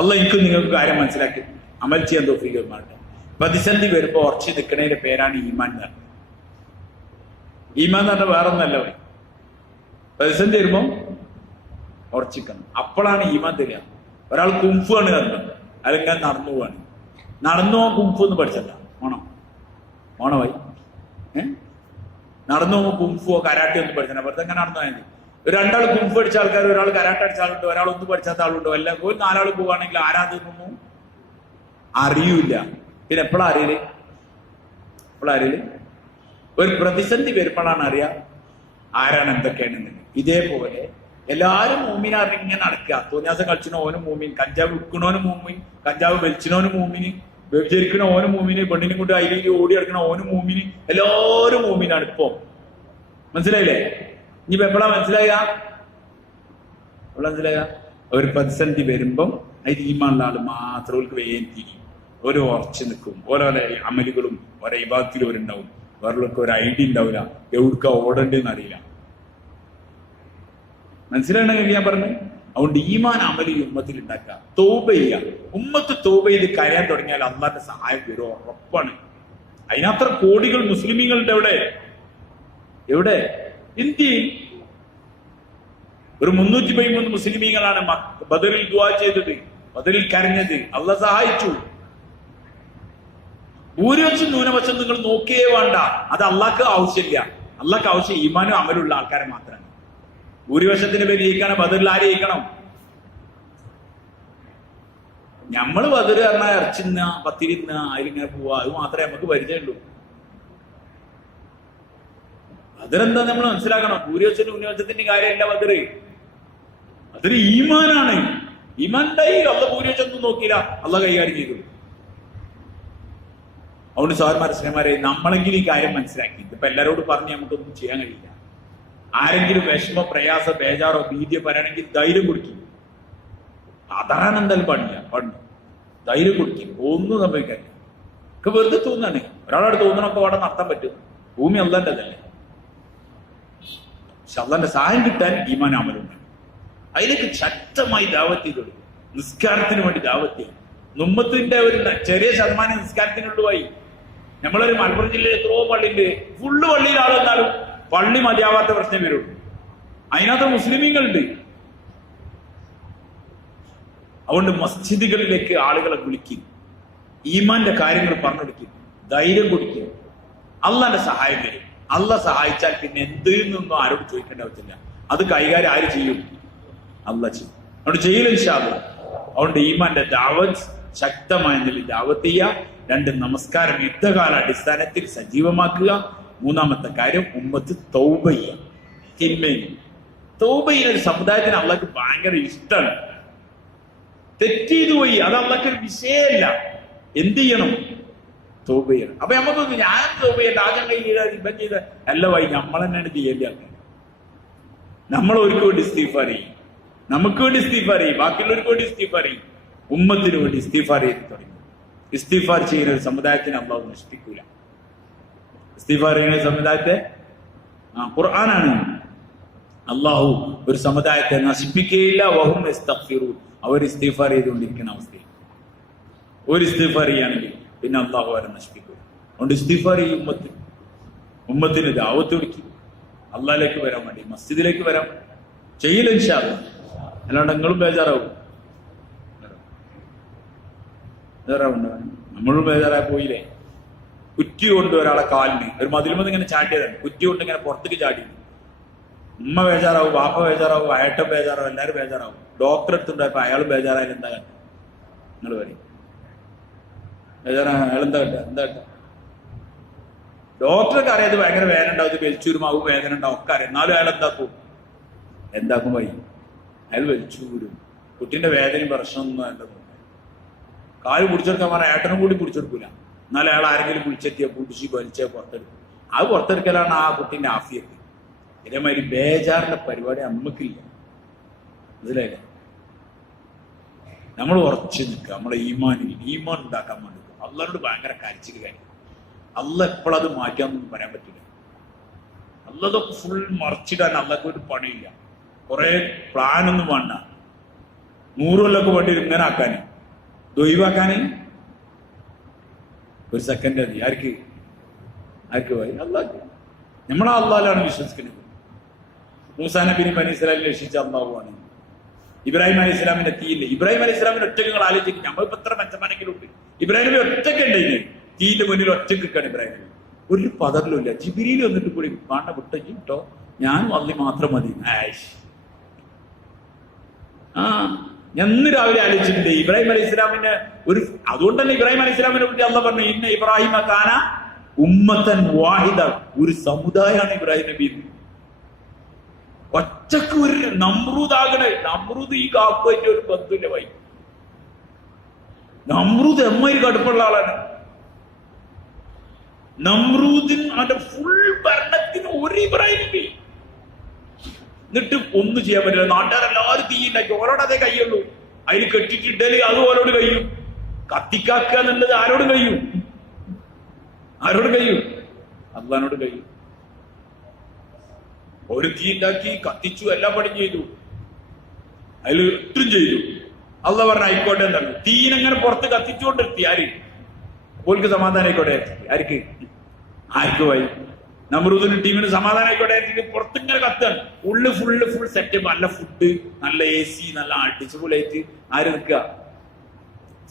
അള്ളാഹ് എനിക്കും നിങ്ങൾക്ക് കാര്യം മനസ്സിലാക്കി അമൽ ചെയ്യാൻ തൗഫീഖ് മാറട്ടെ. പ്രതിസന്ധി വരുമ്പോ ഉറച്ചു നിൽക്കുന്നതിന്റെ പേരാണ് ഈമാൻ എന്ന് പറഞ്ഞത്. ഈമാൻ എന്ന് പറഞ്ഞാൽ വേറെ ഒന്നല്ല. പ്രതിസന്ധി വരുമ്പോ ഉറച്ചിക്കണം. അപ്പോഴാണ് ഈമാൻ തരിക. ഒരാൾ കുംഫു ആണ് കണ്ടത്, അല്ലെങ്കിൽ നടന്നു പോവാണ്. നടന്നു പോകാൻ കുംഫു എന്ന് പഠിച്ചല്ല. ഓണമായി നടന്നു പോകുമ്പോൾ കുംഫുവോ കരാട്ടെ ഒന്നും പഠിച്ചാൽ വെറുതെ എങ്ങനെ നടന്നു പോയാൽ മതി. രണ്ടാൾ കുംഫു അടിച്ച ആൾക്കാർ, ഒരാൾ കരാട്ട അടിച്ച ആളുണ്ട്, ഒരാൾ ഒന്നും പഠിച്ചാത്ത ആളുണ്ടോ. എല്ലാം ഒരു 4 ആൾ പോവുകയാണെങ്കിൽ ആരാതൊന്നും അറിയൂല. പിന്നെ എപ്പോഴാ അറിയല്? ഒരു പ്രതിസന്ധി വരുമ്പോഴാണ് അറിയാ ആരാണ് എന്തൊക്കെയാണെന്ന്. ഇതേപോലെ എല്ലാരും മൂമിനാറിന് ഇങ്ങനെ നടക്കുക. തോന്നിയാസം കളിച്ചിനോ ഓനും മൂമിൻ, കഞ്ചാവ് വിൽക്കണോനും മൂമിൻ, കഞ്ചാവ് വലിച്ചിനോനും മൂമിന്, വ്യഭിചരിക്കണ ഓനും മൂമിന്, പെണ്ണിനെ കൊണ്ട് അതിലേക്ക് ഓടി നടക്കണ ഓനും മൂമിന്, എല്ലാവരും മൂമിനാണ് ഇപ്പൊ. മനസ്സിലായില്ലേ? ഇനിയിപ്പോ എപ്പോഴാ മനസ്സിലായ? ഒരു പ്രതിസന്ധി വരുമ്പം അതിൽ ഈമാനുള്ള ആള് മാത്രം ഓർക്ക് വേഗം തിരിയും. ഓരോ ഉറച്ചു നിൽക്കും. ഓരോ അമലുകളും ഓരോ ഇബാദത്തിലും അവരുണ്ടാവും. വേറെയുള്ളവർക്ക് ഒരു ഐഡിയ ഉണ്ടാവില്ല, എവിടുക്ക ഓടേണ്ടതെന്ന് അറിയില്ല. മനസ്സിലാണെങ്കിൽ ഞാൻ പറഞ്ഞു. അതുകൊണ്ട് ഈമാൻ അമൽ ഈ ഉമ്മത്തിൽ ഉണ്ടാക്കുക, തൗബ ചെയ്യുക. ഉമ്മത്ത് തൗബ ചെയ്ത് കരയാൻ തുടങ്ങിയാൽ അള്ളാന്റെ സഹായം വരും, ഉറപ്പാണ്. അതിനത്ര കോടികൾ മുസ്ലിമീങ്ങളുടെ എവിടെ ഇന്ത്യയിൽ ഒരു 313 മുസ്ലിമീങ്ങളാണ് ബദറിൽ ദുആ ചെയ്തത്, ബദറിൽ കരഞ്ഞത്. അള്ളാഹ് സഹായിച്ചു. ഭൂരിപക്ഷം ന്യൂനപക്ഷം നിങ്ങൾ നോക്കിയേ വേണ്ട, അത് അള്ളാഹ്ക്ക് ആവശ്യമില്ല. അള്ളാഹ്ക്ക് ആവശ്യം ഈമാനും അമലുള്ള ആൾക്കാരെ മാത്രമാണ്. ഭൂരിപക്ഷത്തിന്റെ പേര് ജയിക്കണം, ബദറിൽ ആര് ജയിക്കണം? നമ്മള് ബദർ പറഞ്ഞാൽ ഇറച്ചിന്ന പത്തിരിന്ന അതിലിങ്ങനെ പോവാ, അത് മാത്രമേ നമുക്ക് പരിചയമുള്ളൂ. ബദറെന്താ നമ്മൾ മനസ്സിലാക്കണം. ഭൂരിപക്ഷം ന്യൂനപക്ഷത്തിന്റെ കാര്യമല്ല ബദർ. അതൊരു ഈമാനാണ്. ഈമാൻ ഉണ്ടായി, അള്ളാഹ് ഭൂരിപക്ഷം ഒന്നും നോക്കിയില്ല, അള്ളാഹ് കൈകാര്യം ചെയ്തു. അതുകൊണ്ട് സഹോദരന്മാരെ സ്നേഹന്മാരെ, നമ്മളെങ്കിലും ഈ കാര്യം മനസ്സിലാക്കി. ഇപ്പൊ എല്ലാവരോടും പറഞ്ഞ് നമുക്കൊന്നും ചെയ്യാൻ കഴിയില്ല. ആരെങ്കിലും വിഷമോ പ്രയാസ ബേജാറോ ഭീതിയോ പറയണമെങ്കിൽ ധൈര്യം കൊടുക്കും. അതാണ് എന്തായാലും പാടില്ല. ധൈര്യം കൊടുക്കും. ഒന്നും സംഭവിക്കാനില്ല. ഒക്കെ വെറുതെ തോന്നാണ്. ഒരാളോട് തോന്നണൊക്കെ അവിടെ നടത്താൻ പറ്റും. ഭൂമി അള്ളാന്റെതല്ലേ. പക്ഷെ അള്ളാന്റെ സഹായം കിട്ടാൻ ഈമാൻ അമലുണ്ട്. അതിലേക്ക് ശക്തമായി ദാവത്ത് ചെയ്തോളൂ. നിസ്കാരത്തിന് വേണ്ടി ദാവത്ത് ചെയ്യും. നുമ്മത്തിന്റെ ഒരു ചെറിയ ശതമാനം നിസ്കാരത്തിനുള്ളതായി. നമ്മളൊരു മലപ്പുറം ജില്ലയിൽ എത്രയോ പള്ളിയുണ്ട്. ഫുള്ള് പള്ളിയിൽ ആളെന്നാലും പള്ളി മതിയാവാത്ത പ്രശ്നം വരുള്ളൂ. അതിനകത്ത് മുസ്ലിമീങ്ങളുണ്ട്. അതുകൊണ്ട് മസ്ജിദുകളിലേക്ക് ആളുകളെ വിളിക്കും, ഈമാന്റെ കാര്യങ്ങൾ പറഞ്ഞെടുക്കും, ധൈര്യം കൊടുക്കും. അള്ളാന്റെ സഹായം വരും. അള്ളാഹ് സഹായിച്ചാൽ പിന്നെ എന്തിൽ നിന്നും ആരോട് ചോദിക്കേണ്ട ആവശ്യമില്ല. അത് കൈകാര്യം ആര് ചെയ്യും? അള്ളാഹ് ചെയ്യും. അതുകൊണ്ട് ചെയ്യലും ഇൻഷാ അല്ലാഹ്. അതുകൊണ്ട് ഈമാന്റെ ദാവത്ത് ശക്തമായ നിലയിൽ ദാവത്ത് ചെയ്യുക. 2 നമസ്കാരം യുദ്ധകാല അടിസ്ഥാനത്തിൽ സജീവമാക്കുക. 3-ാമത്തെ കാര്യം ഉമ്മത്ത് തൗബ ചെയ്യുക. തിന്മയിൽ തൗബ ചെയ്യുന്ന ഒരു സമുദായത്തിന് അള്ളാഹ്ക്ക് ഭയങ്കര ഇഷ്ടമാണ്. തെറ്റ് ചെയ്തു പോയി, അത് അള്ളാഹ്ക്ക് ഒരു വിഷയമല്ല. എന്ത് ചെയ്യണം? തൗബ ചെയ്യണം. അപ്പൊ നമുക്കൊന്ന് ഞാൻ തൗബ ചെയ്യണ്ട, ആദ്യം ഇവൻ ചെയ്ത അല്ല വൈ, നമ്മൾ തന്നെയാണ് ചെയ്യേണ്ട ആൾക്കാർ. നമ്മൾ അവർക്ക് വേണ്ടി ഇസ്തിഗ്ഫാർ ചെയ്യും, നമുക്ക് വേണ്ടി ഇസ്തിഗ്ഫാർ ചെയ്യും, ബാക്കിയുള്ളവർക്ക് വേണ്ടി ഇസ്തിഗ്ഫാർ ചെയ്യും, ഉമ്മത്തിന് വേണ്ടി ഇസ്തിഗ്ഫാർ ചെയ്ത് തുടങ്ങി. ഇസ്തിഗ്ഫാർ ചെയ്യുന്ന ഒരു സമുദായത്തിന് അള്ളാഹു നശിപ്പിക്കൂല. ഇസ്തിഗ്ഫാർ ചെയ്യുന്ന സമുദായത്തെ ഖുർആനാണ്. അള്ളാഹു ഒരു സമുദായത്തെ നശിപ്പിക്കുകയില്ല. വഹും യസ്തഗ്ഫിറൂൻ, അവർ ഇസ്തിഗ്ഫാർ ചെയ്തുകൊണ്ടിരിക്കുന്ന അവസ്ഥയിൽ. ഒരു ഇസ്തിഗ്ഫാർ ചെയ്യുകയാണെങ്കിൽ പിന്നെ അള്ളാഹു അവരെ നശിപ്പിക്കൂല. അതുകൊണ്ട് ഇസ്തിഗ്ഫാർ ചെയ്യും. ഉമ്മത്തിന് ദാവത്ത് വിളിക്കും, അള്ളാഹിലേക്ക് വരാൻ വേണ്ടി, മസ്ജിദിലേക്ക് വരാൻ ചെയ്യില്ല ഇൻഷാ അല്ലാഹ്. അല്ലാണ്ട് നിങ്ങളും ബേജാറാവും. നമ്മളും ബേജാറായി പോയില്ലേ. കുറ്റി കൊണ്ട് ഒരാളെ കാലിന് ഒരു മതിലുമെന്ന് ഇങ്ങനെ ചാട്ടിയതാണ്. കുറ്റി കൊണ്ട് ഇങ്ങനെ പുറത്തേക്ക് ചാടി. ഉമ്മ ബേജാറാവും, വാപ്പ ബേജാറാവും, ഏട്ടൻ ബേജാറാവും, എല്ലാവരും ബേജാറാവും. ഡോക്ടർ എടുത്തുണ്ടായപ്പോ അയാൾ ബേജാറായാലും എന്താ കാര്യം? നിങ്ങൾ പറയും ബേജാറാ, അയാൾ എന്താ കേട്ട ഡോക്ടർക്ക് അറിയാതെ ഭയങ്കര വേദന ഉണ്ടാവും, വലിച്ചൂരുമാവും, വേദന ഉണ്ടാവും ഒക്കെ അറിയാം. എന്നാലും അയാൾ എന്താക്കും വഴി അയാൾ വലിച്ചൂരും. കുട്ടീന്റെ വേദനയും പ്രശ്നമൊന്നും അല്ലെന്ന് കാല് പിടിച്ചെടുക്കാൻ പറഞ്ഞാൽ ഏട്ടനും കൂടി പിടിച്ചെടുക്കൂല. എന്നാലും അയാൾ ആരെങ്കിലും പിടിച്ചെത്തിയ പിടിച്ച് വലിച്ച പുറത്തെടുക്കും. അത് പുറത്തെടുക്കലാണ് ആ കുട്ടീന്റെ ആഫിയത്ത്. ഇതേമാതിരി ബേജാറിന്റെ പരിപാടി നമുക്കില്ല. മനസ്സിലായില്ലേ? നമ്മൾ ഉറച്ചു നിൽക്കുക. നമ്മളെ ഈമാൻ ഉണ്ടാക്കാൻ വേണ്ടി അള്ളാഹോട് ഭയങ്കര കരച്ചിൽ കാര്യം. അള്ളാഹ് എപ്പോഴത് മാറ്റാന്നൊന്നും പറയാൻ പറ്റില്ല. അള്ളാഹൊക്കെ ഫുൾ മറിച്ചിടാൻ അള്ളാഹ്ക്ക് ഒരു പണിയില്ല. കുറെ പ്ലാനൊന്നും വേണ്ട. 100 കൊല്ലമൊക്കെ വേണ്ടി ഇങ്ങനെ ആക്കാന്, ദൊയ്വാക്കാന് ഒരു സെക്കൻഡ് മതി. ആർക്ക് പോയി? അള്ളാഹ്ക്ക്. നമ്മളാ അള്ളാഹിലാണ് വിശ്വസിക്കുന്നത്. മൂസാ നബിനെ ബനി ഇസ്രായേലിനെ രക്ഷിച്ച അള്ളാഹുവാണ്. ഇബ്രാഹിം അലൈഹി ഇസ്ലാമിന്റെ തീയില്ലേ, ഇബ്രാഹിം അലൈഹി ഇസ്ലാമിന്റെ ഒറ്റയ്ക്ക് നിങ്ങൾ ആലോചിക്കും. നമ്മളിപ്പോ എത്ര മെച്ചമാനെങ്കിലും ഉണ്ട്. ഇബ്രാഹിം നബി ഒറ്റയ്ക്ക് ഉണ്ടായില്ലേ, തീന്റെ മുന്നിൽ ഒറ്റയ്ക്ക് നിൽക്കാണ് ഇബ്രാഹിം നബി. ഒരു പതറിലും ഇല്ല. ജിബ്രീൽ വന്നിട്ട് കൂടി കാണ വിട്ടു കേട്ടോ, ഞാൻ വള്ളി മാത്രം മതി. എന്ന് രാവിലെ ആലോചിച്ചിട്ടുണ്ട് ഇബ്രാഹിം അലൈഹി ഇസ്ലാമിന് ഒരു. അതുകൊണ്ട് തന്നെ ഇബ്രാഹിം അലൈഹി ഇസ്ലാമിനെ പറ്റി അള്ളാഹ് പറഞ്ഞു, ഇന്ന ഇബ്രാഹിമ കാന ഉമ്മത്തൻ വാഹിദ, ഒരു സമുദായമാണ് ഇബ്രാഹിം നബി. ഒറ്റക്ക് ഒരു നമ്രൂദാകണേ. നമ്രൂദ് ഈ കാക്കുമായിട്ട് ഒരു ബന്ധുവിന്റെ വൈ. നമ്രൂദ് എമ്മയിൽ കടുപ്പുള്ള ആളാണ്. നമ്രൂദിന് അവന്റെ ഫുൾ ഭരണത്തിന് ഒരു ഇബ്രാഹിം നബി. എന്നിട്ട് ഒന്നും ചെയ്യാൻ പറ്റില്ല. നാട്ടുകാരെല്ലാവരും തീ ഉണ്ടാക്കി. ഓരോട് അതേ കഴിയുള്ളൂ. അതിൽ കെട്ടിട്ടിട്ടല് അത് ഓരോട് കഴിയും. കത്തിക്കാക്കുക എന്നുള്ളത് ആരോട് കഴിയും? ആരോട് കഴിയും? അള്ളാഹിനോട് കഴിയും. ഒരു തീ ഉണ്ടാക്കി കത്തിച്ചു, എല്ലാം പണിയും ചെയ്തു, അതിൽ ഇട്ടും ചെയ്തു. അള്ളാഹ് പറഞ്ഞ ആയിക്കോട്ടെ എന്താണ്, തീനങ്ങനെ പുറത്ത് കത്തിച്ചുകൊണ്ടിരുത്തി. ആര് ഓൽക്ക് സമാധാനം ആയിക്കോട്ടെ, ആർക്ക് പോയി നമ്രൂദിന് ടീമിന് സമാധാനം ആയിക്കോട്ടെ, പുറത്തിങ്ങനെ കത്താണ്, ഫുൾ സെറ്റപ്പ്, നല്ല ഫുഡ്, നല്ല AC, നല്ല അടിച്ചുപൊളിയായിട്ട് ആര് നിൽക്കുക.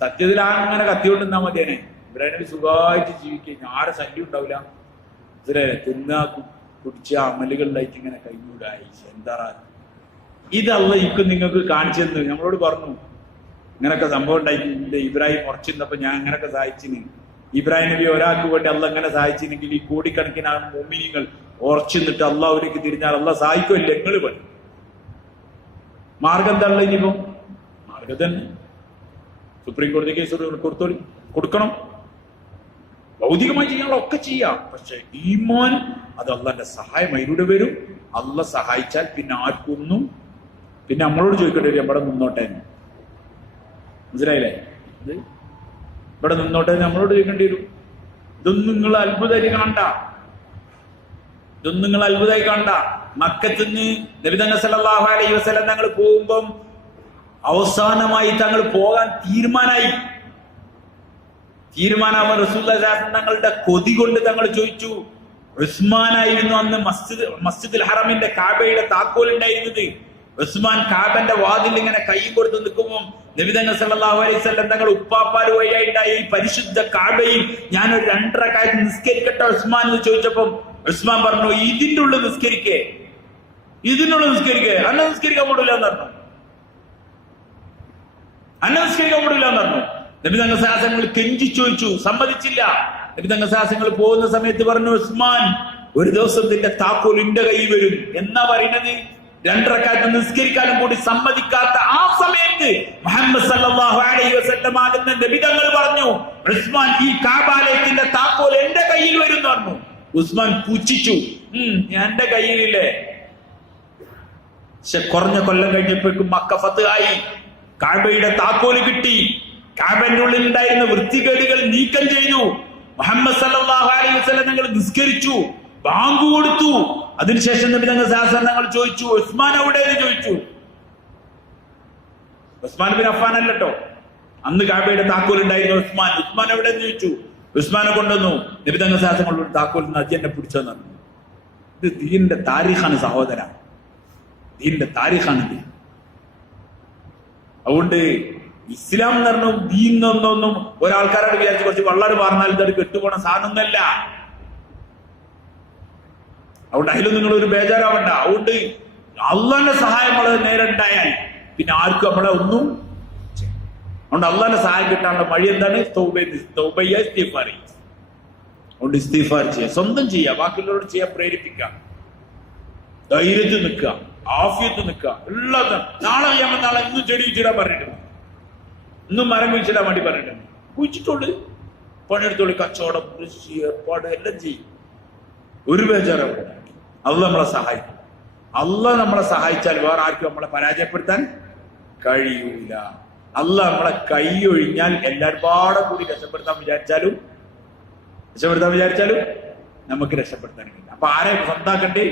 സത്യത്തിൽ അങ്ങനെ കത്തിയോണ്ട് നിന്നാ മതിയാനെ, ഇബ്രാഹിം സുഖമായിട്ട് ജീവിക്കുക, ആരെ ശല്യം ഉണ്ടാവില്ല. തിന്നാ കുടിച്ച അമലുകളിലായിട്ട് ഇങ്ങനെ കഴിഞ്ഞൂടായി. എന്താ ഇതല്ല ഇക്കും നിങ്ങൾക്ക് കാണിച്ചു തന്നു. നമ്മളോട് പറഞ്ഞു ഇങ്ങനൊക്കെ സംഭവം ഉണ്ടായിട്ട് ഇബ്രാഹിം ഉറച്ചിരുന്നപ്പോ ഞാൻ അങ്ങനൊക്കെ സഹായിച്ചിന്. ഇബ്രാഹിം നബി ഒരാൾക്ക് വേണ്ടി അല്ല അങ്ങനെ സഹായിച്ചില്ലെങ്കിൽ ഈ കോടിക്കണക്കിന് മുഅ്മിനീങ്ങൾ ഉറച്ചിന്നിട്ട് അള്ളാഹുലേക്ക് തിരിഞ്ഞാൽ അള്ളാഹ് സഹായിക്കുമല്ലേ. നിങ്ങൾ പറഞ്ഞു മാർഗം എന്താണല്ലോ ഇനിയിപ്പോ? മാർഗം തന്നെ സുപ്രീം കോടതി കേസ് കൊടുക്കണം, ഭൗതികമായി ചെയ്യാനുള്ളതൊക്കെ ചെയ്യാം. പക്ഷെ ഈമാൻ അത് അള്ളാന്റെ സഹായം അതിലൂടെ വരും. അള്ളാഹ് സഹായിച്ചാൽ പിന്നെ ആർക്കൊന്നും, പിന്നെ നമ്മളോട് ചോദിക്കേണ്ടി വരും ഇവിടെ നിന്നോട്ടെ, മനസ്സിലായില്ലേ? ഇത് ഇവിടെ നിന്നോട്ടെ നമ്മളോട് ചോദിക്കേണ്ടി വരും. ഇതൊന്നും നിങ്ങൾ അത്ഭുതമായി കാണണ്ട. മക്കത്തുനിന്ന് നബി തങ്ങൾ സല്ലല്ലാഹു അലൈഹി വസല്ലം തങ്ങൾ പോകുമ്പം അവസാനമായി തങ്ങൾ പോകാൻ തീരുമാനാവാൻ റസൂലുള്ളാഹി തങ്ങളുടെ കൊതി കൊണ്ട് തങ്ങൾ ചോദിച്ചു. ഉസ്മാനായിരുന്നു അന്ന് മസ്ജിദുൽ ഹറമിന്റെ കാബയുടെ താക്കോൽ ഉണ്ടായിരുന്നത്. ഉസ്മാൻ കാബന്റെ വാതിൽ ഇങ്ങനെ കൈ കൊടുത്ത് നിൽക്കുമ്പോൾ നബി തങ്ങൾ സല്ലല്ലാഹു അലൈഹി വസല്ലം തങ്ങൾ ഉപ്പാപ്പാര് വഴിയായിട്ടായ ഈ പരിശുദ്ധ കാബയിൽ ഞാനൊരു 2 റക്അത്ത് നിസ്കരിക്കട്ടെ ഉസ്മാൻ എന്ന് ചോദിച്ചപ്പം ഉസ്മാൻ പറഞ്ഞു, ഇതിന്റെ ഉള്ളിൽ നിസ്കരിക്കേ, അന്ന നിസ്കരിക്കാൻ പാടില്ല എന്ന് പറഞ്ഞു. നബി തങ്ങൾ സാഹസങ്ങൾ കെഞ്ചി ചോദിച്ചു, സമ്മതിച്ചില്ല. നബി തങ്ങൾ സാഹസങ്ങൾ പോകുന്ന സമയത്ത് പറഞ്ഞു, ഉസ്മാൻ ഒരു ദിവസം നിന്റെ താക്കോൽ എന്റെ കൈ വരും എന്നാ പറയുന്നത്. 2 റക്അത്ത് നിസ്കരിക്കാനും കൂടി സമ്മതിക്കാത്ത ആ സമയത്ത് മുഹമ്മദ് സല്ലല്ലാഹു അലൈഹി വസല്ലം ആകുന്ന നബി തങ്ങൾ പറഞ്ഞു, ഉസ്മാൻ ഈ കാബാലയത്തിന്റെ താക്കോൽ എന്റെ കയ്യിൽ വരും എന്ന് പറഞ്ഞു. ഉസ്മാൻ പുച്ഛിച്ചു, എന്റെ കയ്യിലില്ലേ. പക്ഷെ കുറഞ്ഞ കൊല്ലം കഴിഞ്ഞപ്പോഴേക്കും മക്ക ഫത്ത് ആയി, കാബയുടെ താക്കോല് കിട്ടി, കാബന്റെ ഉള്ളിൽ ഉണ്ടായിരുന്ന വൃത്തികേടുകൾ നീക്കം ചെയ്തു. മുഹമ്മദ് സല്ലല്ലാഹു അലൈഹി വസല്ലം തങ്ങൾ നിസ്കരിച്ചു, ബാങ്ക് കൊടുത്തു. അതിനുശേഷം നബി തങ്ങൾ തങ്ങൾ ചോദിച്ചു, ഉസ്മാൻ എവിടെയെന്ന് ചോദിച്ചു. ഉസ്മാൻ ബിൻ അഫ്ഫാൻ അല്ലട്ടോ, അന്ന് കാബയുടെ താക്കോൽ ഉണ്ടായിരുന്ന ഉസ്മാൻ എവിടെയെന്ന് ചോദിച്ചു. ഉസ്മാനെ കൊണ്ടുവന്നു. നബി തങ്ങൾ തങ്ങളുടെ താക്കോൽ അജന്നെ പിടിച്ചെന്ന് പറഞ്ഞു. ഇത് ദീന്റെ താരീഖാണ് സഹോദര, ദീന്റെ താരീഖാണിത്. അതുകൊണ്ട് ഇസ്ലാം എന്ന് പറഞ്ഞു ദീൻ എന്നൊന്നും ഒരാൾക്കാരോട് വിചാരിച്ച് കുറച്ച് വള്ളാട് പറഞ്ഞാൽ ഇതൊരു കെട്ടുപോണ സാധനമൊന്നല്ല. അതുകൊണ്ട് അതിലും നിങ്ങൾ ഒരു ബേജാറാവണ്ട. അതുകൊണ്ട് അള്ളാന്റെ സഹായം വളരെ നേരെ ഉണ്ടായാൽ പിന്നെ ആർക്കും നമ്മളെ ഒന്നും. അതുകൊണ്ട് അള്ളാന്റെ സഹായം കിട്ടാനുള്ള വഴി എന്താണ്? അതുകൊണ്ട് ഇസ്തിഗ്ഫാർ ചെയ്യുക, സ്വന്തം ചെയ്യുക, ബാക്കിയുള്ളവരോട് ചെയ്യാൻ പ്രേരിപ്പിക്കുക, ധൈര്യത്തിൽ നിൽക്കുക, ആഫിയത്ത് നിൽക്കുക. എല്ലാം നാളെ ഇന്ന് ചെടി കുഴിച്ചിടാൻ പറഞ്ഞിട്ടുണ്ട്, ഇന്നും മരം കുഴിച്ചിടാൻ വേണ്ടി പറഞ്ഞിട്ടുണ്ട്. കുഴിച്ചിട്ടോളൂ, പണിയെടുത്തോളൂ, കച്ചവടം, കൃഷി, ഏർപ്പാട് എല്ലാം ചെയ്യും. ഒരു ബേജാറാവും. അള്ളാഹ് നമ്മളെ സഹായിക്കും. അള്ളാഹ് നമ്മളെ സഹായിച്ചാൽ വേറെ ആർക്കും നമ്മളെ പരാജയപ്പെടുത്താൻ കഴിയൂല. അള്ളാഹ് നമ്മളെ കൈ ഒഴിഞ്ഞാൽ എല്ലാവരും പാടെ കൂടി രക്ഷപ്പെടുത്താൻ വിചാരിച്ചാലും നമുക്ക് രക്ഷപ്പെടുത്താൻ കഴിയില്ല. അപ്പൊ ആരെ സ്വന്താക്കണ്ടേ?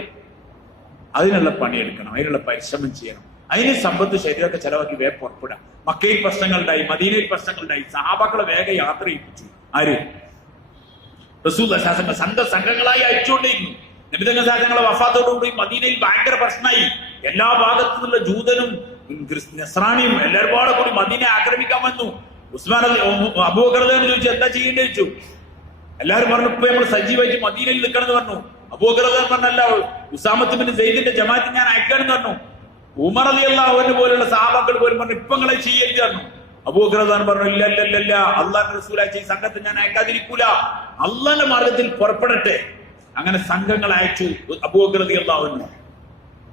അതിനുള്ള പണിയെടുക്കണം, അതിനുള്ള പരിശ്രമം ചെയ്യണം. അതിന് സമ്പത്ത് ശരീരമൊക്കെ ചെലവാക്കി വേഗം പുറപ്പെടാം. മക്കയിൽ പ്രശ്നങ്ങളുണ്ടായി, മദീനയിൽ പ്രശ്നങ്ങളുണ്ടായി, സഹാബാക്കളെ വേഗം യാത്ര ചെയ്യിപ്പിച്ചു. ആര്? റസൂലുള്ളാഹി സംഘങ്ങളായി അയച്ചുകൊണ്ടേയിരുന്നു. നബി തങ്ങൾ സാഹചര്യങ്ങളെ വഫാത്തോടുകൂടി മദീനയിൽ ഭയങ്കര പ്രശ്നമായി. എല്ലാ ഭാഗത്തു നിന്നുള്ള ജൂതനും നസ്രാണിയും എല്ലാവരും കൂടി മദീനെ ആക്രമിക്കാൻ വന്നു. ഉസ്മാൻ അബൂബക്കർ ചോദിച്ചു, എന്താ ചെയ്യേണ്ടി വെച്ചു. എല്ലാവരും പറഞ്ഞു, ഇപ്പൊ നമ്മൾ സജീവായിട്ട് മദീനയിൽ നിൽക്കണം എന്ന് പറഞ്ഞു. അബൂബക്കർ പറഞ്ഞല്ല, ഉസാമത്ത് ബിൻ സെയ്ദിന്റെ ജമാഅത്ത് ഞാൻ അയക്കാനെന്ന് പറഞ്ഞു. ഉമർ റളിയല്ലാഹു അൻഹു പോലുള്ള സഹാബാക്കൾ പോലും പറഞ്ഞു, ഇപ്പൊ നിങ്ങളെ ചെയ്യരുത് പറഞ്ഞു. അബൂബക്കർ പറഞ്ഞു, ഇല്ല, അള്ളാഹുവിന്റെ റസൂലായ ഈ സംഘത്തെ ഞാൻ അയക്കാതിരിക്കൂല, അള്ളാന്റെ മാർഗത്തിൽ പുറപ്പെടട്ടെ. അങ്ങനെ സംഘങ്ങൾ അയച്ചു. അബൂബക്കർ റളിയല്ലാഹു അൻഹു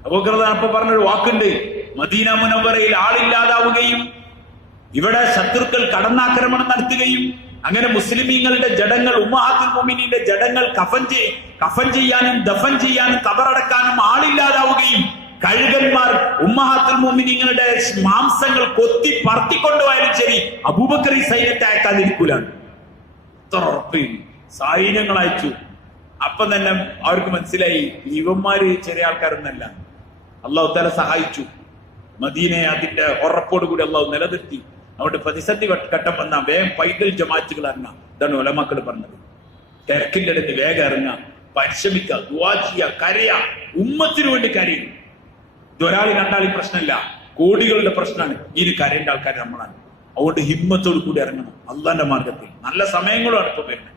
അപ്പൊ പറഞ്ഞൊരു വാക്കുണ്ട്, മദീന മുനവ്വറയിൽ ആളില്ലാതാവുകയും ഇവിടെ ശത്രുക്കൾ കടന്നാക്രമണം നടത്തുകയും അങ്ങനെ മുസ്ലിമീങ്ങളുടെ ജഡങ്ങൾ, ഉമ്മഹാത്തുൽ മുഅ്മിനീന്റെ ജഡങ്ങൾ കഫൻ ചെയ്യാനും ദഫൻ ചെയ്യാനും കബറടക്കാനും ആളില്ലാതാവുകയും കഴുകന്മാർ ഉമ്മഹാത്തുൽ മുഅ്മിനീങ്ങളുടെ മാംസങ്ങൾ കൊത്തി പറത്തിക്കൊണ്ടുപോയാലും ശരി അബൂബക്കർ ഈ സൈന്യത്തെ അയക്കാതിരിക്കൂലാണ്. സൈന്യങ്ങൾ അയച്ചു. അപ്പം തന്നെ അവർക്ക് മനസ്സിലായി ഇവന്മാര് ചെറിയ ആൾക്കാരൊന്നല്ല. അള്ളാഹു താല സഹായിച്ചു. മദീനയെ അതിന്റെ ഉറപ്പോട് കൂടി അള്ളാഹു നിലനിർത്തി. അവിടെ പ്രതിസന്ധി ഘട്ടം വന്ന വേഗം പൈതൽ ജമാഅത്തുകൾ ഇറങ്ങാം. ഇതാണ് ഉലമാക്കൾ പറഞ്ഞത്. തിരക്കിന്റെ അടുത്ത് വേഗം ഇറങ്ങാം, പരിശ്രമിക്കുക, ദുആ ചെയ്യുക, കരയാ, ഉമ്മത്തിന് വേണ്ടി കരയും. ഇതൊരാൾ രണ്ടാളി പ്രശ്നമില്ല, കോടികളുടെ പ്രശ്നമാണ്. ഇനി കരയേണ്ട ആൾക്കാർ നമ്മളാണ്. അതുകൊണ്ട് ഹിമ്മത്തോട് കൂടി ഇറങ്ങണം അള്ളാന്റെ മാർഗത്തിൽ. നല്ല സമയങ്ങളുമാണ് ഇപ്പൊ വരുന്നത്.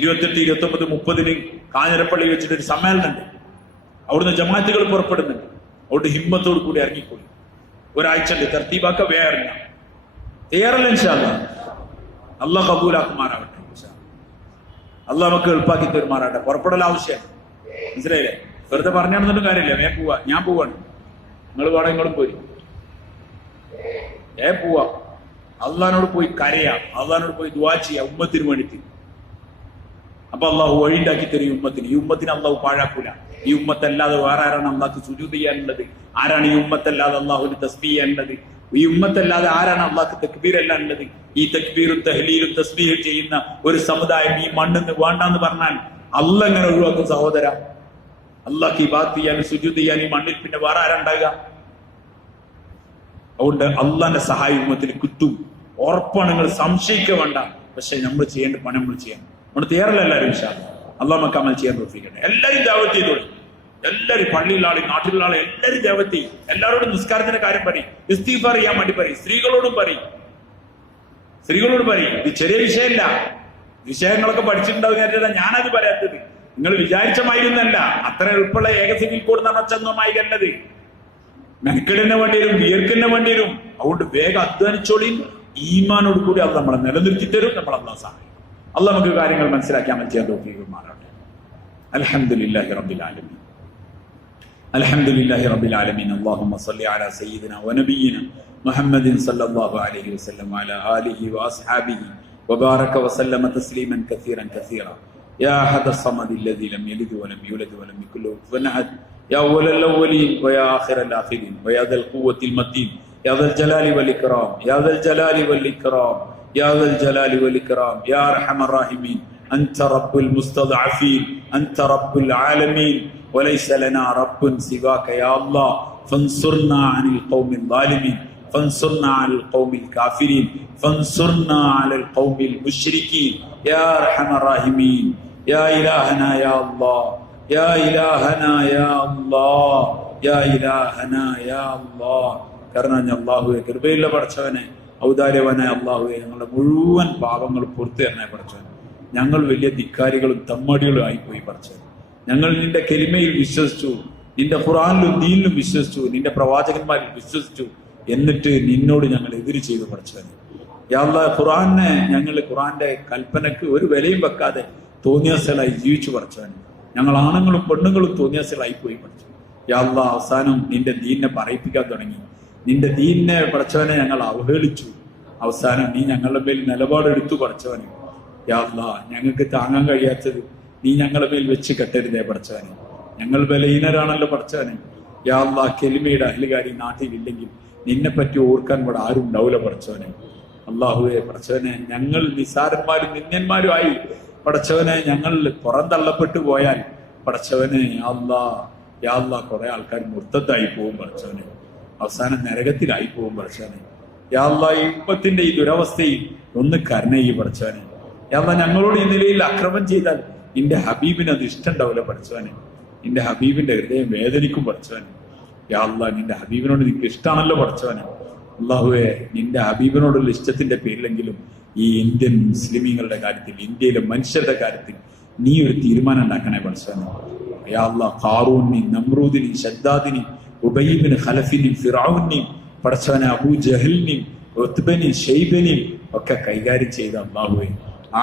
28, 29, 30 കാഞ്ഞിരപ്പള്ളി വെച്ചിട്ട് ഒരു സമ്മേളനമുണ്ട്. അവിടുന്ന് ജമാഅത്തുകൾ പുറപ്പെടുന്നുണ്ട്. അതുകൊണ്ട് ഹിമ്മത്തോട് കൂടി ഇറങ്ങിക്കൂടി. ഒരാഴ്ച തർത്തീബാക്ക വേറെ ഇറങ്ങാം. തയ്യാറല്ല ഇൻഷാ അല്ലാഹ്. അള്ളാഹ് കബൂലാക്കുമാറാവട്ടെ. അള്ളാഹ് നമുക്ക് എളുപ്പാക്കി തരുമാറാട്ടെ. പുറപ്പെടൽ ആവശ്യമാണ്. മനസ്സിലായില്ലേ? വെറുതെ പറഞ്ഞാണെന്നൊന്നും കാര്യമില്ല. വേഗം പോവാ. ഞാൻ പോവാണ്, നിങ്ങൾ വേണം, നിങ്ങളും പോയി പോവാ. അള്ളാഹിനോട് പോയി കരയാം, അള്ളാഹിനോട് പോയി ദുആ ചെയ്യാം ഉമ്മത്തിന് വേണ്ടിയിട്ട്. അപ്പൊ അള്ളാഹു വഴിണ്ടാക്കി തരും ഈ ഉമ്മത്തിന്. ഈ ഉമ്മത്തിന് അള്ളാഹു പാഴാക്കൂല. ഈ ഉമ്മത്തല്ലാതെ വേറെ ആരാണ് അള്ളാഹ്ക്ക് സുജൂദ് ചെയ്യാനുള്ളത്? ആരാണ് ഈ ഉമ്മത്തല്ലാതെ അള്ളാഹുവിന് തസ്ബീഹ് ചെയ്യാനുള്ളത്? ഈ ഉമ്മത്തല്ലാതെ ആരാണ് അള്ളാഹ്ക്ക് തക്ബീർ എല്ലാം ഉള്ളത്? ഈ തക്ബീറും തഹ്ലീലും തസ്ബീഹും ചെയ്യുന്ന ഒരു സമുദായം ഈ മണ്ണിന്ന് വേണ്ടാന്ന് പറഞ്ഞാൽ അള്ളാഹ് എങ്ങനെ ഒഴിവാക്കും സഹോദര? അള്ളാഹ്ക്ക് ഇബാദത്ത് ചെയ്യാനും സുജൂദ് ചെയ്യാനും ഈ മണ്ണിൽ പിന്നെ വേറെ ആരുണ്ടാകുക? അതുകൊണ്ട് അള്ളാന്റെ സഹായം ഉമ്മത്തിൽ കിട്ടും, ഉറപ്പാണ്. നിങ്ങൾ സംശയിക്കുക വേണ്ട. പക്ഷെ നമ്മൾ ചെയ്യേണ്ട പണി നമ്മൾ ചെയ്യണം. നമ്മൾ തയ്യാറല്ല എല്ലാവരും. ഇൻഷാ അല്ലാഹ് അള്ളാഹ് നമുക്ക് അമൽ ചെയ്യാൻ തോന്നിക്കട്ടെ. എല്ലാവരും ദഅവത്ത് ചെയ്തോളൂ. എല്ലാവരും പള്ളിയിലുള്ള ആളെ, നാട്ടിലുള്ള ആളെ എല്ലാവരും ദഅവത്ത് ചെയ്യും. എല്ലാവരോടും നിസ്കാരത്തിന്റെ കാര്യം പറയും, ഇസ്തിഗ്ഫാർ ചെയ്യാൻ വേണ്ടി പറയും. സ്ത്രീകളോടും പറയും. ഇത് ചെറിയ വിഷയമല്ല. വിഷയങ്ങളൊക്കെ പഠിച്ചിട്ടുണ്ടാവുന്ന ഞാനത് പറയാത്തത്. നിങ്ങൾ വിചാരിച്ച മായിരുന്നല്ല. അത്ര എളുപ്പമുള്ള ഏക സിവിൽ കോഡ് നടച്ചൊന്നുമായി കണ്ടത്. മെനക്കെടിന് വേണ്ടി വരും, വിയർക്കിന് വേണ്ടി വരും. അതുകൊണ്ട് വേഗം അധ്വാനിച്ചോളിയും. ഈമാനോട് കൂടി അത് നമ്മളെ നിലനിർത്തി തരും. നമ്മൾ അള്ളാഹ് സഹായിക്കും. അള്ളാഹ് നമുക്ക് കാര്യങ്ങൾ മനസ്സിലാക്കാൻ ചെയ്യാൻ തോന്നിമാറാട്ടെ. അൽഹംദുലില്ലാഹി റബ്ബിൽ ആലമീൻ. അൽഹംദുലില്ലാഹി റബ്ബിൽ ആലമീൻ. അല്ലാഹുമ്മ സ്വല്ലി അലാ സയ്യിദിനാ വനബിയ്യിനാ മുഹമ്മദിൻ സല്ലല്ലാഹു അലൈഹി വസല്ലം വഅലാ ആലിഹി വഅസ്ഹാബിഹി വബാറക വസല്ലമ തസ്ലീമൻ കസീറൻ കസീറാ. യാ അഹദ സമദ് الذي لم يلد ولم يولد ولم يكن له كفوا احد يا اول الاولين ويا اخر الاخرين ويا ذا القوة المتين يا ذا الجلال والاكرام يا ذا الجلال والاكرام يا ذا الجلال والاكرام يا ارحم الراحمين. انت رب المستضعفين، انت رب العالمين، وليس لنا رب سواك يا الله. فانصرنا عن القوم الظالمين، فانصرنا على القوم الكافرين، فانصرنا على القوم المشركين يا ارحم الراحمين. يا الهنا يا الله، يا الهنا يا الله، يا الهنا يا الله. കാരണം അല്ലാഹുവേ, കൃപയുള്ള പടച്ചവനെ, ഔദാര്യവനായ അല്ലാഹുവേ, ഞങ്ങളുടെ മുഴുവൻ പാപങ്ങൾ പുറത്തു തരണേ പടച്ചവൻ. ഞങ്ങൾ വലിയ ധിക്കാരികളും തമ്മടികളും ആയിപ്പോയി പടച്ചവൻ. ഞങ്ങൾ നിന്റെ കലിമയിൽ വിശ്വസിച്ചു, നിന്റെ ഖുർആനിലും ദീനിലും വിശ്വസിച്ചു, നിന്റെ പ്രവാചകന്മാരിൽ വിശ്വസിച്ചു. എന്നിട്ട് നിന്നോട് ഞങ്ങൾ എതിര് ചെയ്തു പടച്ചവൻ. യാ അല്ലാഹ്, ഖുർആന്റെ കൽപ്പനക്ക് ഒരു വിലയും വെക്കാതെ തോന്നിയാസലായി ജീവിച്ചു പടച്ചവൻ. ഞങ്ങൾ ആണുങ്ങളും പെണ്ണുങ്ങളും തോന്നിയാസലായി പോയി പടച്ചവൻ. യാ അല്ലാഹ്, അവസാനം നിന്റെ ദീനിനെ പറയിപ്പിക്കാൻ തുടങ്ങി. നിന്റെ ദീനിനെ പടച്ചവനെ ഞങ്ങൾ അവഹേളിച്ചു. അവസാനം നീ ഞങ്ങളുടെ മേൽ നിലപാടെടുത്തു പടച്ചവനെ. യാ അല്ലാഹ്, ഞങ്ങൾക്ക് താങ്ങാൻ കഴിയാത്തത് നീ ഞങ്ങളുടെ മേൽ വെച്ച് കെട്ടരുതേ പടച്ചവനെ. ഞങ്ങൾ ബലഹീനരാണല്ലോ പടച്ചവനെ. യാ അല്ലാഹ്, കെലിമയുടെ അഹ്ലുകാരി നാട്ടിലില്ലെങ്കിൽ നിന്നെ പറ്റി ഓർക്കാൻ ഇവിടെ ആരും ഉണ്ടാവില്ല പടച്ചവനെ. അല്ലാഹുവേ പടച്ചവനെ, ഞങ്ങൾ നിസാരന്മാരും നിന്യന്മാരുമായി പടച്ചവനെ ഞങ്ങൾ പുറന്തള്ളപ്പെട്ടു പോയാൽ പടച്ചവനെ യാ അല്ലാഹ് കുറെ ആൾക്കാർ മുർത്തത്തായി പോകും പടച്ചവനെ. അവസാനം നരകത്തിലായി പോകും പടച്ചവനെ. യാ അല്ലാഹ്, ഈ ഉമ്മത്തിന്റെ ഈ ദുരവസ്ഥയിൽ ഒന്ന് കരുണ ചെയ്യ് പടച്ചവനെ. യാ അല്ലാഹ്, ഞങ്ങളോട് ഈ നിലയിൽ അക്രമം ചെയ്താൽ നിന്റെ ഹബീബിന് അത് ഇഷ്ടമുണ്ടാവില്ല പടച്ചവനെ. നിന്റെ ഹബീബിന്റെ ഹൃദയം വേദനിക്കും പടച്ചവനെ. യാ അല്ലാഹ്, നിന്റെ ഹബീബിനോട് നിനക്ക് ഇഷ്ടമാണല്ലോ പടച്ചവനെ. അല്ലാഹുവേ, നിന്റെ ഹബീബിനോടുള്ള ഇഷ്ടത്തിന്റെ പേരിലെങ്കിലും ഈ ഇന്ത്യൻ മുസ്ലിമീങ്ങളുടെ കാര്യത്തിൽ, ഇന്ത്യയിലെ മനുഷ്യരുടെ കാര്യത്തിൽ നീ ഒരു തീരുമാനം ഉണ്ടാക്കണേ പടച്ചവനെ. യാ അല്ലാഹ്, ഖാറൂനെയും നമ്രൂദിനെയും ശദ്ദാദിനെയും ഉബയ്യിബ്നു ഖലഫിനെയും ഫിർഔനെയും പടച്ചവനെ അബൂ ജഹലിനെയും ഉത്ബനെയും ഷൈബനെയും ഒക്കെ കൈകാര്യം ചെയ്ത അല്ലാഹുവേ,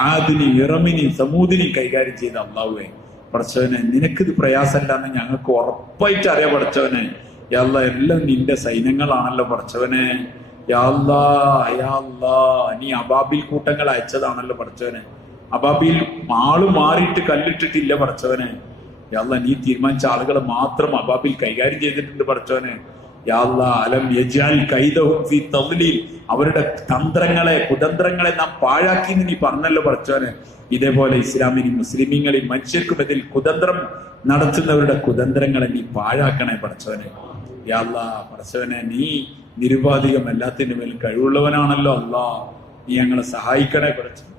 ആദിനെയും ഇറമിനെയും സമൂദിനെയും കൈകാര്യം ചെയ്ത അല്ലാഹുവേ പടച്ചവനെ, നിനക്കിത് പ്രയാസമല്ലാന്ന് ഞങ്ങൾക്ക് ഉറപ്പായിട്ട് അറിയാം പടച്ചവനെ. യാ അല്ലാഹ്, എല്ലാം നിന്റെ സൈന്യങ്ങളാണല്ലോ പടച്ചവനെ. യാ അല്ലാഹ്, നീ അബാബിൽ കൂട്ടങ്ങൾ അയച്ചതാണല്ലോ പടച്ചവനെ. അബാബിൽ ആള് മാറിയിട്ട് കല്ലിട്ടിട്ടില്ല പടച്ചവനെ. യാ അല്ലാഹ്, നീ തീരുമാനിച്ച ആളുകളെ മാത്രം അബാബിൽ കൈകാര്യം ചെയ്തിട്ടുണ്ട് പടച്ചവനെ. യാ അല്ലാഹ്, അലം യജ്അൽ കൈദഹും ഫീ തദ്ലീൽ, അവരുടെ തന്ത്രങ്ങളെ കുതന്ത്രങ്ങളെ നാം പാഴാക്കി എന്ന് നീ പറഞ്ഞല്ലോ പടച്ചോനെ. ഇതേപോലെ ഇസ്ലാമിനും മുസ്ലിമീങ്ങളിൽ മനുഷ്യർക്കുമെതിൽ കുതന്ത്രം നടത്തുന്നവരുടെ കുതന്ത്രങ്ങളെ നീ പാഴാക്കണേ പടച്ചോനെ. യാ അല്ലാഹ് പടച്ചോനെ, നീ നിരുപാധികം എല്ലാത്തിനും മേലും കഴിവുള്ളവനാണല്ലോ അല്ലാ. നീ ഞങ്ങളെ സഹായിക്കണേ പടച്ചോനെ,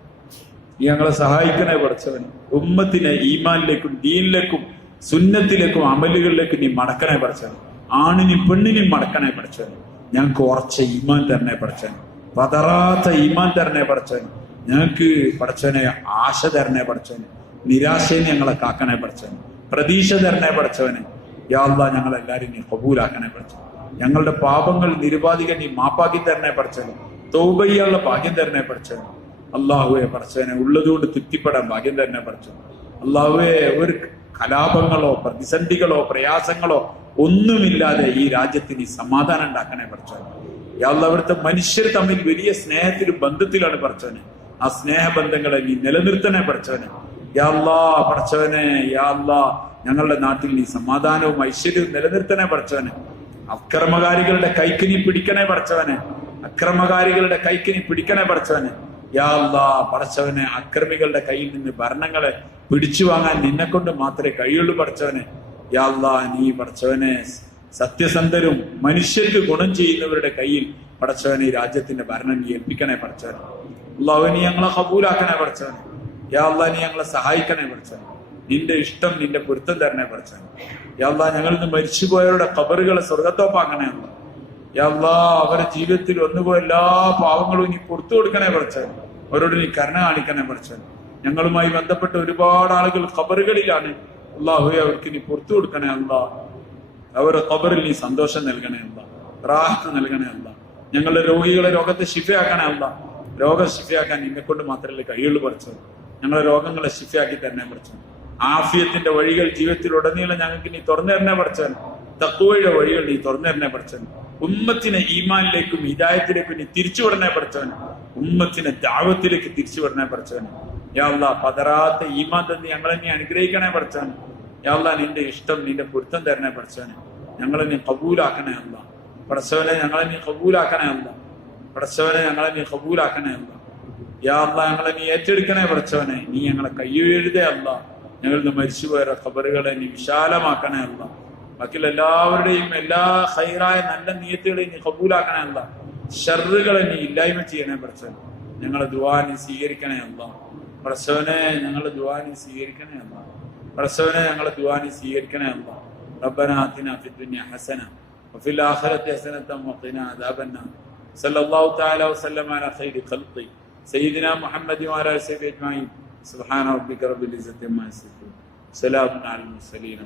നീ ഞങ്ങളെ സഹായിക്കണേ പടച്ചോനെ. ഉമ്മത്തിനെ ഈമാനിലേക്കും ദീനിലേക്കും സുന്നത്തിലേക്കും അമലുകളിലേക്കും നീ മടക്കണേ പടച്ചോനെ. ആണിനും പെണ്ണിനും മടക്കണേ പടച്ചോനെ. ഞങ്ങൾക്ക് ഉറച്ച ഈമാൻ തരണേ പടച്ചോനെ, പതറാത്ത ഈമാൻ തരണേ പടച്ചോനെ. ഞങ്ങൾക്ക് പടച്ചോനെ ആശ തരണേ പടച്ചോനെ, നിരാശയെ ഞങ്ങളെ കാക്കണേ പടച്ചോനെ, പ്രതീക്ഷ തരണേ പടച്ചോനെ. യാ അല്ലാഹ് ഞങ്ങളെല്ലാരും നീ കബൂലാക്കണേ പടച്ചോനെ. ഞങ്ങളുടെ പാപങ്ങൾ നിരുപാധികം നീ മാപ്പാക്കി തരണേ പടച്ചോനെ. തൗബ ചെയ്യാനുള്ള ഭാഗ്യം തരണേ പടച്ചോനെ. അല്ലാഹുവേ പടച്ചോനെ, ഉള്ളതുകൊണ്ട് തൃപ്തിപ്പെടാൻ ഭാഗ്യം തരണേ പടച്ചോനെ. അല്ലാഹുവേ, ഒരു കലാപങ്ങളോ പ്രതിസന്ധികളോ പ്രയാസങ്ങളോ ഒന്നുമില്ലാതെ ഈ രാജ്യത്തിന് സമാധാനം ഉണ്ടാക്കണേ പടച്ചോനെ. യാ അല്ലാഹ്, അവിടുത്തെ മനുഷ്യർ തമ്മിൽ വലിയ സ്നേഹത്തിലും ബന്ധത്തിലാണ് പടച്ചോനെ. ആ സ്നേഹബന്ധങ്ങളെ നീ നിലനിർത്തണേ പടച്ചോനെ. യാ അല്ലാഹ് പടച്ചോനെ, യാ അല്ലാഹ് ഞങ്ങളുടെ നാട്ടിൽ നീ സമാധാനവും ഐശ്വര്യവും നിലനിർത്തണേ പടച്ചോനെ. അക്രമകാരികളുടെ കൈക്ക് നീ പിടിക്കണേ പടച്ചവനെ, അക്രമകാരികളുടെ കൈക്ക് നീ പിടിക്കണേ പടച്ചവനെ. യാ അല്ലാഹ് പടച്ചവനെ, അക്രമികളുടെ കയ്യിൽ നിന്ന് ഭരണങ്ങളെ പിടിച്ചു വാങ്ങാൻ നിന്നെ കൊണ്ട് മാത്രമേ കഴിയുള്ളൂ പടച്ചവനെ. യാ അല്ലാഹ്, നീ പടച്ചവനെ സത്യസന്ധരും മനുഷ്യർക്ക് ഗുണം ചെയ്യുന്നവരുടെ കയ്യിൽ പടച്ചവനെ ഈ രാജ്യത്തിന്റെ ഭരണം നീ ഏൽപ്പിക്കണേ പടച്ചവനെ. അല്ലാഹു, നീ ഞങ്ങളെ കബൂലാക്കണേ പടച്ചവനെ. യാ അല്ലാഹ്, നീ ഞങ്ങളെ സഹായിക്കണേ പടച്ചവനെ. നിന്റെ ഇഷ്ടം നിന്റെ പൊരുത്തം തരണേ പടച്ചവനെ. യാ അല്ലാഹ്, ഞങ്ങളിൽ നിന്ന് മരിച്ചുപോയവരുടെ ഖബറുകളെ സ്വർഗത്തോപ്പാക്കണേ അല്ലാഹ്. യാ അല്ലാഹ്, അവരുടെ ജീവിതത്തിൽ വന്നുപോയ എല്ലാ പാവങ്ങളും നീ പുറത്തു കൊടുക്കണേ പടച്ചവനെ. അവരോട് നീ കരുണ കാണിക്കണേ പടച്ചവനെ. ഞങ്ങളുമായി ബന്ധപ്പെട്ട ഒരുപാട് ആളുകൾ ഖബറുകളിലാണ്. അല്ലാഹുവേ, അവർക്ക് നീ പുറത്തു കൊടുക്കണേ അല്ലാഹ്. അവരുടെ ഖബറിൽ നീ സന്തോഷം നൽകണേ അല്ലാഹ്, റാഹത്ത് നൽകണേ അല്ലാഹ്. ഞങ്ങളുടെ രോഗികളെ രോഗത്തെ ശിഫയാക്കണേ അല്ലാഹ്. രോഗം ശിഫയാക്കാൻ നിന്നെ കൊണ്ട് മാത്രമല്ലേ കഴിയുള്ളൂ പടച്ചവനെ. ഞങ്ങളുടെ രോഗങ്ങളെ ശിഫയാക്കി തരണേ പടച്ചവനെ. ആഫിയത്തിന്റെ വഴികൾ ജീവിതത്തിൽ ഉടനീളം ഞങ്ങൾക്ക് നീ തുറന്നു തരണേ പടച്ചവനെ. തഖ്വയുടെ വഴികൾ നീ തുറന്നു തരണേ പടച്ചവനെ. ഉമ്മത്തിനെ ഈമാനിലേക്കും ഹിദായത്തിലേക്കും നീ തിരിച്ചു വിടണേ പടച്ചവനെ. ഉമ്മത്തിനെ ദഅവത്തിലേക്ക് തിരിച്ചു വിടണേ പടച്ചവനെ. യാ അല്ലാഹ്, പതറാത്ത ഈമാൻ തന്ന് ഞങ്ങളെ നീ അനുഗ്രഹിക്കണേ പടച്ചവനെ. യാ അല്ലാഹ്, നിന്റെ ഇഷ്ടം നിന്റെ പൊരുത്തം തരണേ പടച്ചവനെ. ഞങ്ങളെ നീ കബൂലാക്കണേ അല്ലാഹ്. പടച്ചവനെ, ഞങ്ങളെ നീ കബൂലാക്കണേ അല്ലാഹ്. പടച്ചവനെ, ഞങ്ങളെ നീ കബൂലാക്കണേ അല്ലാഹ്. യാ അല്ലാഹ്, ഞങ്ങളെ നീ ഏറ്റെടുക്കണേ പടച്ചവനെ. നീ ഞങ്ങളെ കയ്യെഴുതേ അല്ലാഹ്. ഞങ്ങളിൽ നിന്ന് മരിച്ചുപോയ ഖബറുകളെ നീ വിശാലമാക്കണേ അല്ലാഹ്. ബാക്കിയുള്ള എല്ലാവരുടെയും എല്ലാ ഖൈറായ നല്ല നിയത്തുകളെയും നീ കബൂലാക്കണേ അല്ലാഹ്. ഷർറുകളെ നീ ഇല്ലായ്മ ചെയ്യണേ പടച്ചവനെ. ഞങ്ങളെ ദുആ നീ സ്വീകരിക്കണേ അല്ലാഹ്. പടച്ചവനെ, ഞങ്ങളുടെ ദുആ നീ സ്വീകരിക്കണേ അല്ലാഹ്. പടച്ചവനെ, ഞങ്ങളുടെ ദുആ നീ സ്വീകരിക്കണേ അല്ലാഹ്. റബ്ബനാ ആതിനാ ഫിദ്ദുനിയ ഹസന വഫിൽ ആഖിറതി ഹസനത വഖിനാ അദാബന്നാർ. സല്ലല്ലാഹു തആല വസല്ലമ അലാ ഖൈരി ഖൽഖി സയ്യിദിനാ മുഹമ്മദി വഅലാ ആലിഹി അജ്മഈൻ. സുബ്ഹാന റബ്ബിക റബ്ബിൽ ഇസ്സതി അമ്മാ യസിഫൂൻ. സലാമുൻ അലൽ മുർസലീൻ.